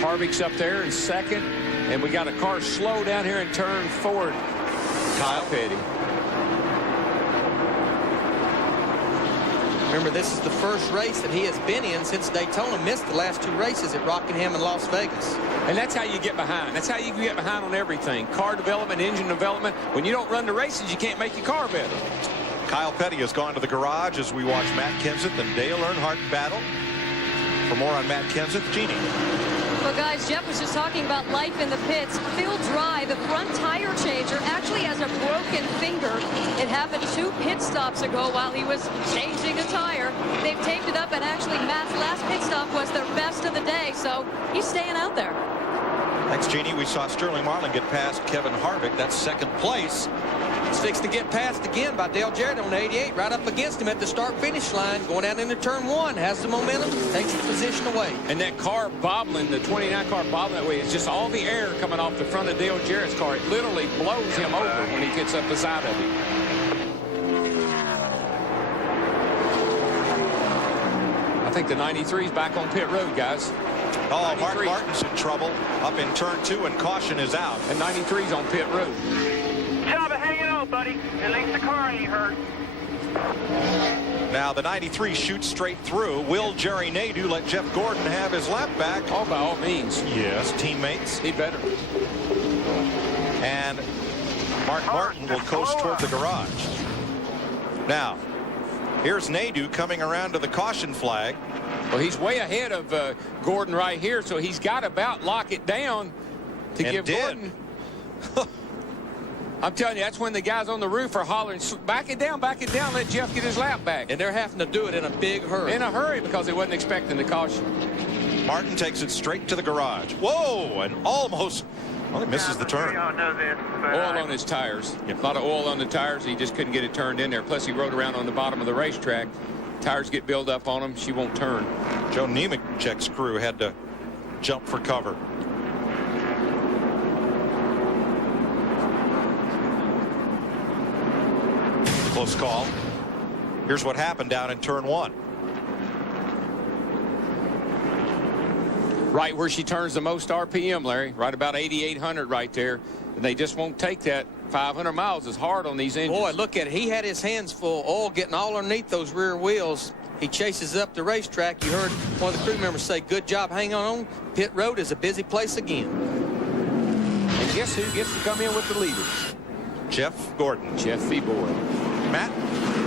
Harvick's up there in 2nd. And we got a car slow down here in turn 4. Kyle Petty. Remember, this is the first race that he has been in since Daytona. Missed the last 2 races at Rockingham and Las Vegas. And that's how you get behind. That's how you get behind on everything. Car development, engine development. When you don't run the races, you can't make your car better. Kyle Petty has gone to the garage as we watch Matt Kenseth and Dale Earnhardt battle. For more on Matt Kenseth, Jeannie. Well, guys, Jeff was just talking about life in the pits. Phil Dry, the front tire changer, actually has a broken finger. It happened 2 pit stops ago while he was changing a tire. They've taped it up, and actually Matt's last pit stop was their best of the day, so he's staying out there. Thanks, Jeannie. We saw Sterling Marlin get past Kevin Harvick. That's second place. It's fixed to get passed again by Dale Jarrett on the 88, right up against him at the start-finish line, going out into turn 1, has the momentum, takes the position away. And that car bobbling, the 29 car bobbling that way, it's just all the air coming off the front of Dale Jarrett's car. It literally blows him over when he gets up the side of him. I think the 93's back on pit road, guys. Oh, Mark Martin's in trouble up in turn 2, and caution is out. And 93's on pit road. Job of hanging on, buddy. At least the car ain't hurt. Now the 93 shoots straight through. Will Jerry Nadeau let Jeff Gordon have his lap back? Oh, by all means. Yes, teammates. He better. And Mark Martin will coast toward the garage. Now, here's Nadeau coming around to the caution flag. Well, he's way ahead of Gordon right here, so he's got to about lock it down to give Gordon. I'm telling you, that's when the guys on the roof are hollering, back it down, let Jeff get his lap back. And they're having to do it in a big hurry. In a hurry, because they wasn't expecting the caution. Martin takes it straight to the garage. Whoa, and almost only misses the turn. Oil on his tires. A lot of oil on the tires. He just couldn't get it turned in there. Plus, he rode around on the bottom of the racetrack. Tires get built up on him. She won't turn. Joe Nemechek's crew had to jump for cover. Close call. Here's what happened down in turn 1. Right where she turns the most RPM, Larry. Right about 8,800 right there. And they just won't take that. 500 miles is hard on these engines. Boy, look at it. He had his hands full, oil getting all underneath those rear wheels. He chases up the racetrack. You heard one of the crew members say, good job hanging on. Pit road is a busy place again. And guess who gets to come in with the leaders? Jeff Gordon. Jeffy boy. Matt?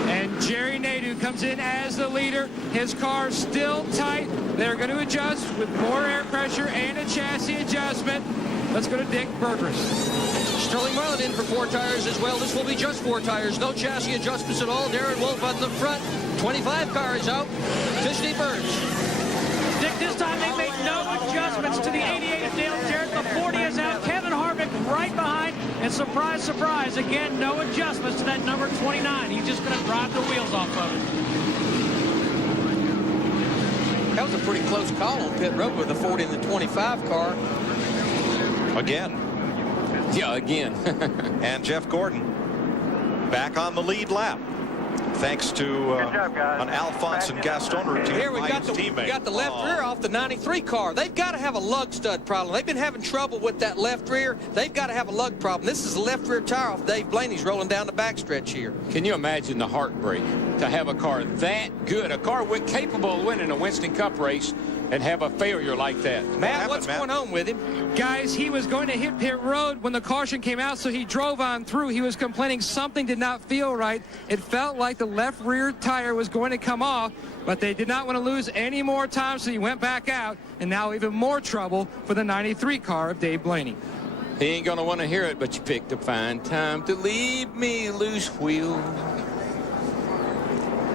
And Jerry Nadeau comes in as the leader. His car's still tight. They're going to adjust with more air pressure and a chassis adjustment. Let's go to Dick Bergris. Sterling Marlin in for 4 tires as well. This will be just 4 tires. No chassis adjustments at all. Darren Wolf on the front. 25 cars out. Disney Burns. Dick, this time they made no adjustments to the 88 of Dale Jarrett. The 40 is out. Kevin Harvick right behind. And surprise, surprise, again, no adjustments to that number 29. He's just going to drive the wheels off of it. That was a pretty close call on pit road with the 40 and the 25 car. Again. Yeah, again. And Jeff Gordon back on the lead lap. Thanks to an Alphonse and Gaston routine. Here we got the left rear off the 93 car. They've got to have a lug stud problem. They've been having trouble with that left rear. They've got to have a lug problem. This is the left rear tire off Dave Blaney's rolling down the backstretch here. Can you imagine the heartbreak to have a car that good, a car capable of winning a Winston Cup race, and have a failure like that? Matt, what's going on with him? Guys, he was going to hit pit road when the caution came out, so he drove on through. He was complaining something did not feel right. It felt like the left rear tire was going to come off, but they did not want to lose any more time, so he went back out, and now even more trouble for the 93 car of Dave Blaney. He ain't going to want to hear it, but you picked a fine time to leave me loose wheel.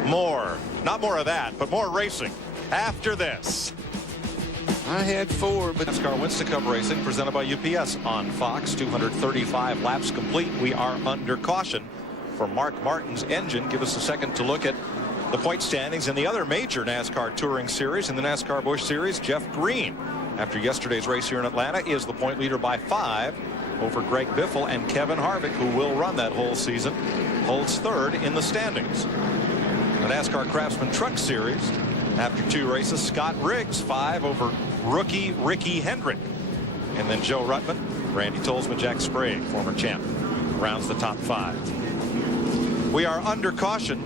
More. Not more of that, but more racing after this. I had 4, but Nascar Winston Cup Racing presented by UPS on Fox. 235 laps complete. We are under caution for Mark Martin's engine. Give us a second to look at the point standings in the other major NASCAR Touring Series. In the NASCAR Busch Series, Jeff Green, after yesterday's race here in Atlanta, is the point leader by 5 over Greg Biffle, and Kevin Harvick, who will run that whole season, holds 3rd in the standings. The NASCAR Craftsman Truck Series, after 2 races, Scott Riggs 5 over rookie Ricky Hendrick. And then Joe Ruttman, Randy Tolsma, Jack Sprague, former champ, rounds the top 5. We are under caution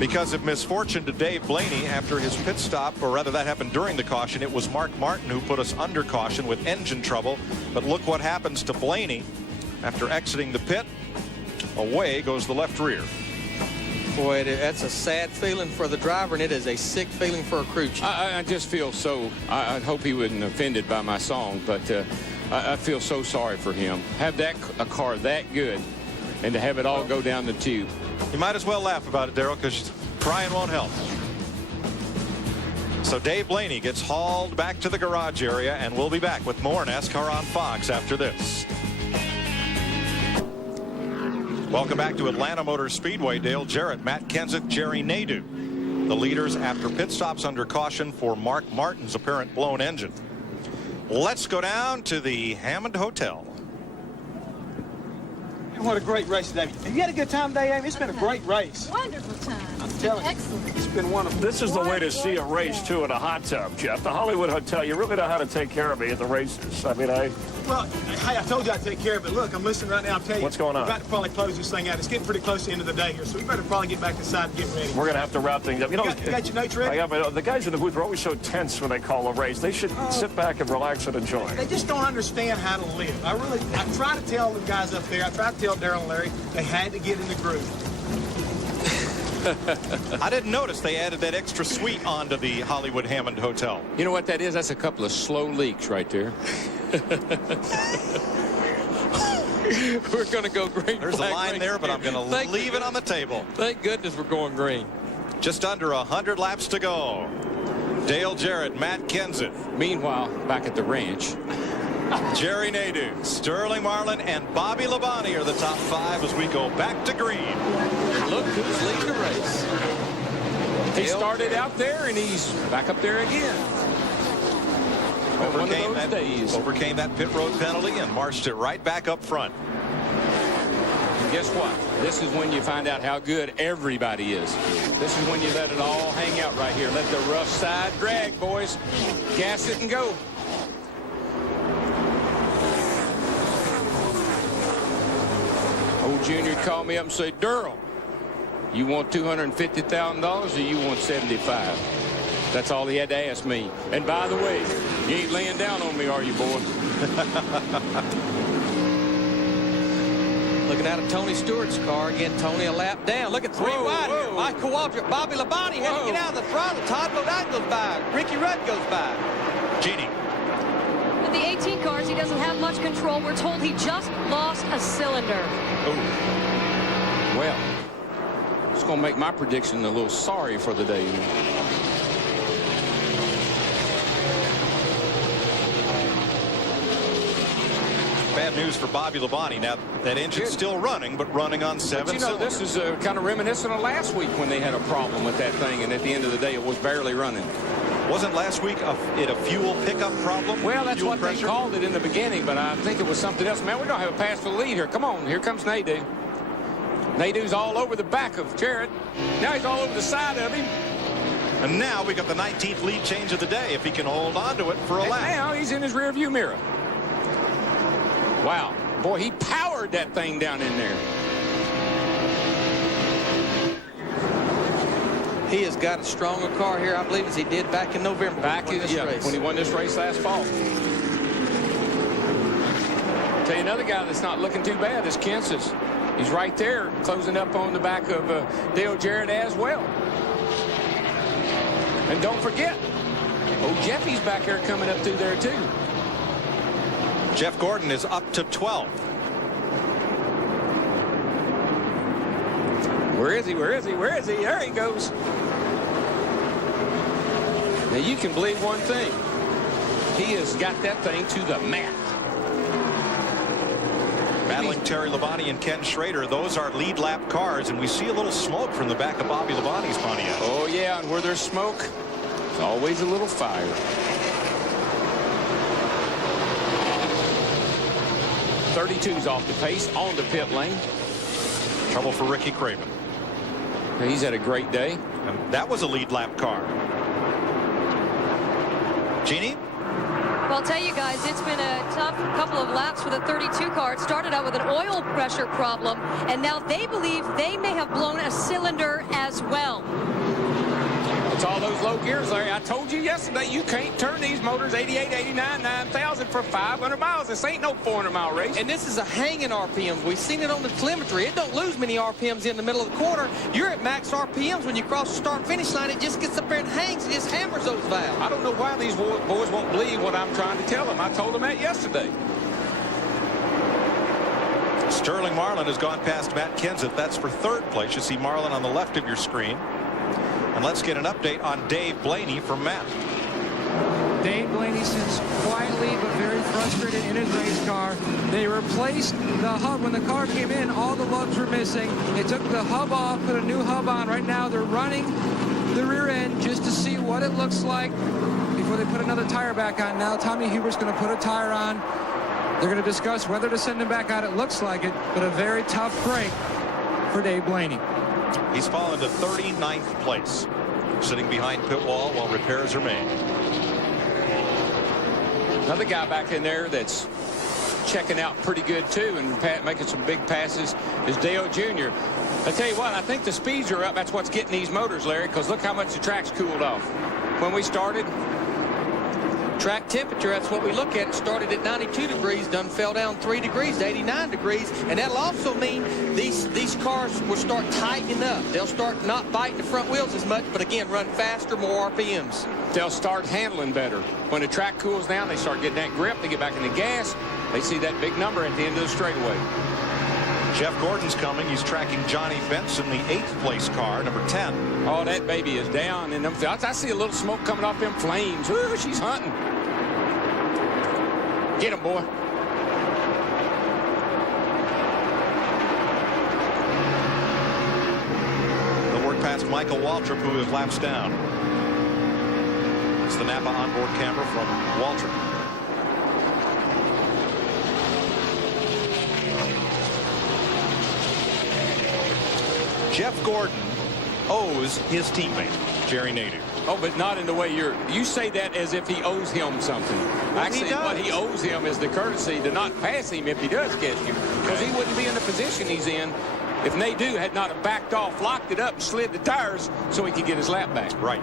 Because of misfortune to Dave Blaney after his pit stop, or rather that happened during the caution. It was Mark Martin who put us under caution with engine trouble. But look what happens to Blaney after exiting the pit. Away goes the left rear. Boy, that's a sad feeling for the driver, and it is a sick feeling for a crew chief. I just feel so, I hope he wasn't offended by my song, but I feel so sorry for him. Have a car that good, and to have it all go down the tube. You might as well laugh about it, Darrell, because crying won't help. So Dave Blaney gets hauled back to the garage area, and we'll be back with more NASCAR on Fox after this. Welcome back to Atlanta Motor Speedway. Dale Jarrett, Matt Kenseth, Jerry Nadeau, the leaders after pit stops under caution for Mark Martin's apparent blown engine. Let's go down to the Hammond Hotel. What a great race today. Have you had a good time today, Amy? It's been a great race. Wonderful time. I'm telling you. Excellent. It's been wonderful. This is the way to see a race, too, in a hot tub, Jeff. The Hollywood Hotel, you really know how to take care of me at the races. I mean, Well, hey, I told you I'd take care of it. Look, I'm listening right now. I'll tell you. What's going on? We've got to probably close this thing out. It's getting pretty close to the end of the day here, so we better probably get back inside and get ready. We're going to have to wrap things up. You know, you got your notes ready? I got my, the guys in the booth are always so tense when they call a race. They should sit back and relax and enjoy. They just don't understand how to live. I try to tell the guys up there, I try to tell Darrell and Larry, they had to get in the groove. I didn't notice they added that extra suite onto the Hollywood Hammond Hotel. You know what that is? That's a couple of slow leaks right there. We're going to go green. There's a line there, but I'm going to leave it on the table. Thank goodness we're going green. Just under 100 laps to go. Dale Jarrett, Matt Kenseth. Meanwhile, back at the ranch, Jerry Nadeau, Sterling Marlin, and Bobby Labonte are the top 5 as we go back to green. Look who's leading the race. He started out there, and he's back up there again. Overcame that pit road penalty and marched it right back up front. And guess what? This is when you find out how good everybody is. This is when you let it all hang out right here. Let the rough side drag, boys. Gas it and go. Old Junior called me up and said, Durrell, you want $250,000 or you want $75,000? That's all he had to ask me. And by the way, you ain't laying down on me, are you, boy? Looking out of Tony Stewart's car again. Tony a lap down. Look at three wide here. Michael Waltrip, Bobby Labonte had to get out of the throttle. Todd Bodine goes by. Ricky Rudd goes by. Jeannie. With the 18 cars, he doesn't have much control. We're told he just lost a cylinder. Oh. Well, it's going to make my prediction a little sorry for the day. Bad news for Bobby Labonte. Now, that engine's still running, but running on 7 But you know, this is kind of reminiscent of last week when they had a problem with that thing, and at the end of the day, it was barely running. Wasn't last week it a fuel pickup problem? Well, that's what they called it in the beginning, but I think it was something else. Man, we're going to have a pass for the lead here. Come on, here comes Nadeau. Nadeau's all over the back of Jarrett. Now he's all over the side of him. And now we got the 19th lead change of the day if he can hold on to it for a lap. Now he's in his rearview mirror. Wow. Boy, he powered that thing down in there. He has got a stronger car here, I believe, as he did back in November. When he won this race last fall. Tell you another guy that's not looking too bad is Kenseth. He's right there, closing up on the back of Dale Jarrett as well. And don't forget, old Jeffy's back there coming up through there too. Jeff Gordon is up to 12. Where is he? Where is he? Where is he? There he goes. Now you can believe one thing. He has got that thing to the mat. Battling Terry Labonte and Ken Schrader. Those are lead lap cars, and we see a little smoke from the back of Bobby Labonte's Pontiac. Oh yeah, and where there's smoke, there's always a little fire. .32's off the pace on the pit lane. Trouble for Ricky Craven. He's had a great day. And that was a lead lap car. Jeannie? Well, I'll tell you guys, it's been a tough couple of laps for the 32 car. It started out with an oil pressure problem, and now they believe they may have blown a cylinder as well. low gears, Larry. I told you yesterday you can't turn these motors 88, 89, 9,000 for 500 miles. This ain't no 400-mile race. And this is a hanging RPM. We've seen it on the telemetry. It don't lose many RPMs in the middle of the quarter. You're at max RPMs when you cross the start-finish line. It just gets up there and hangs. It just hammers those valves. I don't know why these boys won't believe what I'm trying to tell them. I told them that yesterday. Sterling Marlin has gone past Matt Kenseth. That's for third place. You see Marlin on the left of your screen. And let's get an update on Dave Blaney from Matt. Dave Blaney sits quietly but very frustrated in his race car. They replaced the hub. When the car came in, all the lugs were missing. They took the hub off, put a new hub on. Right now they're running the rear end just to see what it looks like before they put another tire back on. Now Tommy Hubert's going to put a tire on. They're going to discuss whether to send him back out. It looks like it, but a very tough break for Dave Blaney. He's fallen to 39th place, sitting behind pit wall while repairs are made. Another guy back in there that's checking out pretty good too and making some big passes is Dale Jr. I tell you what, I think the speeds are up. That's what's getting these motors, Larry, because look how much the track's cooled off. When we started, track temperature, that's what we look at. It started at 92 degrees, done fell down 3 degrees to 89 degrees, and that'll also mean these cars will start tightening up. They'll start not biting the front wheels as much, but again, run faster, more RPMs. They'll start handling better. When the track cools down, they start getting that grip. They get back in the gas. They see that big number at the end of the straightaway. Jeff Gordon's coming. He's tracking Johnny Benson, the 8th place car, number 10. Oh, that baby is down. And I see a little smoke coming off them flames. Ooh, she's hunting. Get him, boy. They'll work past Michael Waltrip, who is laps down. It's the Napa onboard camera from Waltrip. Jeff Gordon owes his teammate, Jerry Nadeau. Oh, but not in the way you say that as if he owes him something. Well, actually, what he owes him is the courtesy to not pass him if he does catch him, because he wouldn't be in the position he's in if Nadeau had not backed off, locked it up, and slid the tires so he could get his lap back. Right.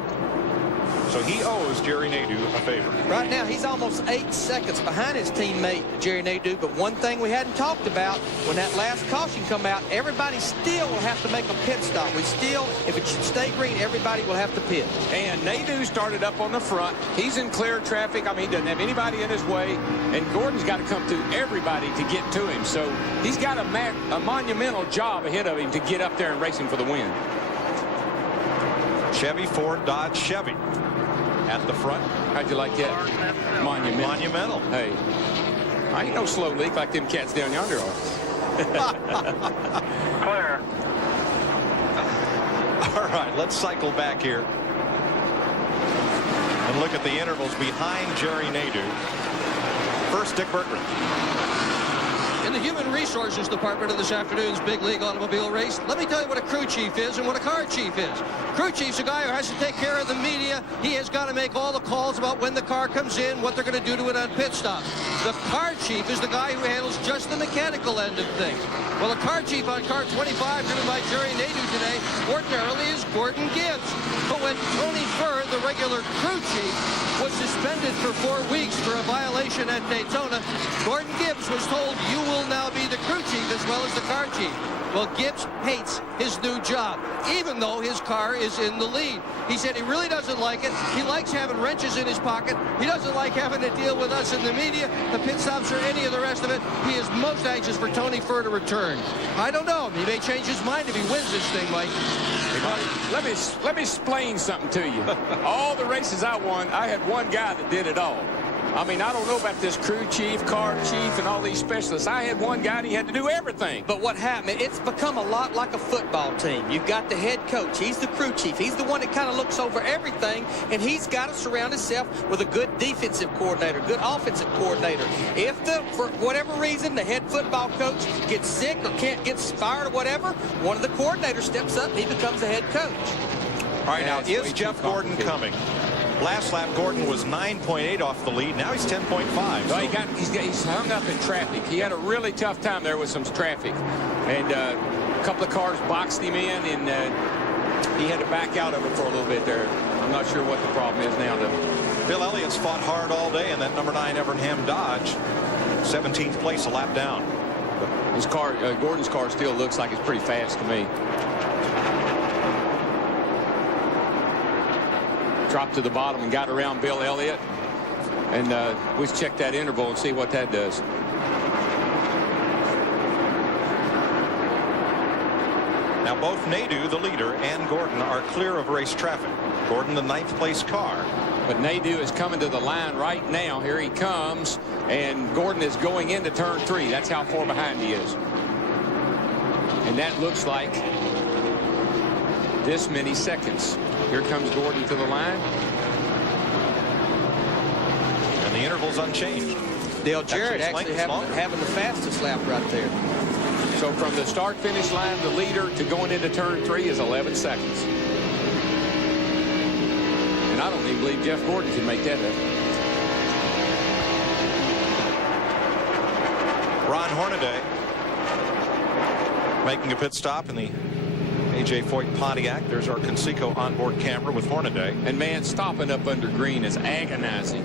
So he owes Jerry Nadeau a favor. Right now, he's almost 8 seconds behind his teammate, Jerry Nadeau. But one thing we hadn't talked about, when that last caution come out, everybody still will have to make a pit stop. If it should stay green, everybody will have to pit. And Nadeau started up on the front. He's in clear traffic. I mean, he doesn't have anybody in his way. And Gordon's got to come through everybody to get to him. So he's got a monumental job ahead of him to get up there and race him for the win. Chevy, Ford, Dodge, Chevy. At the front. How'd you like that? Monumental. Hey, I ain't no slow leak like them cats down yonder are. Clear. All right, let's cycle back here and look at the intervals behind Jerry Nadeau. First, Dick Berggren. In the Human Resources Department of this afternoon's Big League Automobile Race, let me tell you what a crew chief is and what a car chief is. Crew chief's a guy who has to take care of the media. He has got to make all the calls about when the car comes in, what they're going to do to it on pit stop. The car chief is the guy who handles just the mechanical end of things. Well, the car chief on car 25, driven by Jerry Nadeau today, ordinarily is Gordon Gibbs. But when Tony Furr, the regular crew chief, was suspended for 4 weeks for a violation at Daytona, Gordon Gibbs was told, you will now be the crew chief as well as the car chief. Well, Gibbs hates his new job, even though his car is in the lead. He said he really doesn't like it. He likes having wrenches in his pocket. He doesn't like having to deal with us in the media, the pit stops, or any of the rest of it. He is most anxious for Tony Furr to return. I don't know. He may change his mind if he wins this thing, Mike. Let me explain something to you. All the races I won, I had one guy that did it all. I mean, I don't know about this crew chief, car chief, and all these specialists. I had one guy, and he had to do everything. But what happened, it's become a lot like a football team. You've got the head coach. He's the crew chief. He's the one that kind of looks over everything, and he's got to surround himself with a good defensive coordinator, good offensive coordinator. If, for whatever reason, the head football coach gets sick or can't get fired or whatever, one of the coordinators steps up, he becomes the head coach. All right, now, is Jeff Gordon coming? Last lap, Gordon was 9.8 off the lead. Now he's 10.5. Well, he's hung up in traffic. He had a really tough time there with some traffic. And a couple of cars boxed him in. And he had to back out of it for a little bit there. I'm not sure what the problem is now, though. Bill Elliott's fought hard all day in that number 9 Evernham Dodge. 17th place, a lap down. His car, Gordon's car, still looks like it's pretty fast to me. Dropped to the bottom and got around Bill Elliott. And let's check that interval and see what that does. Now both Nadeau, the leader, and Gordon are clear of race traffic. Gordon, the 9th place car. But Nadeau is coming to the line right now. Here he comes. And Gordon is going into turn 3. That's how far behind he is. And that looks like this many seconds. Here comes Gordon to the line. And the interval's unchanged. Dale Jarrett actually having the fastest lap right there. So from the start-finish line, the leader to going into turn 3 is 11 seconds. And I don't even believe Jeff Gordon can make that up. Ron Hornaday making a pit stop in the A.J. Foyt Pontiac. There's our Conseco onboard camera with Hornaday. And man, stopping up under green is agonizing.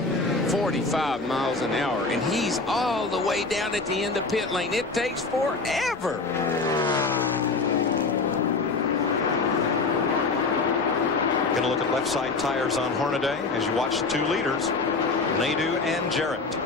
45 miles an hour, and he's all the way down at the end of pit lane. It takes forever. Going to look at left side tires on Hornaday as you watch the 2 leaders, Nadeau and Jarrett.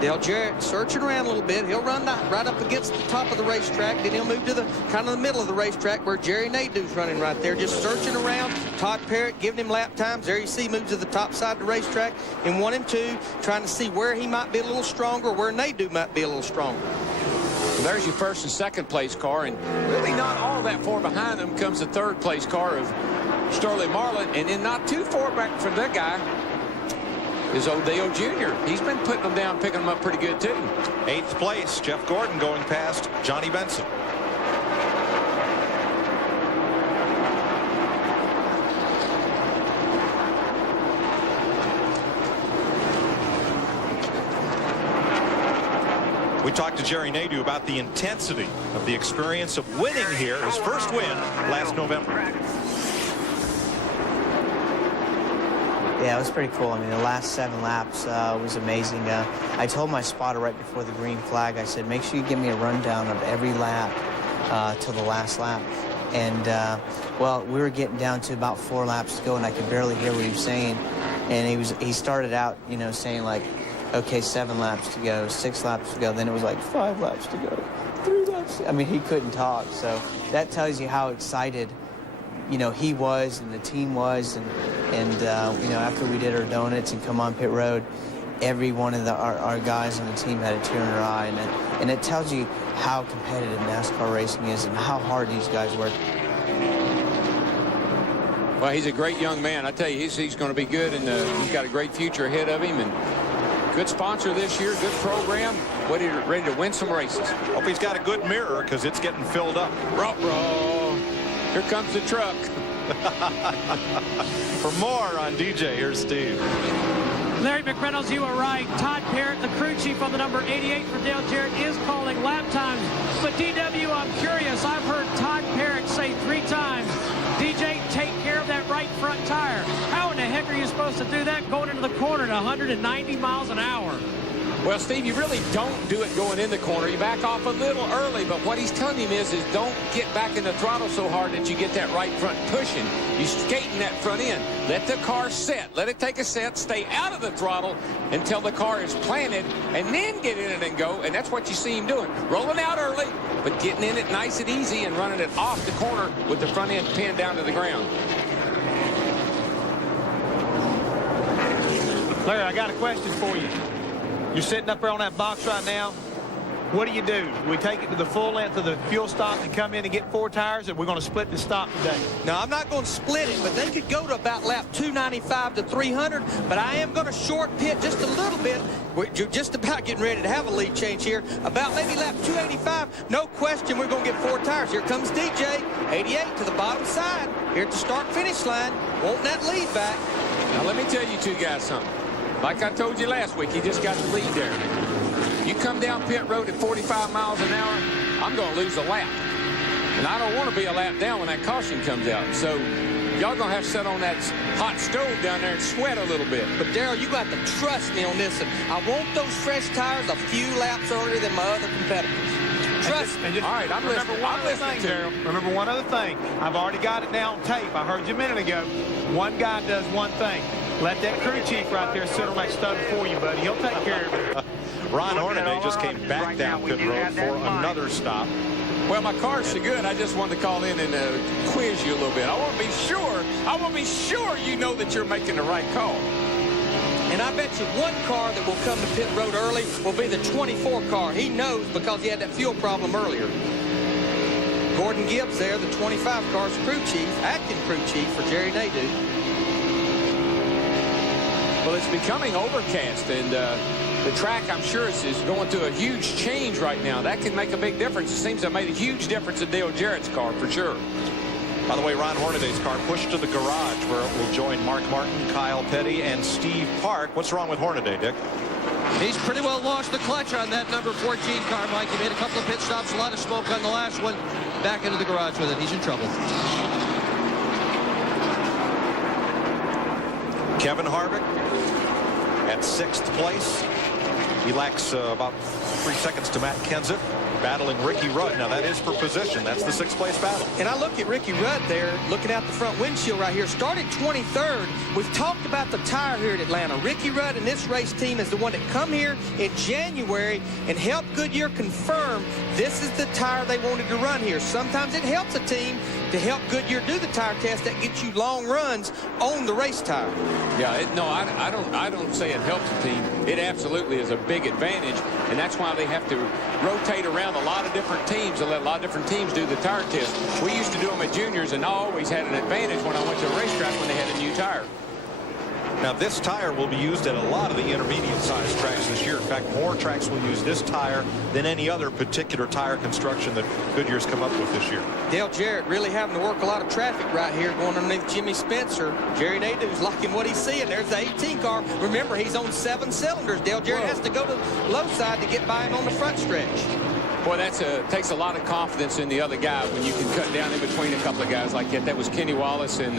Dale Jarrett searching around a little bit. He'll run right up against the top of the racetrack. Then he'll move to the kind of the middle of the racetrack where Jerry Nadeau's running right there, just searching around. Todd Parrott giving him lap times. There you see moves to the top side of the racetrack in 1 and 2, trying to see where he might be a little stronger, where Nadeau might be a little stronger. Well, there's your 1st and 2nd place car, and really not all that far behind them comes the 3rd place car of Sterling Marlin, and then not too far back from that guy is O'Dale Jr. He's been putting them down, picking them up pretty good, too. 8th place, Jeff Gordon going past Johnny Benson. We talked to Jerry Nadeau about the intensity of the experience of winning here, his first win last November. Yeah, it was pretty cool. I mean, the last 7 laps was amazing. I told my spotter right before the green flag, I said, make sure you give me a rundown of every lap till the last lap. And, well, we were getting down to about 4 laps to go, and I could barely hear what he was saying. And he started out, you know, saying, like, okay, 7 laps to go, 6 laps to go. Then it was like 5 laps to go, 3 laps. I mean, he couldn't talk. So that tells you how excited, you know, he was and the team was. And you know, after we did our donuts and come on pit road, every one of our guys on the team had a tear in their eye. And it tells you how competitive NASCAR racing is and how hard these guys work. Well, he's a great young man. I tell you, he's going to be good, and he's got a great future ahead of him. And good sponsor this year, good program, ready to win some races. Hope he's got a good mirror because it's getting filled up. Ruh-roh. Here comes the truck. For more on DJ, here's Steve. Larry McReynolds, you were right. Todd Parrott, the crew chief on the number 88 for Dale Jarrett, is calling lap times. But DW, I'm curious. I've heard Todd Parrott say 3 times, DJ, take care of that right front tire. How in the heck are you supposed to do that going into the corner at 190 miles an hour? Well, Steve, you really don't do it going in the corner. You back off a little early, but what he's telling him is don't get back in the throttle so hard that you get that right front pushing. You skating that front end. Let the car set. Let it take a set. Stay out of the throttle until the car is planted, and then get in it and go. And that's what you see him doing. Rolling out early, but getting in it nice and easy and running it off the corner with the front end pinned down to the ground. Larry, I got a question for you. You're sitting up there on that box right now. What do? We take it to the full length of the fuel stop and come in and get 4 tires, and we're going to split the stop today? No, I'm not going to split it, but they could go to about lap 295 to 300, but I am going to short pit just a little bit. We're just about getting ready to have a lead change here. About maybe lap 285, no question we're going to get 4 tires. Here comes DJ, 88 to the bottom side, here at the start-finish line, wanting that lead back. Now, let me tell you 2 guys something. Like I told you last week, he just got the lead there. You come down pit road at 45 miles an hour, I'm going to lose a lap. And I don't want to be a lap down when that caution comes out. So y'all going to have to sit on that hot stove down there and sweat a little bit. But, Darrell, you got to trust me on this. And I want those fresh tires a few laps earlier than my other competitors. Trust me. All right, I'm listening to you. Remember one other thing. I've already got it now on tape. I heard you a minute ago. One guy does one thing. Let that crew chief right there sit on that stove for you, buddy. He'll take care of it. Ron Hornaday just came back down pit road for another stop. Well, my car's so good, I just wanted to call in and quiz you a little bit. I want to be sure you know that you're making the right call. And I bet you one car that will come to pit road early will be the 24 car. He knows because he had that fuel problem earlier. Gordon Gibbs there, the 25 car's crew chief, acting crew chief for Jerry Nadeau. Well, it's becoming overcast, and the track, I'm sure, is going through a huge change right now. That can make a big difference. It seems to have made a huge difference in Dale Jarrett's car, for sure. By the way, Ron Hornaday's car pushed to the garage, where it will join Mark Martin, Kyle Petty, and Steve Park. What's wrong with Hornaday, Dick? He's pretty well lost the clutch on that number 14 car, Mike. He made a couple of pit stops, a lot of smoke on the last one. Back into the garage with it. He's in trouble. Kevin Harvick at 6th place. He lacks about 3 seconds to Matt Kenseth, battling Ricky Rudd. Now that is for position. That's the 6th place battle. And I look at Ricky Rudd there, looking out the front windshield right here. Started 23rd. We've talked about the tire here at Atlanta. Ricky Rudd and this race team is the one that come here in January and helped Goodyear confirm this is the tire they wanted to run here. Sometimes it helps a team to help Goodyear do the tire test that gets you long runs on the race tire. Yeah, I don't say it helps the team. It absolutely is a big advantage, and that's why they have to rotate around a lot of different teams and let a lot of different teams do the tire test. We used to do them at juniors, and I always had an advantage when I went to a racetrack when they had a new tire. Now this tire will be used at a lot of the intermediate-sized tracks this year. In fact, more tracks will use this tire than any other particular tire construction that Goodyear's come up with this year. Dale Jarrett really having to work a lot of traffic right here going underneath Jimmy Spencer. Jerry Nadeau's liking what he's seeing. There's the 18 car. Remember, he's on 7 cylinders. Dale Jarrett has to go to the low side to get by him on the front stretch. Boy, takes a lot of confidence in the other guy when you can cut down in between a couple of guys like that. That was Kenny Wallace and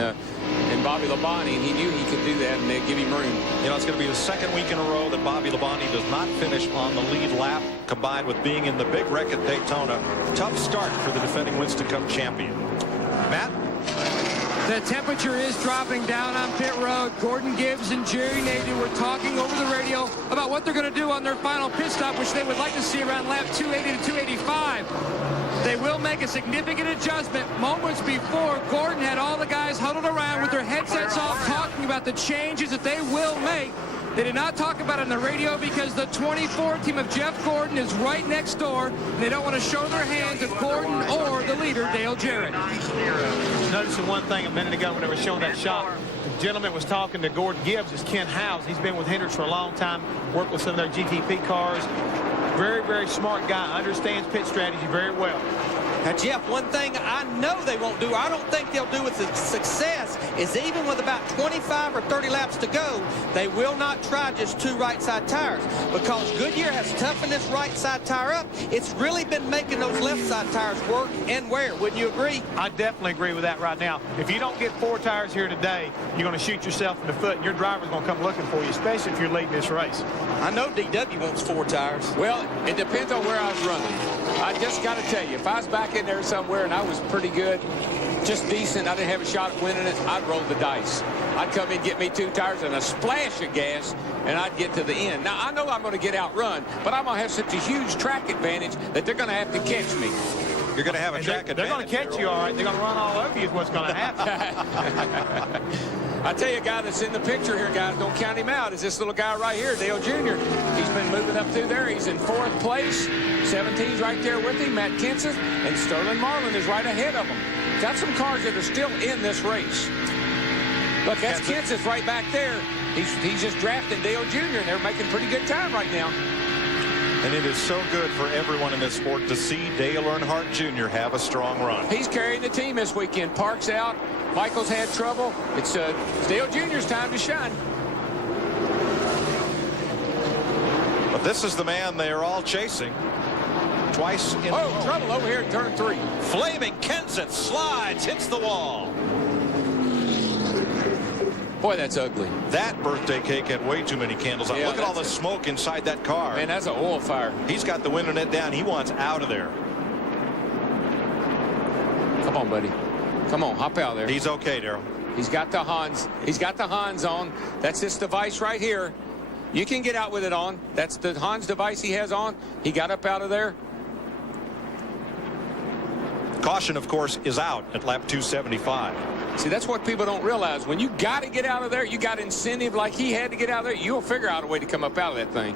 Bobby Labonte, and he knew he could do that, and they'd give him room. You know, it's going to be the 2nd week in a row that Bobby Labonte does not finish on the lead lap, combined with being in the big wreck at Daytona. Tough start for the defending Winston Cup champion. Matt? The temperature is dropping down on pit road. Gordon Gibbs and Jerry Nadeau were talking over the radio about what they're going to do on their final pit stop, which they would like to see around lap 280 to 285. They will make a significant adjustment. Moments before, Gordon had all the guys huddled around with their headsets off, talking about the changes that they will make. They did not talk about it on the radio because the 24 team of Jeff Gordon is right next door, and they don't want to show their hands at Gordon or the leader, Dale Jarrett. Noticing one thing a minute ago when they were showing that shot. The gentleman was talking to Gordon Gibbs. Is Ken Howes. He's been with Hendricks for a long time, worked with some of their GTP cars. Very, very smart guy. Understands pit strategy very well. Now, Jeff, one thing I know they won't do, I don't think they'll do with success, is even with about 25 or 30 laps to go, they will not try just 2 right side tires. Because Goodyear has toughened this right side tire up, it's really been making those left side tires work and wear. Wouldn't you agree? I definitely agree with that right now. If you don't get 4 tires here today, you're going to shoot yourself in the foot, and your driver's going to come looking for you, especially if you're leading this race. I know DW wants 4 tires. Well, it depends on where I was running. I just got to tell you, if I was back in there somewhere and I was pretty good, just decent, I didn't have a shot at winning it, I'd roll the dice. I'd come in, get me 2 tires and a splash of gas, and I'd get to the end. Now, I know I'm going to get outrun, but I'm going to have such a huge track advantage that they're going to have to catch me. You're going to have a track advantage. They're going to catch you, all right. They're going to run all over you is what's going to happen. I tell you, a guy that's in the picture here, guys, don't count him out, is this little guy right here, Dale Jr. He's been moving up through there. He's in 4th place. 17's right there with him, Matt Kenseth, and Sterling Marlin is right ahead of him. Got some cars that are still in this race. Look, that's Kenseth right back there. He's just drafting Dale Jr., and they're making pretty good time right now. And it is so good for everyone in this sport to see Dale Earnhardt Jr. have a strong run. He's carrying the team this weekend. Park's out. Michael's had trouble. It's Dale Jr.'s time to shine. But this is the man they are all chasing. twice in trouble over here in turn 3. Flaming Kenseth slides, hits the wall. Boy, that's ugly. That birthday cake had way too many candles on. Yeah, Look at all the that's smoke inside that car. Man, that's an oil fire. He's got the window net down. He wants out of there. Come on, buddy. Come on, hop out there. He's okay, Darrell. He's got the Hans. He's got the Hans on. That's this device right here. You can get out with it on. That's the Hans device he has on. He got up out of there. Caution, of course, is out at lap 275. See, that's what people don't realize. When you got to get out of there, you got incentive like he had to get out of there, you'll figure out a way to come up out of that thing.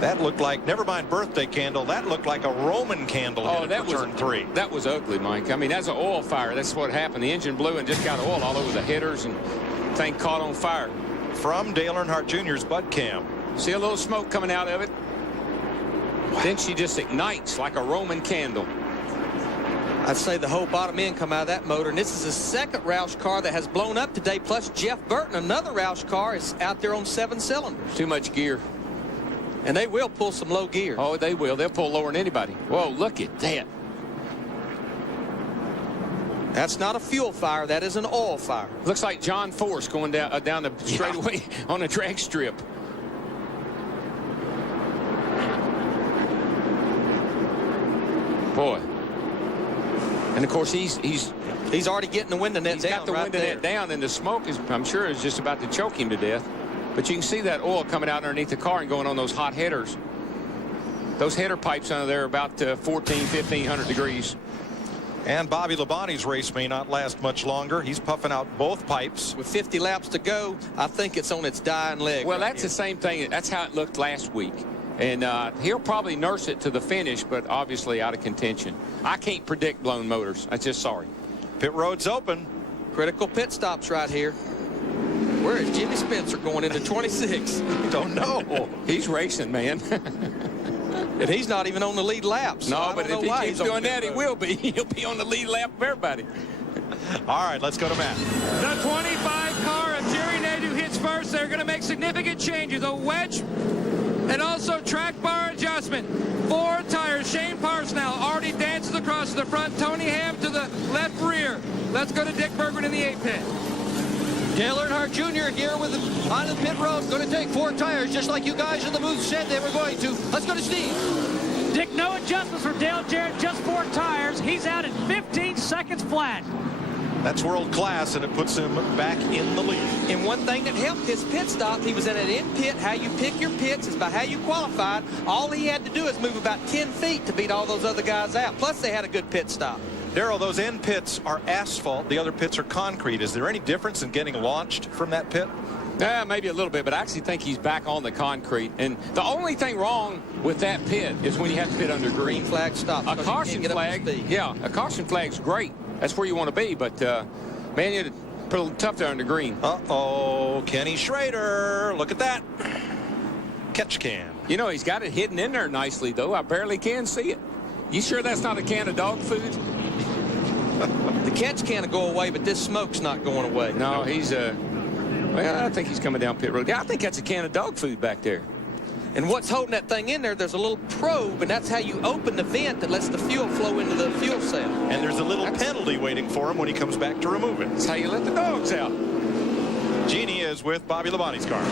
That looked like, never mind birthday candle, that looked like a Roman candle that was turn 3. That was ugly, Mike. I mean, that's an oil fire. That's what happened. The engine blew and just got oil all over the headers, and the thing caught on fire. From Dale Earnhardt Jr.'s Bud Cam. See a little smoke coming out of it? Then she just ignites like a Roman candle. I'd say the whole bottom end come out of that motor, and this is the second Roush car that has blown up today, plus Jeff Burton, another Roush car, is out there on 7 cylinders. Too much gear. And they will pull some low gear. Oh, they will. They'll pull lower than anybody. Whoa, look at that. That's not a fuel fire. That is an oil fire. Looks like John Force going down the straightaway on a drag strip. Boy. And, of course, he's already getting the window net down. He's got the window net down, and the smoke is, I'm sure, is just about to choke him to death. But you can see that oil coming out underneath the car and going on those hot headers. Those header pipes under there are about 1,500 degrees. And Bobby Labonte's race may not last much longer. He's puffing out both pipes. With 50 laps to go, I think it's on its dying leg. Well, that's the same thing. That's how it looked last week. And he'll probably nurse it to the finish, but obviously out of contention. I can't predict blown motors. I'm just sorry. Pit road's open. Critical pit stops right here. Where is Jimmy Spencer going into 26? Don't know. He's racing, man. And he's not even on the lead lap. So no, but if he keeps doing that, he will be. He'll be on the lead lap of everybody. All right, let's go to Matt. The 25 car of Jerry Nadeau hits first. They're going to make significant changes. A wedge and also track bar adjustment. 4 tires. Shane Parsnell already dances across to the front. Tony Ham to the left rear. Let's go to Dick Bergman in the 8 pit. Dale Earnhardt Jr. here with him on the pit road. Going to take 4 tires, just like you guys in the booth said they were going to. Let's go to Steve. Dick, no adjustments for Dale Jarrett, just 4 tires. He's out at 15 seconds flat. That's world class, and it puts him back in the lead. And one thing that helped his pit stop, he was in an in pit. How you pick your pits is by how you qualified. All he had to do is move about 10 feet to beat all those other guys out. Plus, they had a good pit stop. Darrell, those end pits are asphalt. The other pits are concrete. Is there any difference in getting launched from that pit? Yeah, maybe a little bit, but I actually think he's back on the concrete. And the only thing wrong with that pit is when you have to pit under green flag stop. A caution flag, yeah, a caution flag's great. That's where you want to be, but man, it's a little tough there under green. Uh-oh, Kenny Schrader, look at that. Catch can. You know, he's got it hidden in there nicely, though. I barely can see it. You sure that's not a can of dog food? The catch can go away, but this smoke's not going away. No, he's well, I think he's coming down pit road. Yeah, I think that's a can of dog food back there. And what's holding that thing in there, there's a little probe, and that's how you open the vent that lets the fuel flow into the fuel cell. And there's a little penalty waiting for him when he comes back to remove it. That's how you let the dogs out. Jeannie is with Bobby Labonte's car.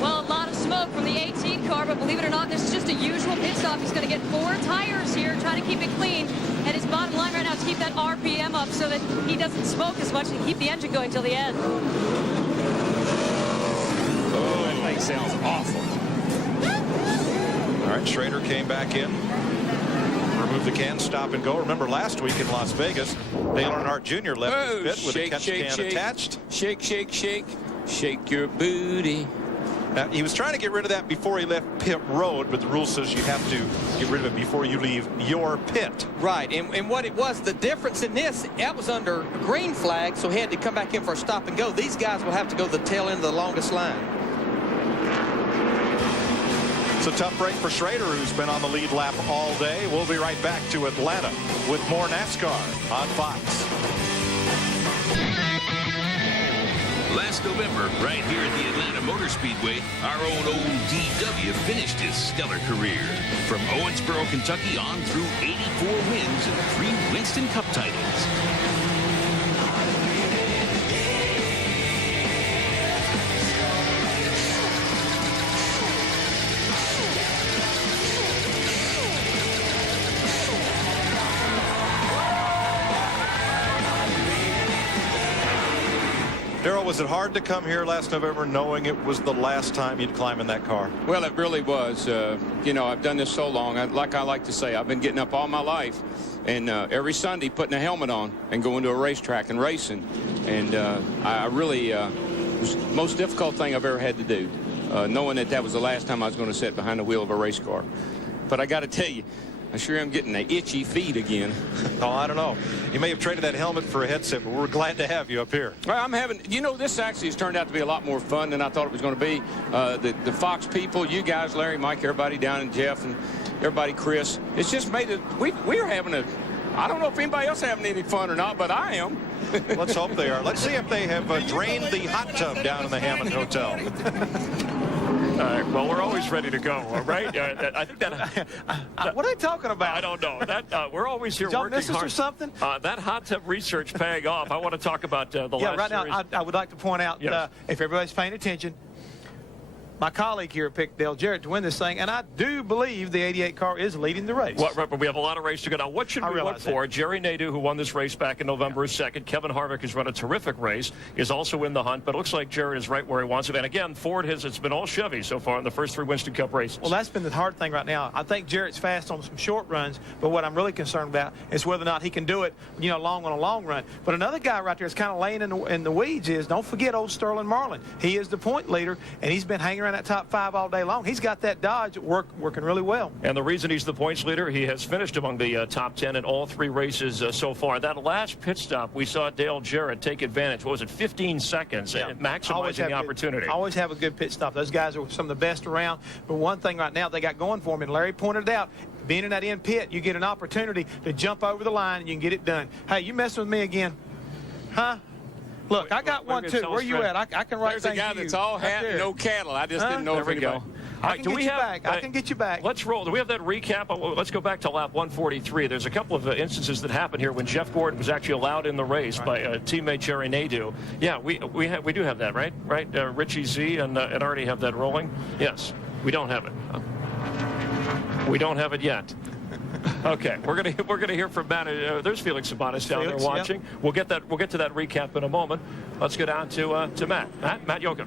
Well, a lot of smoke from the 18 car, but believe it or not, this is just a usual pit stop. He's going to get 4 tires here, trying to keep it clean. And his bottom line right now is to keep that RPM up so that he doesn't smoke as much and keep the engine going till the end. Oh, that thing sounds awful. All right, Schrader came back in. Remove the can, stop and go. Remember last week in Las Vegas, Dale Earnhardt Jr. left his pit with a catch can attached. Shake, shake, shake. Shake your booty. Now, he was trying to get rid of that before he left pit road, but the rule says you have to get rid of it before you leave your pit. Right, and what it was, the difference in this, that was under green flag, so he had to come back in for a stop and go. These guys will have to go the tail end of the longest line. It's a tough break for Schrader, who's been on the lead lap all day. We'll be right back to Atlanta with more NASCAR on Fox. last November, right here at the Atlanta Motor Speedway, our own old DW finished his stellar career. From Owensboro, Kentucky on through 84 wins and 3 Winston Cup titles. Darrell, was it hard to come here last November knowing it was the last time you'd climb in that car? Well, it really was. You know, I've done this so long. Like I like to say, I've been getting up all my life, and every Sunday putting a helmet on and going to a racetrack and racing. And I really, it was the most difficult thing I've ever had to do, knowing that that was the last time I was going to sit behind the wheel of a race car. But I got to tell you, I sure am getting the itchy feet again. Oh, I don't know. You may have traded that helmet for a headset, but we're glad to have you up here. Well, I'm having, you know, this actually has turned out to be a lot more fun than I thought it was going to be. The Fox people, you guys, Larry, Mike, everybody down, and Jeff, and everybody, Chris, it's just made it, we're having a, I don't know if anybody else having any fun or not, but I am. Let's hope they are. Let's see if they have drained the hot tub down in the Hammond Hotel. Well, we're always ready to go, all right? I think that... what are they talking about? I don't know. That we're always here Did y'all working miss us hard. or something? That hot tub research paying off. I want to talk about the last right series. now, I would like to point out, Yes. if everybody's paying attention, my colleague here picked Dale Jarrett to win this thing, and I do believe the 88 car is leading the race. Well, but we have a lot of race to go. Now, what should we look for? Jerry Nadeau, who won this race back in November, is second. Kevin Harvick has run a terrific race, is also in the hunt, but it looks like Jerry is right where he wants to be. And again, Ford it's been all Chevy so far in the first 3 Winston Cup races. Well, that's been the hard thing right now. I think Jarrett's fast on some short runs, but what I'm really concerned about is whether or not he can do it, you know, long on a long run. But another guy right there is kind of laying in the weeds is, don't forget old Sterling Marlin. He is the point leader, and he's been hanging around that top 5 all day long. He's got that Dodge working really well. And the reason he's the points leader, he has finished among the top 10 in all 3 races so far. That last pit stop, we saw Dale Jarrett take advantage. What was it, 15 seconds, maximizing the opportunity. Always have a good pit stop. Those guys are some of the best around. But one thing right now they got going for them, and Larry pointed it out, being in that end pit, you get an opportunity to jump over the line and you can get it done. Hey, you messing with me again? Huh? Look, I got one too. Where you at? I can write There's a guy that's all hat and no cattle. I just didn't know if anybody. I can get you back. I can get you back. Let's roll. Do we have that recap? Let's go back to lap 143. There's a couple of instances that happened here when Jeff Gordon was actually allowed in the race by teammate Jerry Nadeau. Yeah, we do have that, right? Right, Richie Z and already have that rolling. Yes, we don't have it. We don't have it yet. Okay, we're gonna hear from Matt. There's Felix Sabatis down there watching. Yep. We'll get to that recap in a moment. Let's go down to Matt. Matt Yoakum.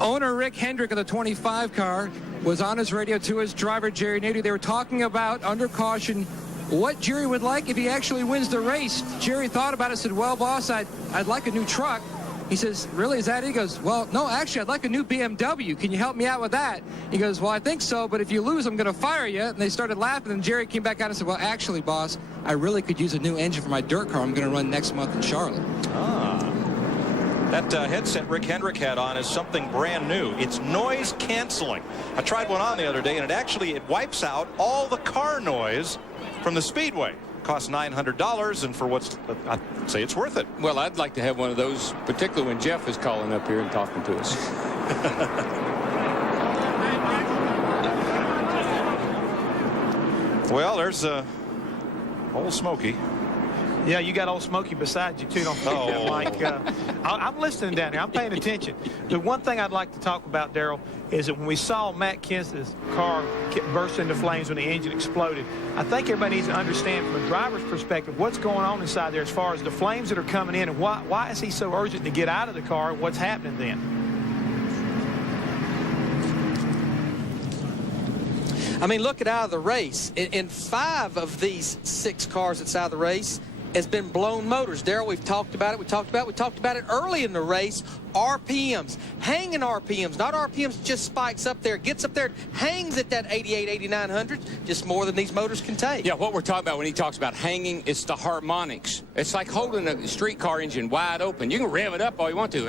Owner Rick Hendrick of the 25 car was on his radio to his driver, Jerry Nadeau. They were talking about, under caution, what Jerry would like if he actually wins the race. Jerry thought about it, said, well, boss, I'd like a new truck. He says, really, is that it? He goes, well, no, actually, I'd like a new BMW. Can you help me out with that? He goes, well, I think so, but if you lose, I'm going to fire you. And they started laughing, and Jerry came back out and said, well, actually, boss, I really could use a new engine for my dirt car I'm going to run next month in Charlotte. That headset Rick Hendrick had on is something brand new. It's noise canceling. I tried one on the other day, and it wipes out all the car noise from the Speedway. Costs $900, and for I'd say it's worth it. Well, I'd like to have one of those, particularly when Jeff is calling up here and talking to us. Well, there's old Smokey. Yeah, you got old Smokey beside you, too. Don't forget that, Mike. I'm listening down here. I'm paying attention. The one thing I'd like to talk about, Darrell, is that when we saw Matt Kenseth's car burst into flames when the engine exploded, I think everybody needs to understand from a driver's perspective what's going on inside there as far as the flames that are coming in and why is he so urgent to get out of the car and what's happening then. I mean, look at out of the race. In 5 of these 6 cars that's out of the race has been blown motors. Darrell, we've talked about it. We talked about it early in the race. RPMs, hanging RPMs, not RPMs just spikes up there, gets up there, hangs at that 88, 8900, just more than these motors can take. Yeah, what we're talking about when he talks about hanging, it's the harmonics. It's like holding a street car engine wide open. You can rev it up all you want to,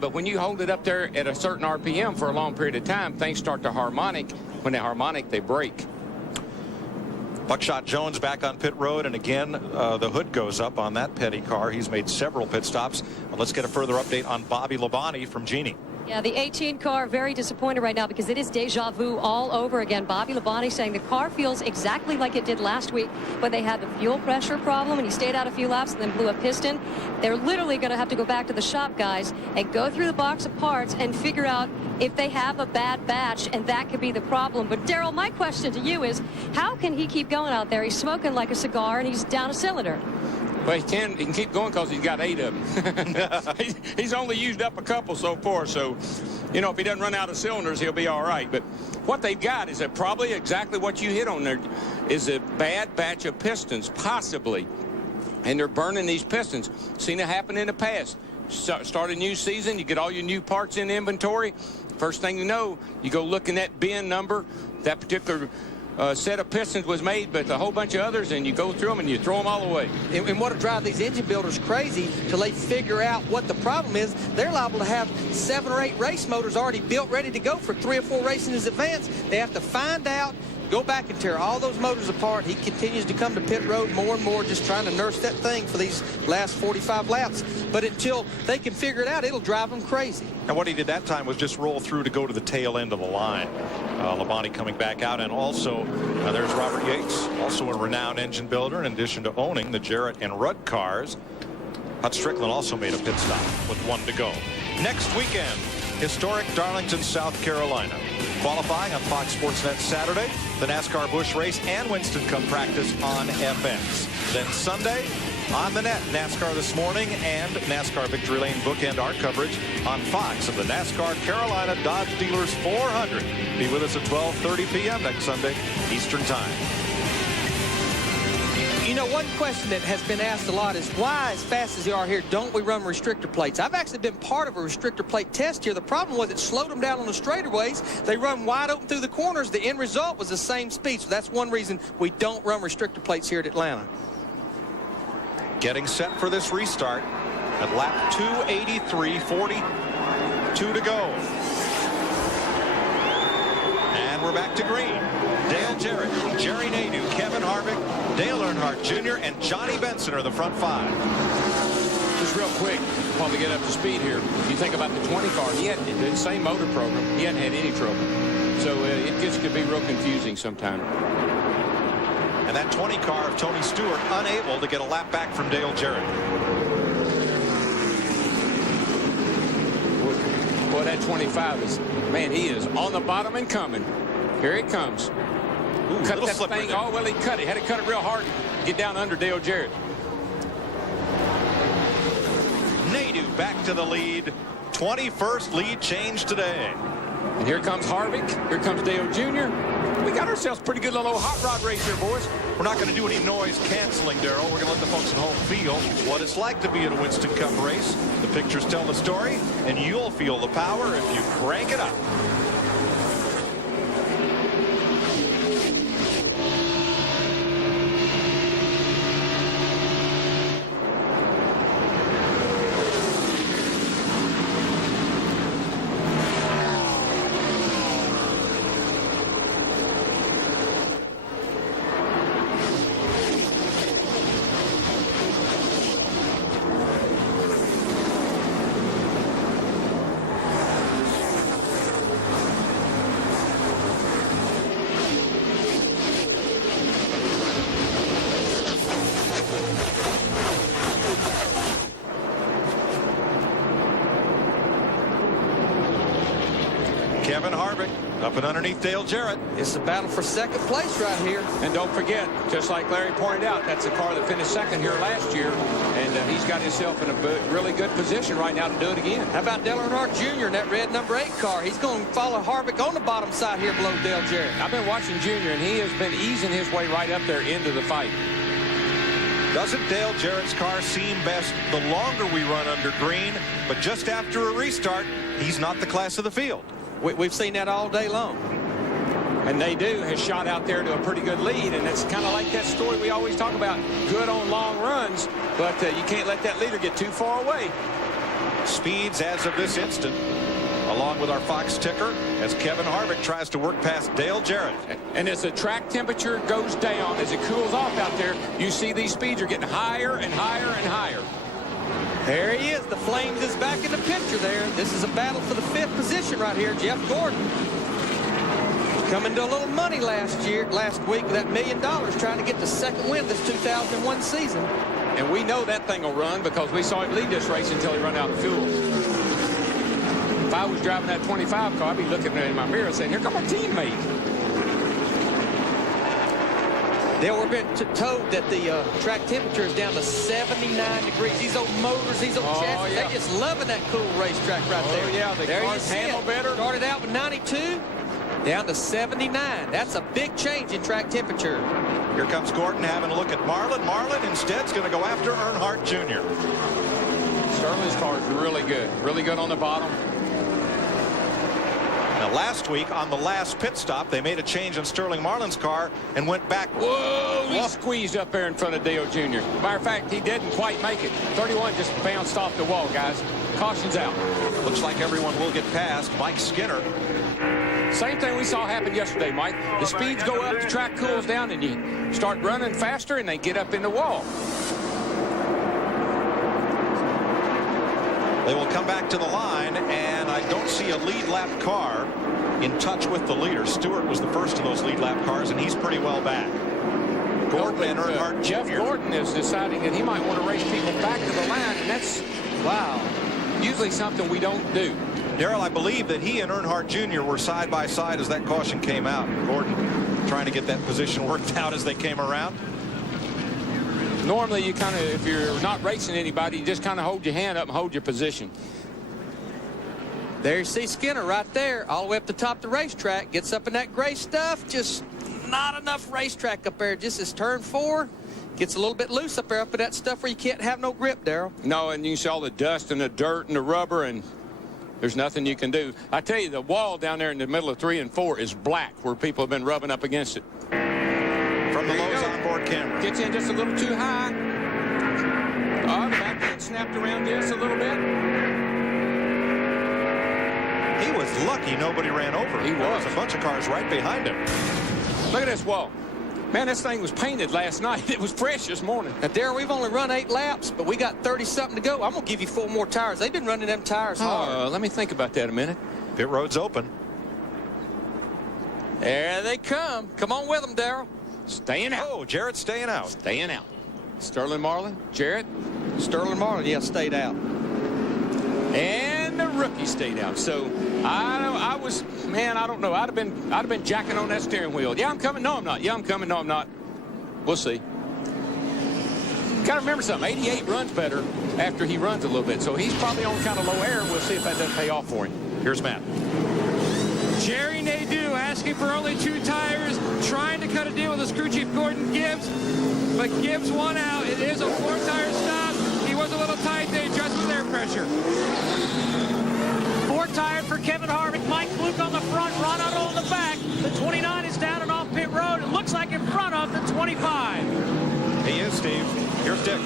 but when you hold it up there at a certain RPM for a long period of time, things start to harmonic. When they harmonic, they break. Buckshot Jones back on pit road, and again the hood goes up on that Petty car. He's made several pit stops. But let's get a further update on Bobby Labonte from Jeannie. Yeah, the 18 car very disappointed right now because it is deja vu all over again. Bobby Labonte saying the car feels exactly like it did last week when they had the fuel pressure problem and he stayed out a few laps and then blew a piston. They're literally going to have to go back to the shop, guys, and go through the box of parts and figure out if they have a bad batch, and that could be the problem. But Darrell, my question to you is, how can he keep going out there? He's smoking like a cigar and he's down a cylinder. Well, he can keep going because he's got 8 of them. He's only used up a couple so far, so, you know, if he doesn't run out of cylinders, he'll be all right. But what they've got is that probably exactly what you hit on there is a bad batch of pistons, possibly. And they're burning these pistons. Seen it happen in the past. Start a new season, you get all your new parts in inventory. First thing you know, you go look in that bin number, that particular set of pistons was made, but a whole bunch of others, and you go through them and you throw them all away. And what will drive these engine builders crazy till they figure out what the problem is, they're liable to have 7 or 8 race motors already built, ready to go for 3 or 4 races in advance. They have to find out, go back and tear all those motors apart. He continues to come to pit road more and more, just trying to nurse that thing for these last 45 laps. But until they can figure it out, it'll drive them crazy. And what he did that time was just roll through to go to the tail end of the line. Labonte coming back out, and also there's Robert Yates, also a renowned engine builder, in addition to owning the Jarrett and Rudd cars. Hut Strickland also made a pit stop with 1 to go. Next weekend, historic Darlington, South Carolina. Qualifying on Fox Sports Net Saturday, the NASCAR Busch Race and Winston Cup practice on FX. Then Sunday, on the net, NASCAR This Morning and NASCAR Victory Lane bookend our coverage on Fox of the NASCAR Carolina Dodge Dealers 400. Be with us at 12:30 p.m. next Sunday, Eastern Time. You know, one question that has been asked a lot is why, as fast as they are here, don't we run restrictor plates? I've actually been part of a restrictor plate test here. The problem was it slowed them down on the straightaways. They run wide open through the corners. The end result was the same speed. So that's one reason we don't run restrictor plates here at Atlanta. Getting set for this restart at lap 283, 42 to go. And we're back to green. Dale Jarrett, Jerry Nadeau, Kevin Harvick, Dale Earnhardt Jr., and Johnny Benson are the front 5. Just real quick, while we get up to speed here, you think about the 20 car, he had the same motor program. He hadn't had any trouble. So it just could be real confusing sometime. And that 20 car of Tony Stewart unable to get a lap back from Dale Jarrett. Boy, that 25 is, man, he is on the bottom and coming. Here it comes. Ooh, cut that thing. Oh, well, he cut it. Had to cut it real hard to get down under Dale Jarrett. Nadeau back to the lead. 21st lead change today. And here comes Harvick. Here comes Dale Jr. We got ourselves a pretty good little hot rod race here, boys. We're not going to do any noise canceling, Darrell. We're going to let the folks at home feel what it's like to be at a Winston Cup race. The pictures tell the story, and you'll feel the power if you crank it up. Kevin Harvick up and underneath Dale Jarrett. It's a battle for second place right here. And don't forget, just like Larry pointed out, that's a car that finished second here last year, and he's got himself in a really good position right now to do it again. How about Dale Earnhardt Jr. in that red number 8 car? He's going to follow Harvick on the bottom side here below Dale Jarrett. I've been watching Jr., and he has been easing his way right up there into the fight. Doesn't Dale Jarrett's car seem best the longer we run under green, but just after a restart, he's not the class of the field. We've seen that all day long. And Nadeau has shot out there to a pretty good lead, and it's kind of like that story we always talk about, good on long runs, but you can't let that leader get too far away. Speeds as of this instant. along with our Fox ticker, as Kevin Harvick tries to work past Dale Jarrett. And as the track temperature goes down, as it cools off out there, you see these speeds are getting higher and higher and higher. There he is. The Flames is back in the picture there. This is a battle for the 5th position right here. Jeff Gordon coming to a little money last week with that $1 million, trying to get the 2nd win this 2001 season. And we know that thing will run because we saw him lead this race until he ran out of fuel. If I was driving that 25 car, I'd be looking in my mirror saying, here come our teammate. They were been told that the track temperature is down to 79 degrees. These old motors, these old chassis, yeah. they just loving that cool racetrack right there. Oh, yeah, the cars handle better. Started out with 92, down to 79. That's a big change in track temperature. Here comes Gordon having a look at Marlin. Marlin instead's going to go after Earnhardt Jr. Sterling's car is really good on the bottom. Now, last week on the last pit stop, they made a change in Sterling Marlin's car and went backward. Whoa, he squeezed up there in front of Dale Jr. Matter of fact, he didn't quite make it. 31 just bounced off the wall, guys. Caution's out. Looks like everyone will get past Mike Skinner. Same thing we saw happen yesterday, Mike. The speeds go up, the track cools down, and you start running faster, and they get up in the wall. They will come back to the line, and I don't see a lead lap car in touch with the leader. Stewart was the first of those lead lap cars, and he's pretty well back. Gordon and Earnhardt Jr. Jeff Gordon is deciding that he might want to race people back to the line, and that's, wow, usually something we don't do. Darrell, I believe that he and Earnhardt Jr. were side by side as that caution came out. Gordon trying to get that position worked out as they came around. Normally, you kind of, if you're not racing anybody, you just kind of hold your hand up and hold your position. There you see Skinner right there, all the way up the top of the racetrack. Gets up in that gray stuff. Just not enough racetrack up there. Just as turn 4 gets a little bit loose up there, up in that stuff where you can't have no grip, Darrell. No, and you see all the dust and the dirt and the rubber, and there's nothing you can do. I tell you, the wall down there in the middle of 3 and 4 is black, where people have been rubbing up against it. From the Lowe's onboard camera. Gets in just a little too high. Oh, the back end snapped around this a little bit. He was lucky nobody ran over him. There was a bunch of cars right behind him. Look at this wall. Man, this thing was painted last night. It was fresh this morning. Now, Darrell, we've only run 8 laps, but we got 30-something to go. I'm going to give you 4 more tires. They've been running them tires hard. Let me think about that a minute. Pit road's open. There they come. Come on with them, Darrell. Staying out. Oh, Jarrett's staying out. Staying out. Sterling Marlin, Jarrett. Sterling Marlin, yeah, stayed out. And the rookie stayed out. So I was, man, I don't know. I'd have been jacking on that steering wheel. Yeah, I'm coming. No, I'm not. Yeah, I'm coming. No, I'm not. We'll see. Got to remember something. 88 runs better after he runs a little bit. So he's probably on kind of low air. We'll see if that doesn't pay off for him. Here's Matt. Jerry Nadeau asking for only 2 tires, trying to cut a deal with his crew chief Gordon Gibbs, but Gibbs won out. It is a 4-tire stop. He was a little tight. They adjusted his air pressure. 4 tires for Kevin Harvick. Mike Fluke on the front, Ronaldo on the back. The 29 is down and off pit road. It looks like in front of the 25. He is, Steve. Here's Dick.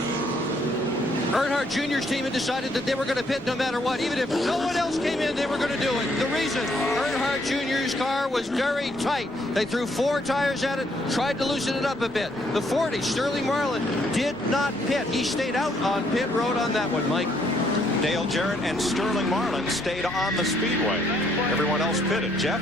Earnhardt Jr.'s team had decided that they were going to pit no matter what. Even if no one else came in, they were going to do it. The reason Earnhardt Jr.'s car was very tight. They threw 4 tires at it, tried to loosen it up a bit. The 40, Sterling Marlin, did not pit. He stayed out on pit road on that one, Mike. Dale Jarrett and Sterling Marlin stayed on the speedway. Everyone else pitted. Jeff?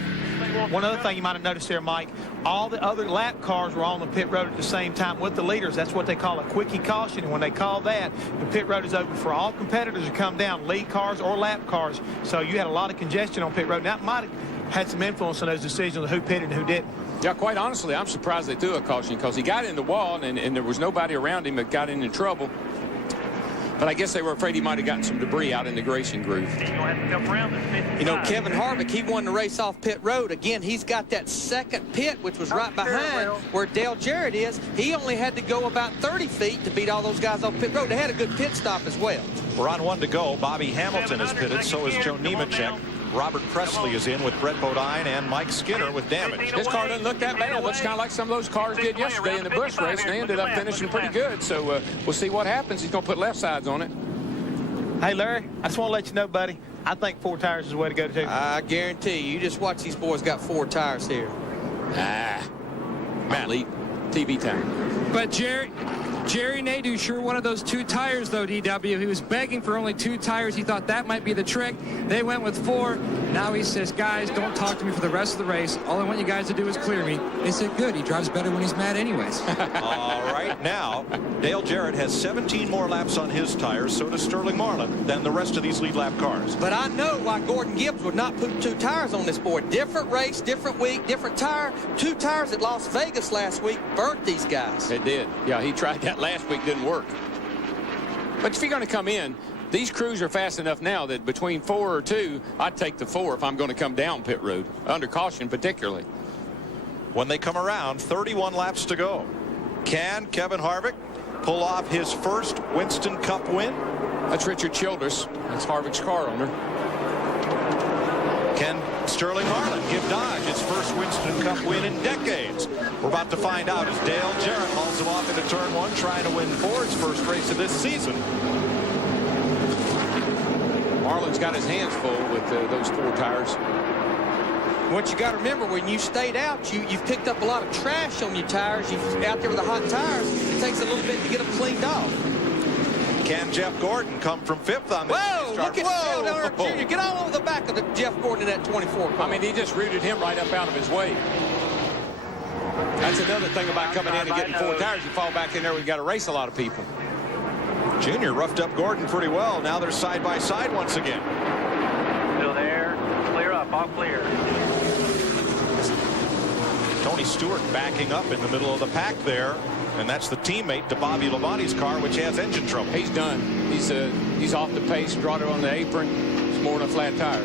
One other thing you might have noticed there, Mike, all the other lap cars were on the pit road at the same time with the leaders. That's what they call a quickie caution. And when they call that, the pit road is open for all competitors to come down, lead cars or lap cars. So you had a lot of congestion on pit road. That might have had some influence on those decisions of who pitted and who didn't. Yeah, quite honestly, I'm surprised they threw a caution because he got in the wall and there was nobody around him that got into trouble. But I guess they were afraid he might have gotten some debris out in the racing groove. You know, Kevin Harvick, he won the race off pit road. Again, he's got that second pit, which was right behind where Dale Jarrett is. He only had to go about 30 feet to beat all those guys off pit road. They had a good pit stop as well. We're on 1 to go. Bobby Hamilton is pitted. So is Joe Nemechek. Robert Presley is in with Brett Bodine and Mike Skinner with damage. This car doesn't look that bad. It looks kind of like some of those cars did yesterday in the Busch race, and they ended up finishing pretty good. So we'll see what happens. He's going to put left sides on it. Hey, Larry, I just want to let you know, buddy, I think 4 tires is the way to go, too. I guarantee you. You just watch these boys got 4 tires here. Matt Lee, TV time. But Jerry Nadeau sure wanted those 2 tires, though, DW. He was begging for only 2 tires. He thought that might be the trick. They went with 4. Now he says, guys, don't talk to me for the rest of the race. All I want you guys to do is clear me. They said, good. He drives better when he's mad anyways. All right, now, Dale Jarrett has 17 more laps on his tires, so does Sterling Marlin, than the rest of these lead lap cars. But I know why Gordon Gibbs would not put 2 tires on this board. Different race, different week, different tire. 2 tires at Las Vegas last week burnt these guys. It did. Yeah, he tried that last week, didn't work. But if you're going to come in, these crews are fast enough now that between 4 or 2, I'd take the 4 if I'm going to come down pit road, under caution particularly. When they come around, 31 laps to go. Can Kevin Harvick pull off his first Winston Cup win? That's Richard Childress. That's Harvick's car owner. Can Sterling Marlin give Dodge its first Winston Cup win in decades? We're about to find out as Dale Jarrett hauls him off into turn 1, trying to win Ford's first race of this season. Marlin's got his hands full with those 4 tires. What you got to remember, when you stayed out, you've picked up a lot of trash on your tires. You're out there with the hot tires. It takes a little bit to get them cleaned off. Can Jeff Gordon come from 5th on this? Whoa, look at Dale Jarrett Jr. Get all over the back of the Jeff Gordon in that 24 car. I mean, he just rooted him right up out of his way. That's another thing about coming in and getting 4 tires. You fall back in there, we've got to race a lot of people. Junior roughed up Gordon pretty well. Now they're side by side once again. Still there. Clear up. All clear. Tony Stewart backing up in the middle of the pack there. And that's the teammate to Bobby Labonte's car, which has engine trouble. He's done. He's off the pace, brought it on the apron. It's more than a flat tire.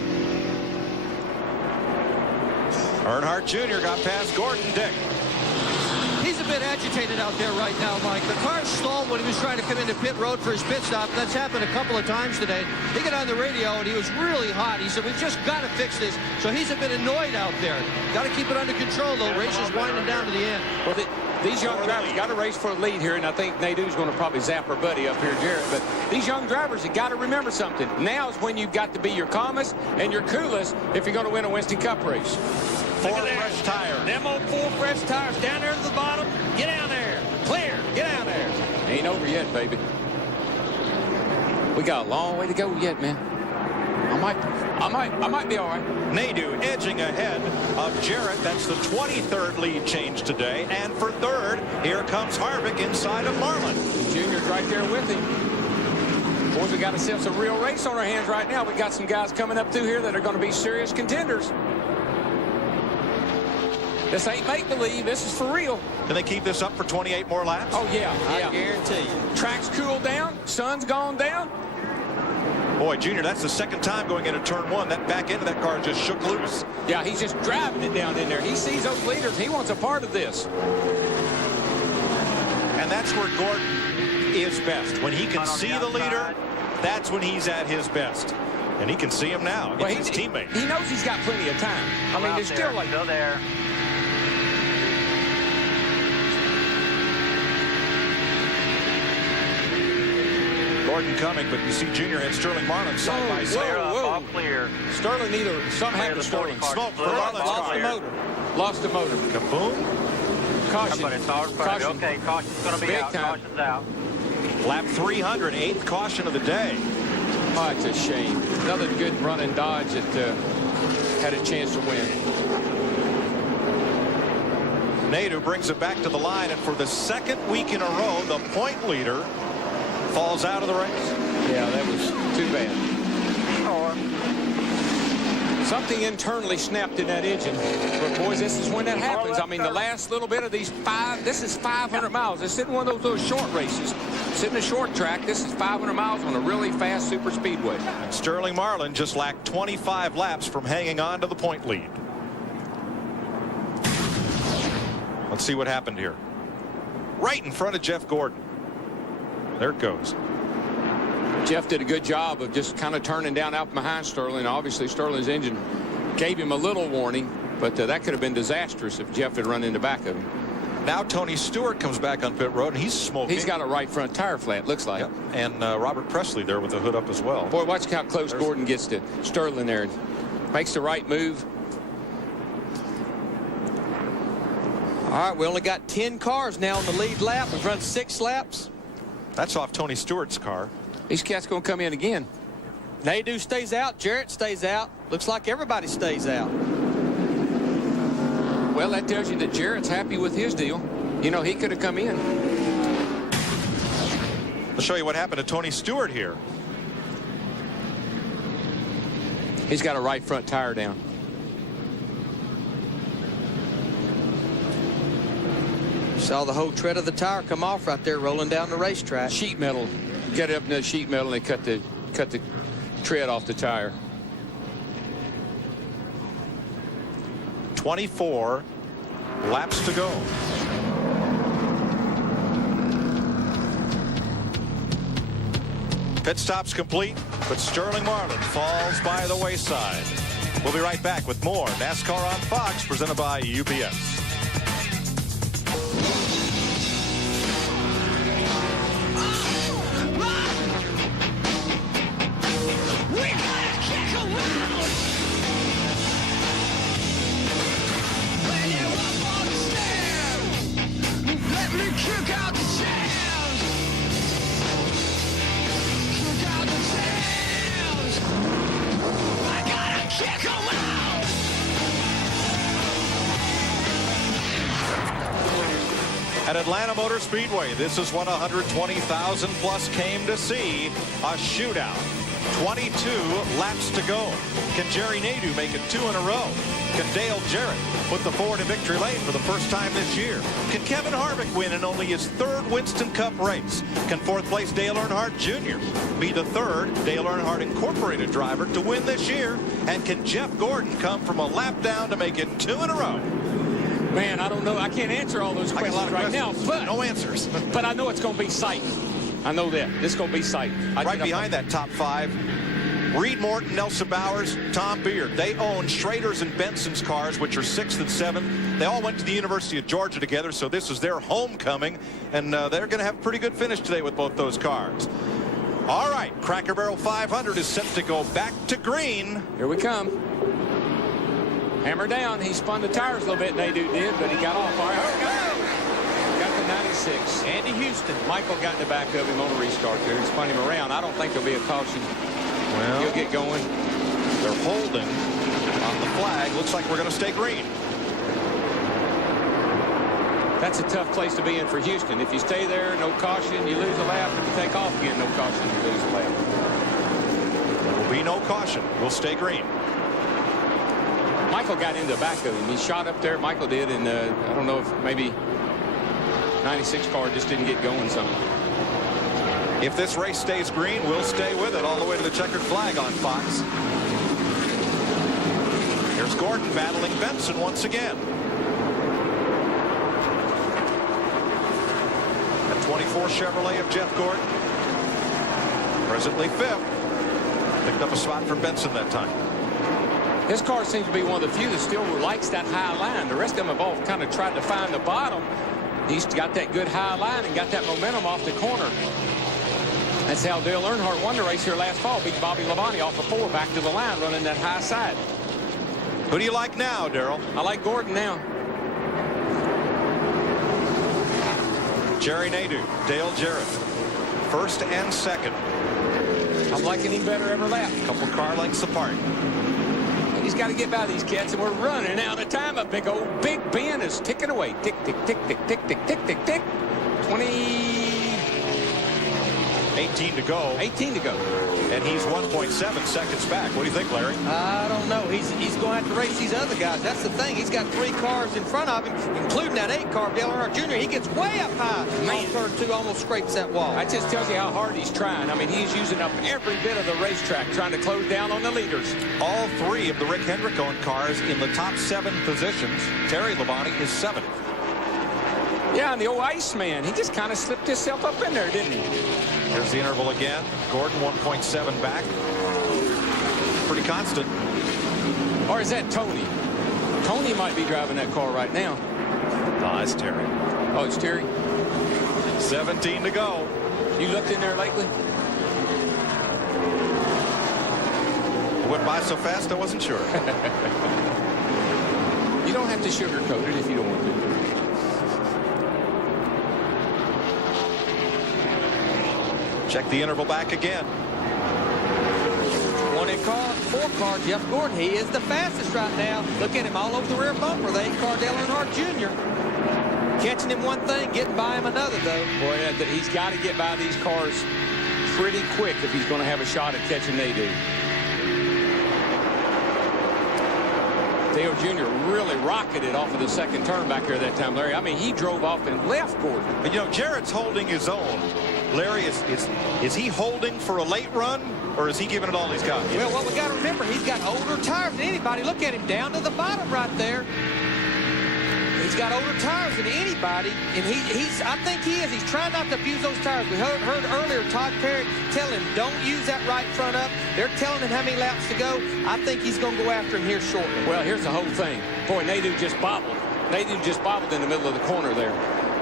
Earnhardt Jr. got past Gordon. Dick. He's a bit agitated out there right now, Mike. The car stalled when he was trying to come into pit road for his pit stop. That's happened a couple of times today. He got on the radio, and he was really hot. He said, we've just got to fix this. So he's a bit annoyed out there. Got to keep it under control, though. Race is winding down to the end. Well, these young drivers got to race for a lead here, and I think Nadeau's going to probably zap her buddy up here, Jarrett. But these young drivers have got to remember something. Now is when you've got to be your calmest and your coolest if you're going to win a Winston Cup race. 4 fresh tires. Them old 4 fresh tires down there to the bottom. Get down there. Clear. Get down there. Ain't over yet, baby. We got a long way to go yet, man. I might be all right. Nadeau edging ahead of Jarrett. That's the 23rd lead change today. And for 3rd, here comes Harvick inside of Marlin. Junior's right there with him. Boys, we got ourselves a real race on our hands right now. We got some guys coming up through here that are going to be serious contenders. This ain't make-believe. This is for real. Can they keep this up for 28 more laps? Oh, yeah. I guarantee you. Track's cooled down. Sun's gone down. Boy, Junior, that's the 2nd time going into turn 1. That back end of that car just shook loose. Yeah, he's just driving it down in there. He sees those leaders. He wants a part of this. And that's where Gordon is best. When he can see the leader, that's when he's at his best. And he can see him now. It's his teammate. He knows he's got plenty of time. I mean, there's still like... Still there. Gordon coming, but you see Junior and Sterling Marlin side by side. All clear. Sterling something happened to Sterling. Smoke for Marlin's car. Lost the motor. Kaboom. Caution. Okay, caution's going to be out. Caution's out. Lap 300, 8th caution of the day. Oh, it's a shame. Another good running Dodge that had a chance to win. Nadeau brings it back to the line, and for the 2nd week in a row, the point leader falls out of the race. Yeah, that was too bad. Something internally snapped in that engine. But, boys, this is when that happens. I mean, the last little bit of this is 500 miles. This isn't one of those little short races. It's in a short track. This is 500 miles on a really fast super speedway. And Sterling Marlin just lacked 25 laps from hanging on to the point lead. Let's see what happened here. Right in front of Jeff Gordon. There it goes. Jeff did a good job of just kind of turning down out behind Sterling. Obviously, Sterling's engine gave him a little warning, but that could have been disastrous if Jeff had run in the back of him. Now Tony Stewart comes back on pit road, and he's smoking. He's got a right front tire flat, looks like. Yep. And Robert Presley there with the hood up as well. Boy, watch how close Gordon gets to Sterling there. Makes the right move. All right, we only got 10 cars now on the lead lap. We've run 6 laps. That's off Tony Stewart's car. These cats going to come in again. Nadeau stays out. Jarrett stays out. Looks like everybody stays out. Well, that tells you that Jarrett's happy with his deal. You know, he could have come in. I'll show you what happened to Tony Stewart here. He's got a right front tire down. Saw the whole tread of the tire come off right there rolling down the racetrack. Sheet metal. Got it up in the sheet metal and they cut the tread off the tire. 24 laps to go. Pit stop's complete, but Sterling Marlin falls by the wayside. We'll be right back with more NASCAR on Fox, presented by UPS. At Atlanta Motor Speedway, this is what 120,000 plus came to see, a shootout. 22 laps to go. Can Jerry Nadeau make it 2 in a row? Can Dale Jarrett put the Ford in victory lane for the first time this year? Can Kevin Harvick win in only his 3rd Winston Cup race? Can 4th place Dale Earnhardt Jr. be the 3rd Dale Earnhardt Incorporated driver to win this year? And can Jeff Gordon come from a lap down to make it 2 in a row? Man, I don't know. I can't answer all those questions right now, but no answers. But I know it's going to be sight. I know that. This is going to be sight. Right behind that top 5, Reed Morton, Nelson Bowers, Tom Beard. They own Schrader's and Benson's cars, which are 6th and 7th. They all went to the University of Georgia together, so this is their homecoming, and they're going to have a pretty good finish today with both those cars. All right, Cracker Barrel 500 is set to go back to green. Here we come. Hammer down. He spun the tires a little bit, Nadeau did, but he got off. All right, here we go. Got the 96. Andy Houston. Michael got in the back of him on the restart there. He spun him around. I don't think there'll be a caution. Well, he'll get going. They're holding on the flag. Looks like we're going to stay green. That's a tough place to be in for Houston. If you stay there, no caution, you lose a lap. If you take off again, no caution, you lose a lap. There will be no caution. We'll stay green. Michael got in the back of him. He shot up there. Michael did, and I don't know if maybe 96 car just didn't get going something. If this race stays green, we'll stay with it all the way to the checkered flag on Fox. Here's Gordon battling Benson once again. At 24 Chevrolet of Jeff Gordon. Presently 5th. Picked up a spot for Benson that time. His car seems to be one of the few that still likes that high line. The rest of them have all kind of tried to find the bottom. He's got that good high line and got that momentum off the corner. That's how Dale Earnhardt won the race here last fall. Beat Bobby Labonte off of 4 back to the line running that high side. Who do you like now, Darrell? I like Gordon now. Jerry Nadeau, Dale Jarrett, 1st and 2nd. I'm liking him better every lap. Couple car lengths apart. He's got to get by these cats, and we're running out of time. A big old Big Ben is ticking away. Tick, tick, tick, tick, tick, tick, tick, tick, tick. 18 to go. 18 to go. And he's 1.7 seconds back. What do you think, Larry? I don't know. He's going to have to race these other guys. That's the thing. He's got 3 cars in front of him, including that 8 car, Dale Earnhardt Jr. He gets way up high. Man, turn 2 almost scrapes that wall. That just tells you how hard he's trying. I mean, he's using up every bit of the racetrack, trying to close down on the leaders. All 3 of the Rick Hendrick-owned cars in the top 7 positions. Terry Labonte is 7th. Yeah, and the old Iceman, he just kind of slipped himself up in there, didn't he? There's the interval again. Gordon 1.7 back. Pretty constant. Or is that Tony? Tony might be driving that car right now. Oh, it's Terry. Oh, it's Terry. 17 to go. You looked in there lately? It went by so fast I wasn't sure. You don't have to sugarcoat it if you don't want to. Check the interval back again. One in car, 4 car, Jeff Gordon. He is the fastest right now. Look at him all over the rear bumper. The 8-car Dale Earnhardt Jr. Catching him one thing, getting by him another, though. Boy, he's got to get by these cars pretty quick if he's going to have a shot at catching Nadeau. Dale Jr. really rocketed off of the second turn back here that time, Larry. I mean, he drove off and left Gordon. But, you know, Jarrett's holding his own. Larry, is he holding for a late run, or is he giving it all he's got? Well, what we got to remember, he's got older tires than anybody. Look at him down to the bottom right there. He's got older tires than anybody, and I think he is. He's trying not to abuse those tires. We heard earlier Todd Perry tell him, don't use that right front up. They're telling him how many laps to go. I think he's going to go after him here shortly. Well, here's the whole thing. Boy, Nadeau just bobbled. Nadeau just bobbled in the middle of the corner there.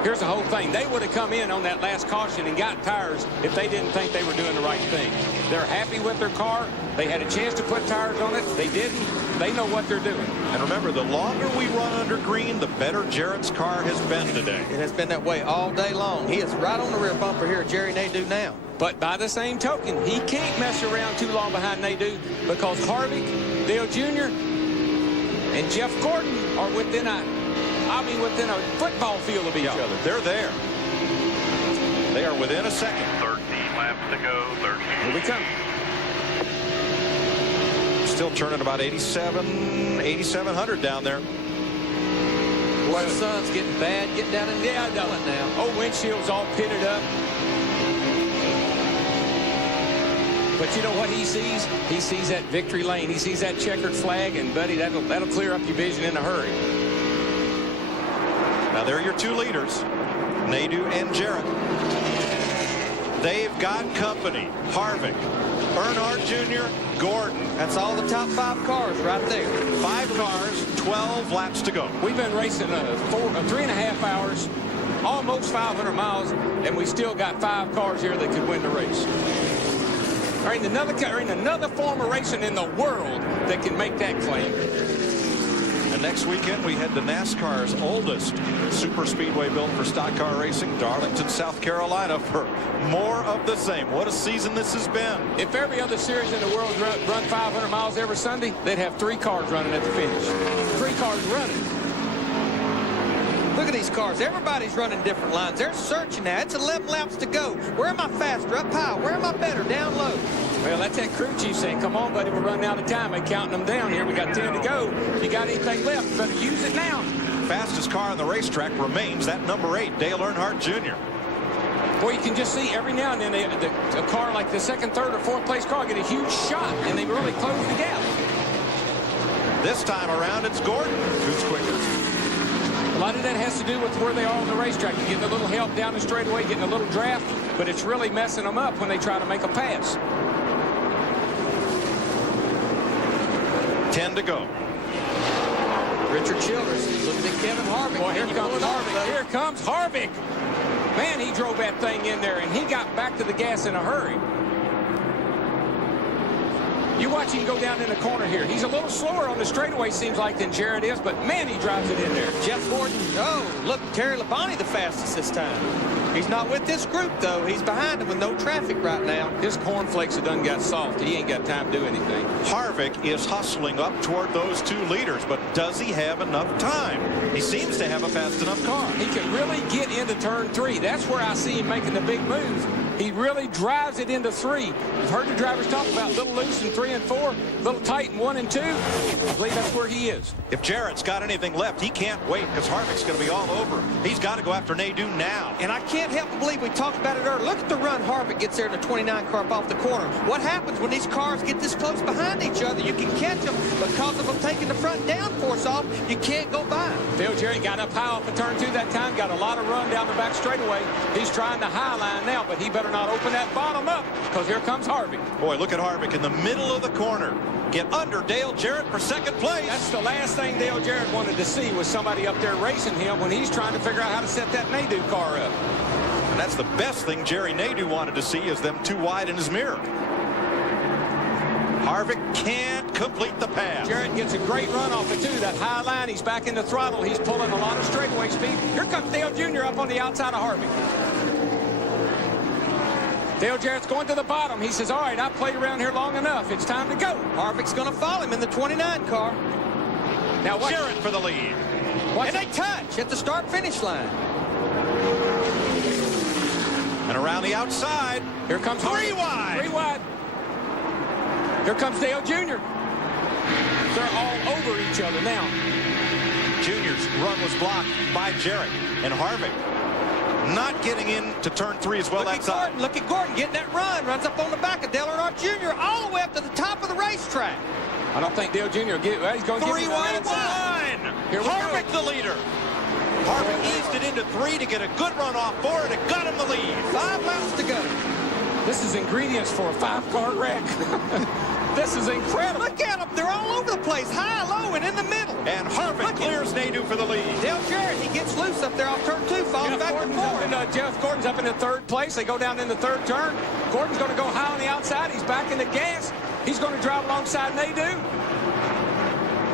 Here's the whole thing. They would have come in on that last caution and got tires if they didn't think they were doing the right thing. They're happy with their car. They had a chance to put tires on it. They didn't. They know what they're doing. And remember, the longer we run under green, the better Jarrett's car has been today. It has been that way all day long. He is right on the rear bumper here at Jerry Nadeau now. But by the same token, he can't mess around too long behind Nadeau because Harvick, Dale Jr., and Jeff Gordon are within a football field of each other. They're there. They are within a second. 13 laps to go. 13. Here we come. Still turning about 8,700 down there. Boy, the sun's getting bad. Get down in the now. Oh, windshield's all pitted up. But you know what he sees? He sees that victory lane. He sees that checkered flag, and buddy, that'll clear up your vision in a hurry. Now, they're your 2 leaders, Nadeau and Jarrett. They've got company. Harvick, Earnhardt Jr., Gordon. That's all the top 5 cars right there. 5 cars, 12 laps to go. We've been racing 3.5 hours, almost 500 miles, and we still got 5 cars here that could win the race. There ain't another form of racing in the world that can make that claim. And next weekend, we head to NASCAR's oldest super speedway built for stock car racing, Darlington, South Carolina, for more of the same. What a season this has been. If every other series in the world run 500 miles every Sunday, they'd have 3 cars running at the finish. 3 cars running. Look at these cars. Everybody's running different lines. They're searching now. It's 11 laps to go. Where am I faster? Up high. Where am I better? Down low. Well, that's that crew chief saying, come on, buddy, we're running out of time. They're counting them down here. We got 10 to go. If you got anything left, you better use it now. Fastest car on the racetrack remains that number 8, Dale Earnhardt Jr. Boy, you can just see every now and then a car like the 2nd, 3rd, or 4th place car get a huge shot, and they really close the gap. This time around, it's Gordon who's quicker. A lot of that has to do with where they are on the racetrack. You're getting a little help down the straightaway, getting a little draft, but it's really messing them up when they try to make a pass. 10 to go. Richard Childress looking at Kevin Harvick. Boy, here comes Harvick. Here comes Harvick. Man, he drove that thing in there, and he got back to the gas in a hurry. You watch him go down in the corner here. He's a little slower on the straightaway, seems like, than Jarrett is, but man, he drives it in there. Jeff Gordon, oh, look, Terry Labonte the fastest this time. He's not with this group, though. He's behind him with no traffic right now. His cornflakes have done got soft. He ain't got time to do anything. Harvick is hustling up toward those 2 leaders, but does he have enough time? He seems to have a fast enough car. He can really get into turn 3. That's where I see him making the big move. He really drives it into 3. You've heard the drivers talk about a little loose in 3 and 4, a little tight in 1 and 2. I believe that's where he is. If Jarrett's got anything left, he can't wait because Harvick's going to be all over him. He's got to go after Nadeau now. And I can't help but believe we talked about it earlier. Look at the run Harvick gets there in the 29 car up off the corner. What happens when these cars get this close behind each other? You can catch them because of them taking the front downforce off. You can't go by them. Phil Jarrett got up high off of turn 2 that time, got a lot of run down the back straightaway. He's trying the high line now, but he better better not open that bottom up, because here comes Harvick. Boy, look at Harvick in the middle of the corner. Get under Dale Jarrett for second place. That's the last thing Dale Jarrett wanted to see, was somebody up there racing him when he's trying to figure out how to set that Nadeau car up. And that's the best thing Jerry Nadeau wanted to see, is them too wide in his mirror. Harvick can't complete the pass. Jarrett gets a great run off it, too. That high line, he's back in the throttle. He's pulling a lot of straightaway speed. Here comes Dale Jr. up on the outside of Harvick. Dale Jarrett's going to the bottom. He says, all right, I've played around here long enough. It's time to go. Harvick's going to follow him in the 29 car. Now watch. Jarrett for the lead. And they touch at the start-finish line. And around the outside. Here comes Three Harvick. wide. 3 wide. Here comes Dale Jr. They're all over each other now. Junior's run was blocked by Jarrett. And Harvick not getting in to turn 3 as well. Look at Gordon getting that run. Runs up on the back of Dale Earnhardt Jr. all the way up to the top of the racetrack. I don't think Dale Jr. will get. Well, he's going to get 3 wide at the line. Harvick the leader. Harvick eased it into 3 to get a good run off 4, and it got him the lead. 5 laps to go. This is ingredients for a 5-car wreck. This is incredible. Look at them. They're all over the place. High, low, and in the middle. And Harvick clears Nadeau for the lead. Dale Jarrett, he gets loose up there off turn 2, falls back and forth. Jeff Gordon's up in the 3rd place. They go down in the 3rd turn. Gordon's going to go high on the outside. He's back in the gas. He's going to drive alongside Nadeau.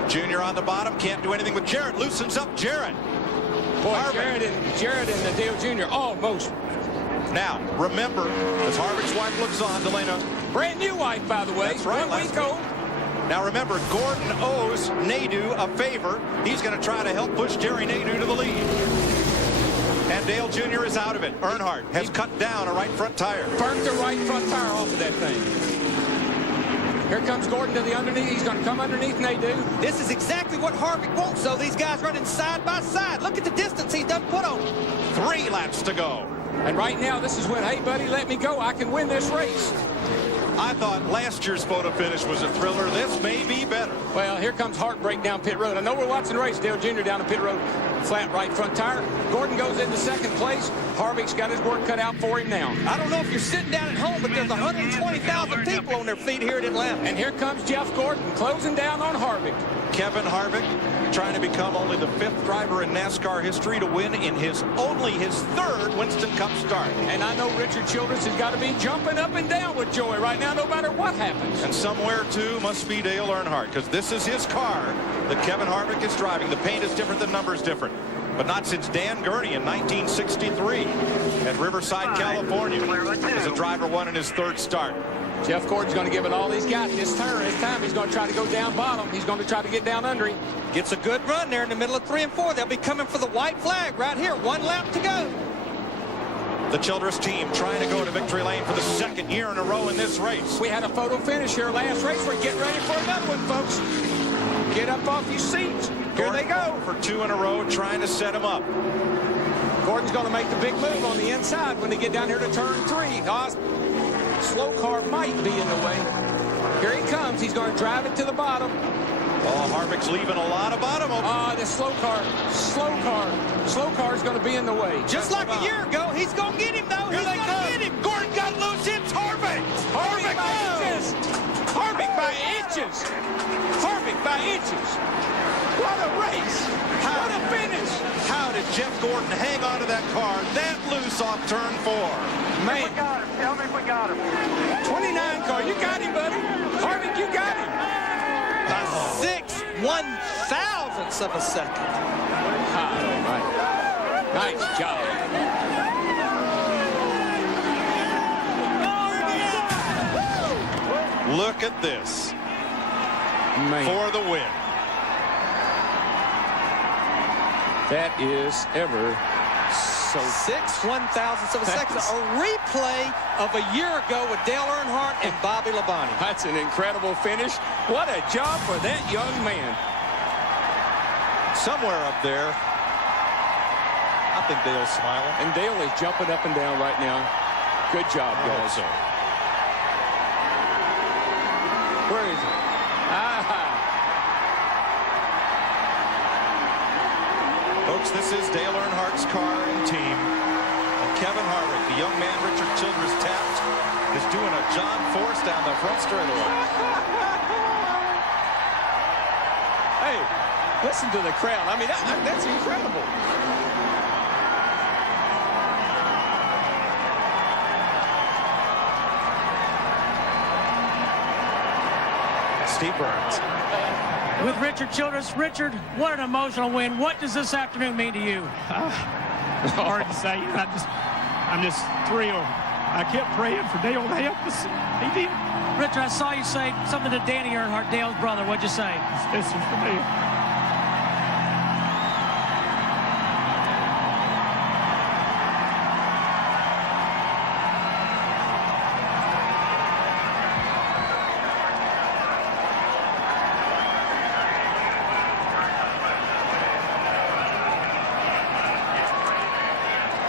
Junior on the bottom. Can't do anything with Jarrett. Loosens up Jarrett. Boy, Jarrett and the Dale Jr. almost. Now, remember, as Harvick's wife looks on, Delana. Brand new wife, by the way. That's right. 1 week old. Now, remember, Gordon owes Nadeau a favor. He's going to try to help push Jerry Nadeau to the lead. And Dale Jr. is out of it. Earnhardt has cut down a right front tire. Burnt the right front tire off of that thing. Here comes Gordon to the underneath. He's going to come underneath Nadeau. This is exactly what Harvick wants, though. These guys running side by side. Look at the distance he's done put on. 3 laps to go. And right now, this is when, hey, buddy, let me go. I can win this race. I thought last year's photo finish was a thriller. This may be better. Well, here comes Heartbreak down pit road. I know we're watching the race. Dale Jr. down the pit road. Flat right front tire. Gordon goes into 2nd place. Harvick's got his work cut out for him now. I don't know if you're sitting down at home, but there's 120,000 people on their feet here at Atlanta. And here comes Jeff Gordon closing down on Harvick. Kevin Harvick trying to become only the 5th driver in NASCAR history to win in only his 3rd Winston Cup start. And I know Richard Childress has got to be jumping up and down with joy right now, no matter what happens. And somewhere, too, must be Dale Earnhardt, because this is his car that Kevin Harvick is driving. The paint is different, the number's different. But not since Dan Gurney in 1963 at Riverside, California, as a driver won in his 3rd start. Jeff Gordon's going to give it all he's got this turn. This time he's going to try to go down bottom. He's going to try to get down under him. Gets a good run there in the middle of 3 and 4. They'll be coming for the white flag right here. 1 lap to go. The Childress team trying to go to victory lane for the 2nd year in a row in this race. We had a photo finish here last race. We're getting ready for another one, folks. Get up off your seats. Here they go. For 2 in a row, trying to set him up. Gordon's going to make the big move on the inside when they get down here to turn 3. Slow car might be in the way. Here he comes. He's going to drive it to the bottom. Oh, Harvick's leaving a lot of bottom open. This slow car is going to be in the way. Just like a year ago, he's going to get him, though. He's going to get him. Gordon got loose. It's Harvick. Harvick by inches. Harvick by inches. Harvick by inches. What a race. What a finish. How did Jeff Gordon hang on to that car that loose off turn 4? Man. We got him. Tell me we got him. 29 car. You got him, buddy. Harvick, you got him. 6/1000ths of a second. All right. Nice job. Look at this. Man. For the win. That is ever so 6/1000ths of a second. A replay of a year ago with Dale Earnhardt and Bobby Labonte. That's an incredible finish. What a job for that young man. Somewhere up there, I think Dale's smiling. And Dale is jumping up and down right now. Good job, guys. So. Where is he? Folks, this is Dale Earnhardt's car and team. And Kevin Harvick. The young man Richard Childress tapped is doing a John Force down the front straightaway. Hey, listen to the crowd. I mean, that's incredible. Steve Burns. With Richard Childress. Richard, what an emotional win. What does this afternoon mean to you? Hard to say. I'm just thrilled. I kept praying for Dale to help us. He did. Richard, I saw you say something to Danny Earnhardt, Dale's brother. What'd you say? This is for me.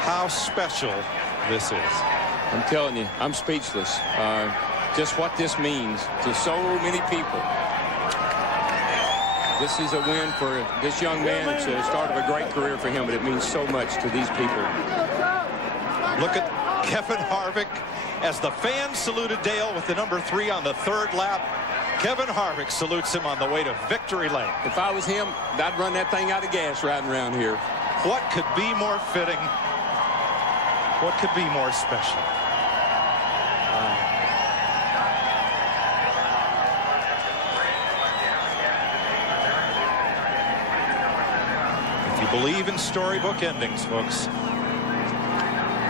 How special this is. I'm telling you, I'm speechless. Just what this means to so many people. This is a win for this young man. It's the start of a great career for him, but it means so much to these people. Look at Kevin Harvick as the fans saluted Dale with the number 3 on the 3rd lap. Kevin Harvick salutes him on the way to victory lane. If I was him, I'd run that thing out of gas riding around here. What could be more fitting? What could be more special? If you believe in storybook endings, folks,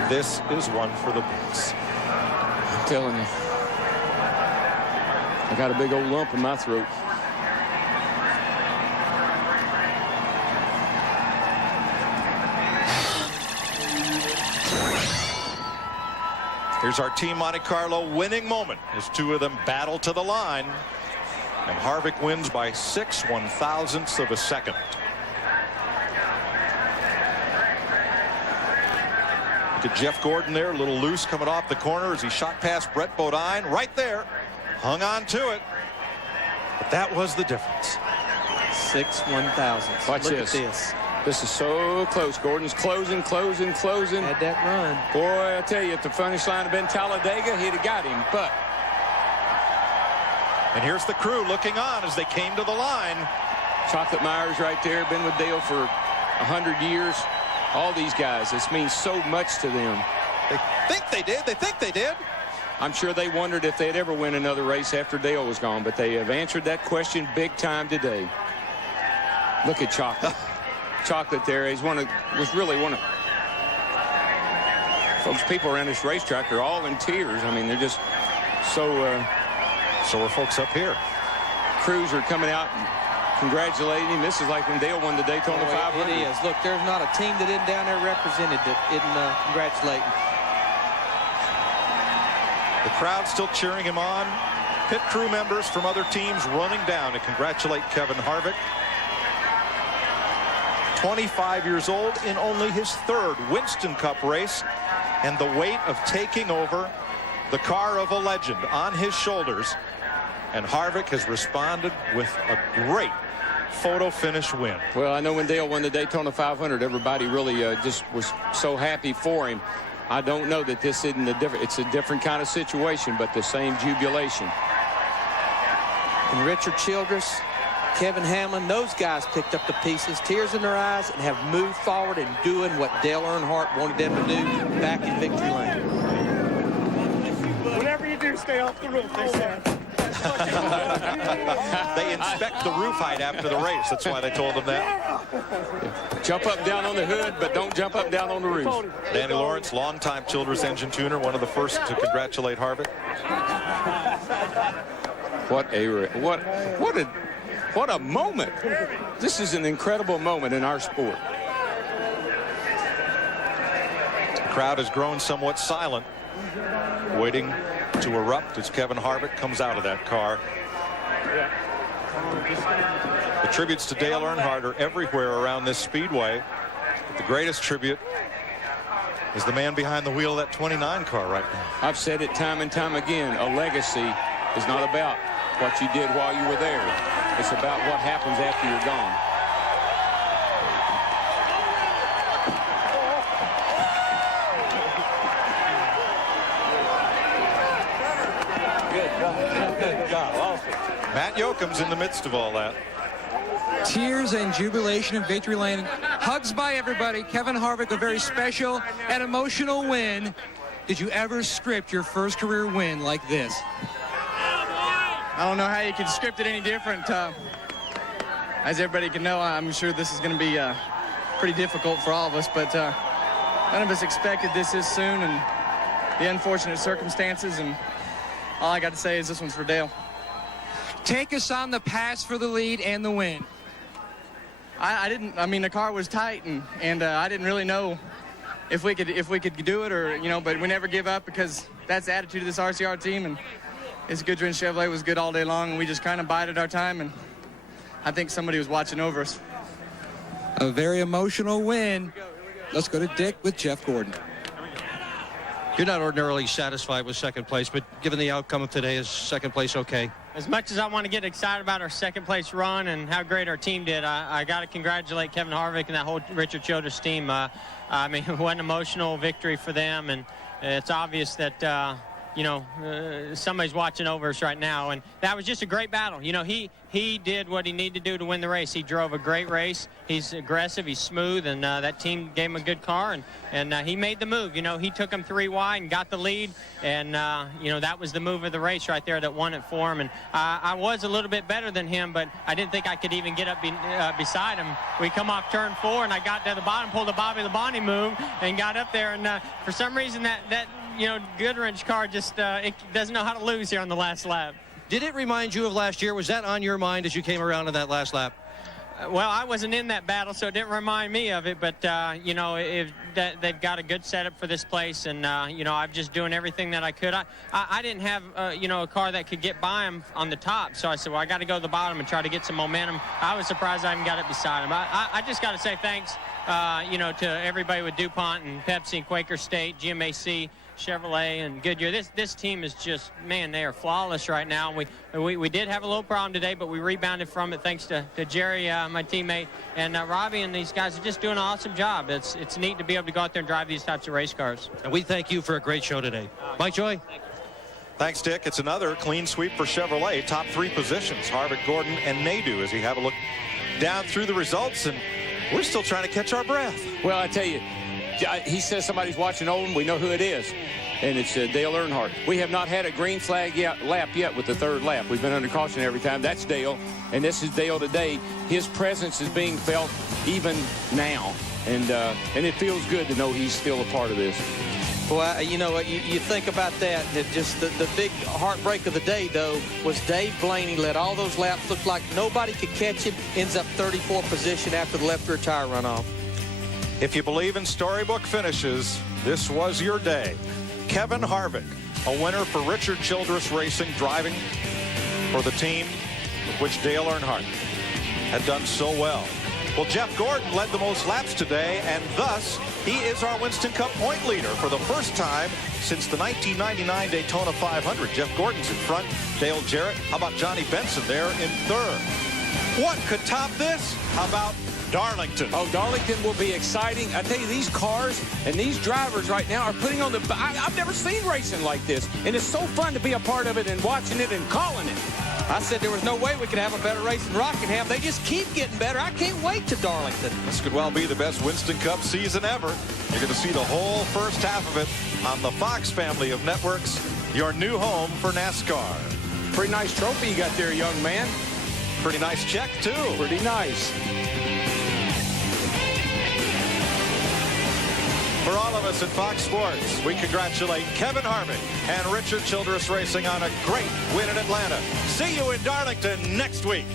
this is one for the books. I'm telling you, I got a big old lump in my throat. Here's our Team Monte Carlo winning moment as 2 of them battle to the line. And Harvick wins by 6 1/1000ths of a second. Look at Jeff Gordon there, a little loose coming off the corner as he shot past Brett Bodine. Right there. Hung on to it. But that was the difference. 6 1/1000ths. Watch Look this. at this. This is so close. Gordon's closing. Had that run. Boy, I tell you, if the finish line had been Talladega, he'd have got him. But and here's the crew looking on as they came to the line. Chocolate Myers right there, been with Dale for 100 years. All these guys, this means so much to them. They think they did. They think they did. I'm sure they wondered if they'd ever win another race after Dale was gone, but they have answered that question big time today. Look at Chocolate. Chocolate there. He's was really one of folks. People around this racetrack are all in tears. I mean, they're just so. So are folks up here. Crews are coming out and congratulating him. This is like when Dale won the Daytona 500. It is. Look, there's not a team that isn't down there represented that isn't congratulating. The crowd still cheering him on. Pit crew members from other teams running down to congratulate Kevin Harvick. 25 years old in only his 3rd Winston Cup race, and the weight of taking over the car of a legend on his shoulders. And Harvick has responded with a great photo finish win. Well, I know when Dale won the Daytona 500, everybody really just was so happy for him. I don't know that this isn't it's a different kind of situation, but the same jubilation. And Richard Childress, Kevin Hamlin, those guys picked up the pieces, tears in their eyes, and have moved forward and doing what Dale Earnhardt wanted them to do back in victory lane. Whatever you do, stay off the roof, they said. They inspect the roof height after the race. That's why they told him that. Jump up down on the hood, but don't jump up down on the roof. Danny Lawrence, longtime Childress engine tuner, one of the first to congratulate Harvick. What a moment. This is an incredible moment in our sport. The crowd has grown somewhat silent, waiting to erupt as Kevin Harvick comes out of that car. The tributes to Dale Earnhardt are everywhere around this speedway. But the greatest tribute is the man behind the wheel of that 29 car right now. I've said it time and time again. A legacy is not about what you did while you were there. It's about what happens after you're gone. Matt Yoakum's in the midst of all that. Tears and jubilation in victory lane. Hugs by everybody. Kevin Harvick, a very special and emotional win. Did you ever script your first career win like this? I don't know how you can script it any different. As everybody can know, I'm sure this is going to be pretty difficult for all of us, but none of us expected this soon, and the unfortunate circumstances, and all I got to say is this one's for Dale. Take us on the pass for the lead and the win. I mean, the car was tight, and I didn't really know if we could do it, or, you know, but we never give up, because that's the attitude of this RCR team, and it's Goodrich Chevrolet was good all day long, and we just kind of bided our time, and I think somebody was watching over us. A very emotional win. Let's go to Dick with Jeff Gordon. You're not ordinarily satisfied with second place, but given the outcome of today, is second place okay? As much as I want to get excited about our second place run and how great our team did, I got to congratulate Kevin Harvick and that whole Richard Childress team. I mean, what an emotional victory for them, and it's obvious that you know, somebody's watching over us right now, and that was just a great battle. You know, he did what he needed to do to win the race. He drove a great race. He's aggressive, he's smooth, and that team gave him a good car, and he made the move. You know, he took him 3 wide and got the lead, and you know, that was the move of the race right there that won it for him. And I was a little bit better than him, but I didn't think I could even get up beside him. We come off turn 4, and I got to the bottom, pulled the Bobby Labonte move, and got up there, and for some reason that you know, Goodrich car just it doesn't know how to lose here on the last lap. Did it remind you of last year? Was that on your mind as you came around in that last lap? Well, I wasn't in that battle, so it didn't remind me of it, but you know, they've got a good setup for this place, and you know, I'm just doing everything that I could. I didn't have you know, a car that could get by him on the top, so I said, well, I got to go to the bottom and try to get some momentum. I was surprised I even got it beside him. I just got to say thanks you know, to everybody with DuPont and Pepsi and Quaker State, GMAC, Chevrolet, and Goodyear. This team is just, man, they are flawless right now. We did have a little problem today, but we rebounded from it thanks to Jerry, my teammate, and Robbie, and these guys are just doing an awesome job. It's neat to be able to go out there and drive these types of race cars. And we thank you for a great show today. Mike Joy. Thanks, Dick. It's another clean sweep for Chevrolet. Top 3 positions, Harvick, Gordon, and Nadeau, as you have a look down through the results, and we're still trying to catch our breath. Well, I tell you, he says somebody's watching over him. We know who it is, and it's Dale Earnhardt. We have not had a green flag lap yet with the 3rd lap. We've been under caution every time. That's Dale, and this is Dale today. His presence is being felt even now, and it feels good to know he's still a part of this. Well, you know, you think about that. Just the big heartbreak of the day, though, was Dave Blaney led all those laps. Looked like nobody could catch him. Ends up 34th position after the left rear tire runoff. If you believe in storybook finishes, this was your day. Kevin Harvick, a winner for Richard Childress Racing, driving for the team with which Dale Earnhardt had done so well. Well, Jeff Gordon led the most laps today, and thus he is our Winston Cup point leader for the first time since the 1999 Daytona 500. Jeff Gordon's in front, Dale Jarrett. How about Johnny Benson there in 3rd? What could top this? How about Darlington? Oh, Darlington will be exciting. I tell you, these cars and these drivers right now are putting on the... I've never seen racing like this, and it's so fun to be a part of it and watching it and calling it. I said there was no way we could have a better race than Rockingham. They just keep getting better. I can't wait to Darlington. This could well be the best Winston Cup season ever. You're going to see the whole first half of it on the Fox family of networks, your new home for NASCAR. Pretty nice trophy you got there, young man. Pretty nice check, too. Pretty nice. For all of us at Fox Sports, we congratulate Kevin Harvick and Richard Childress Racing on a great win in Atlanta. See you in Darlington next week.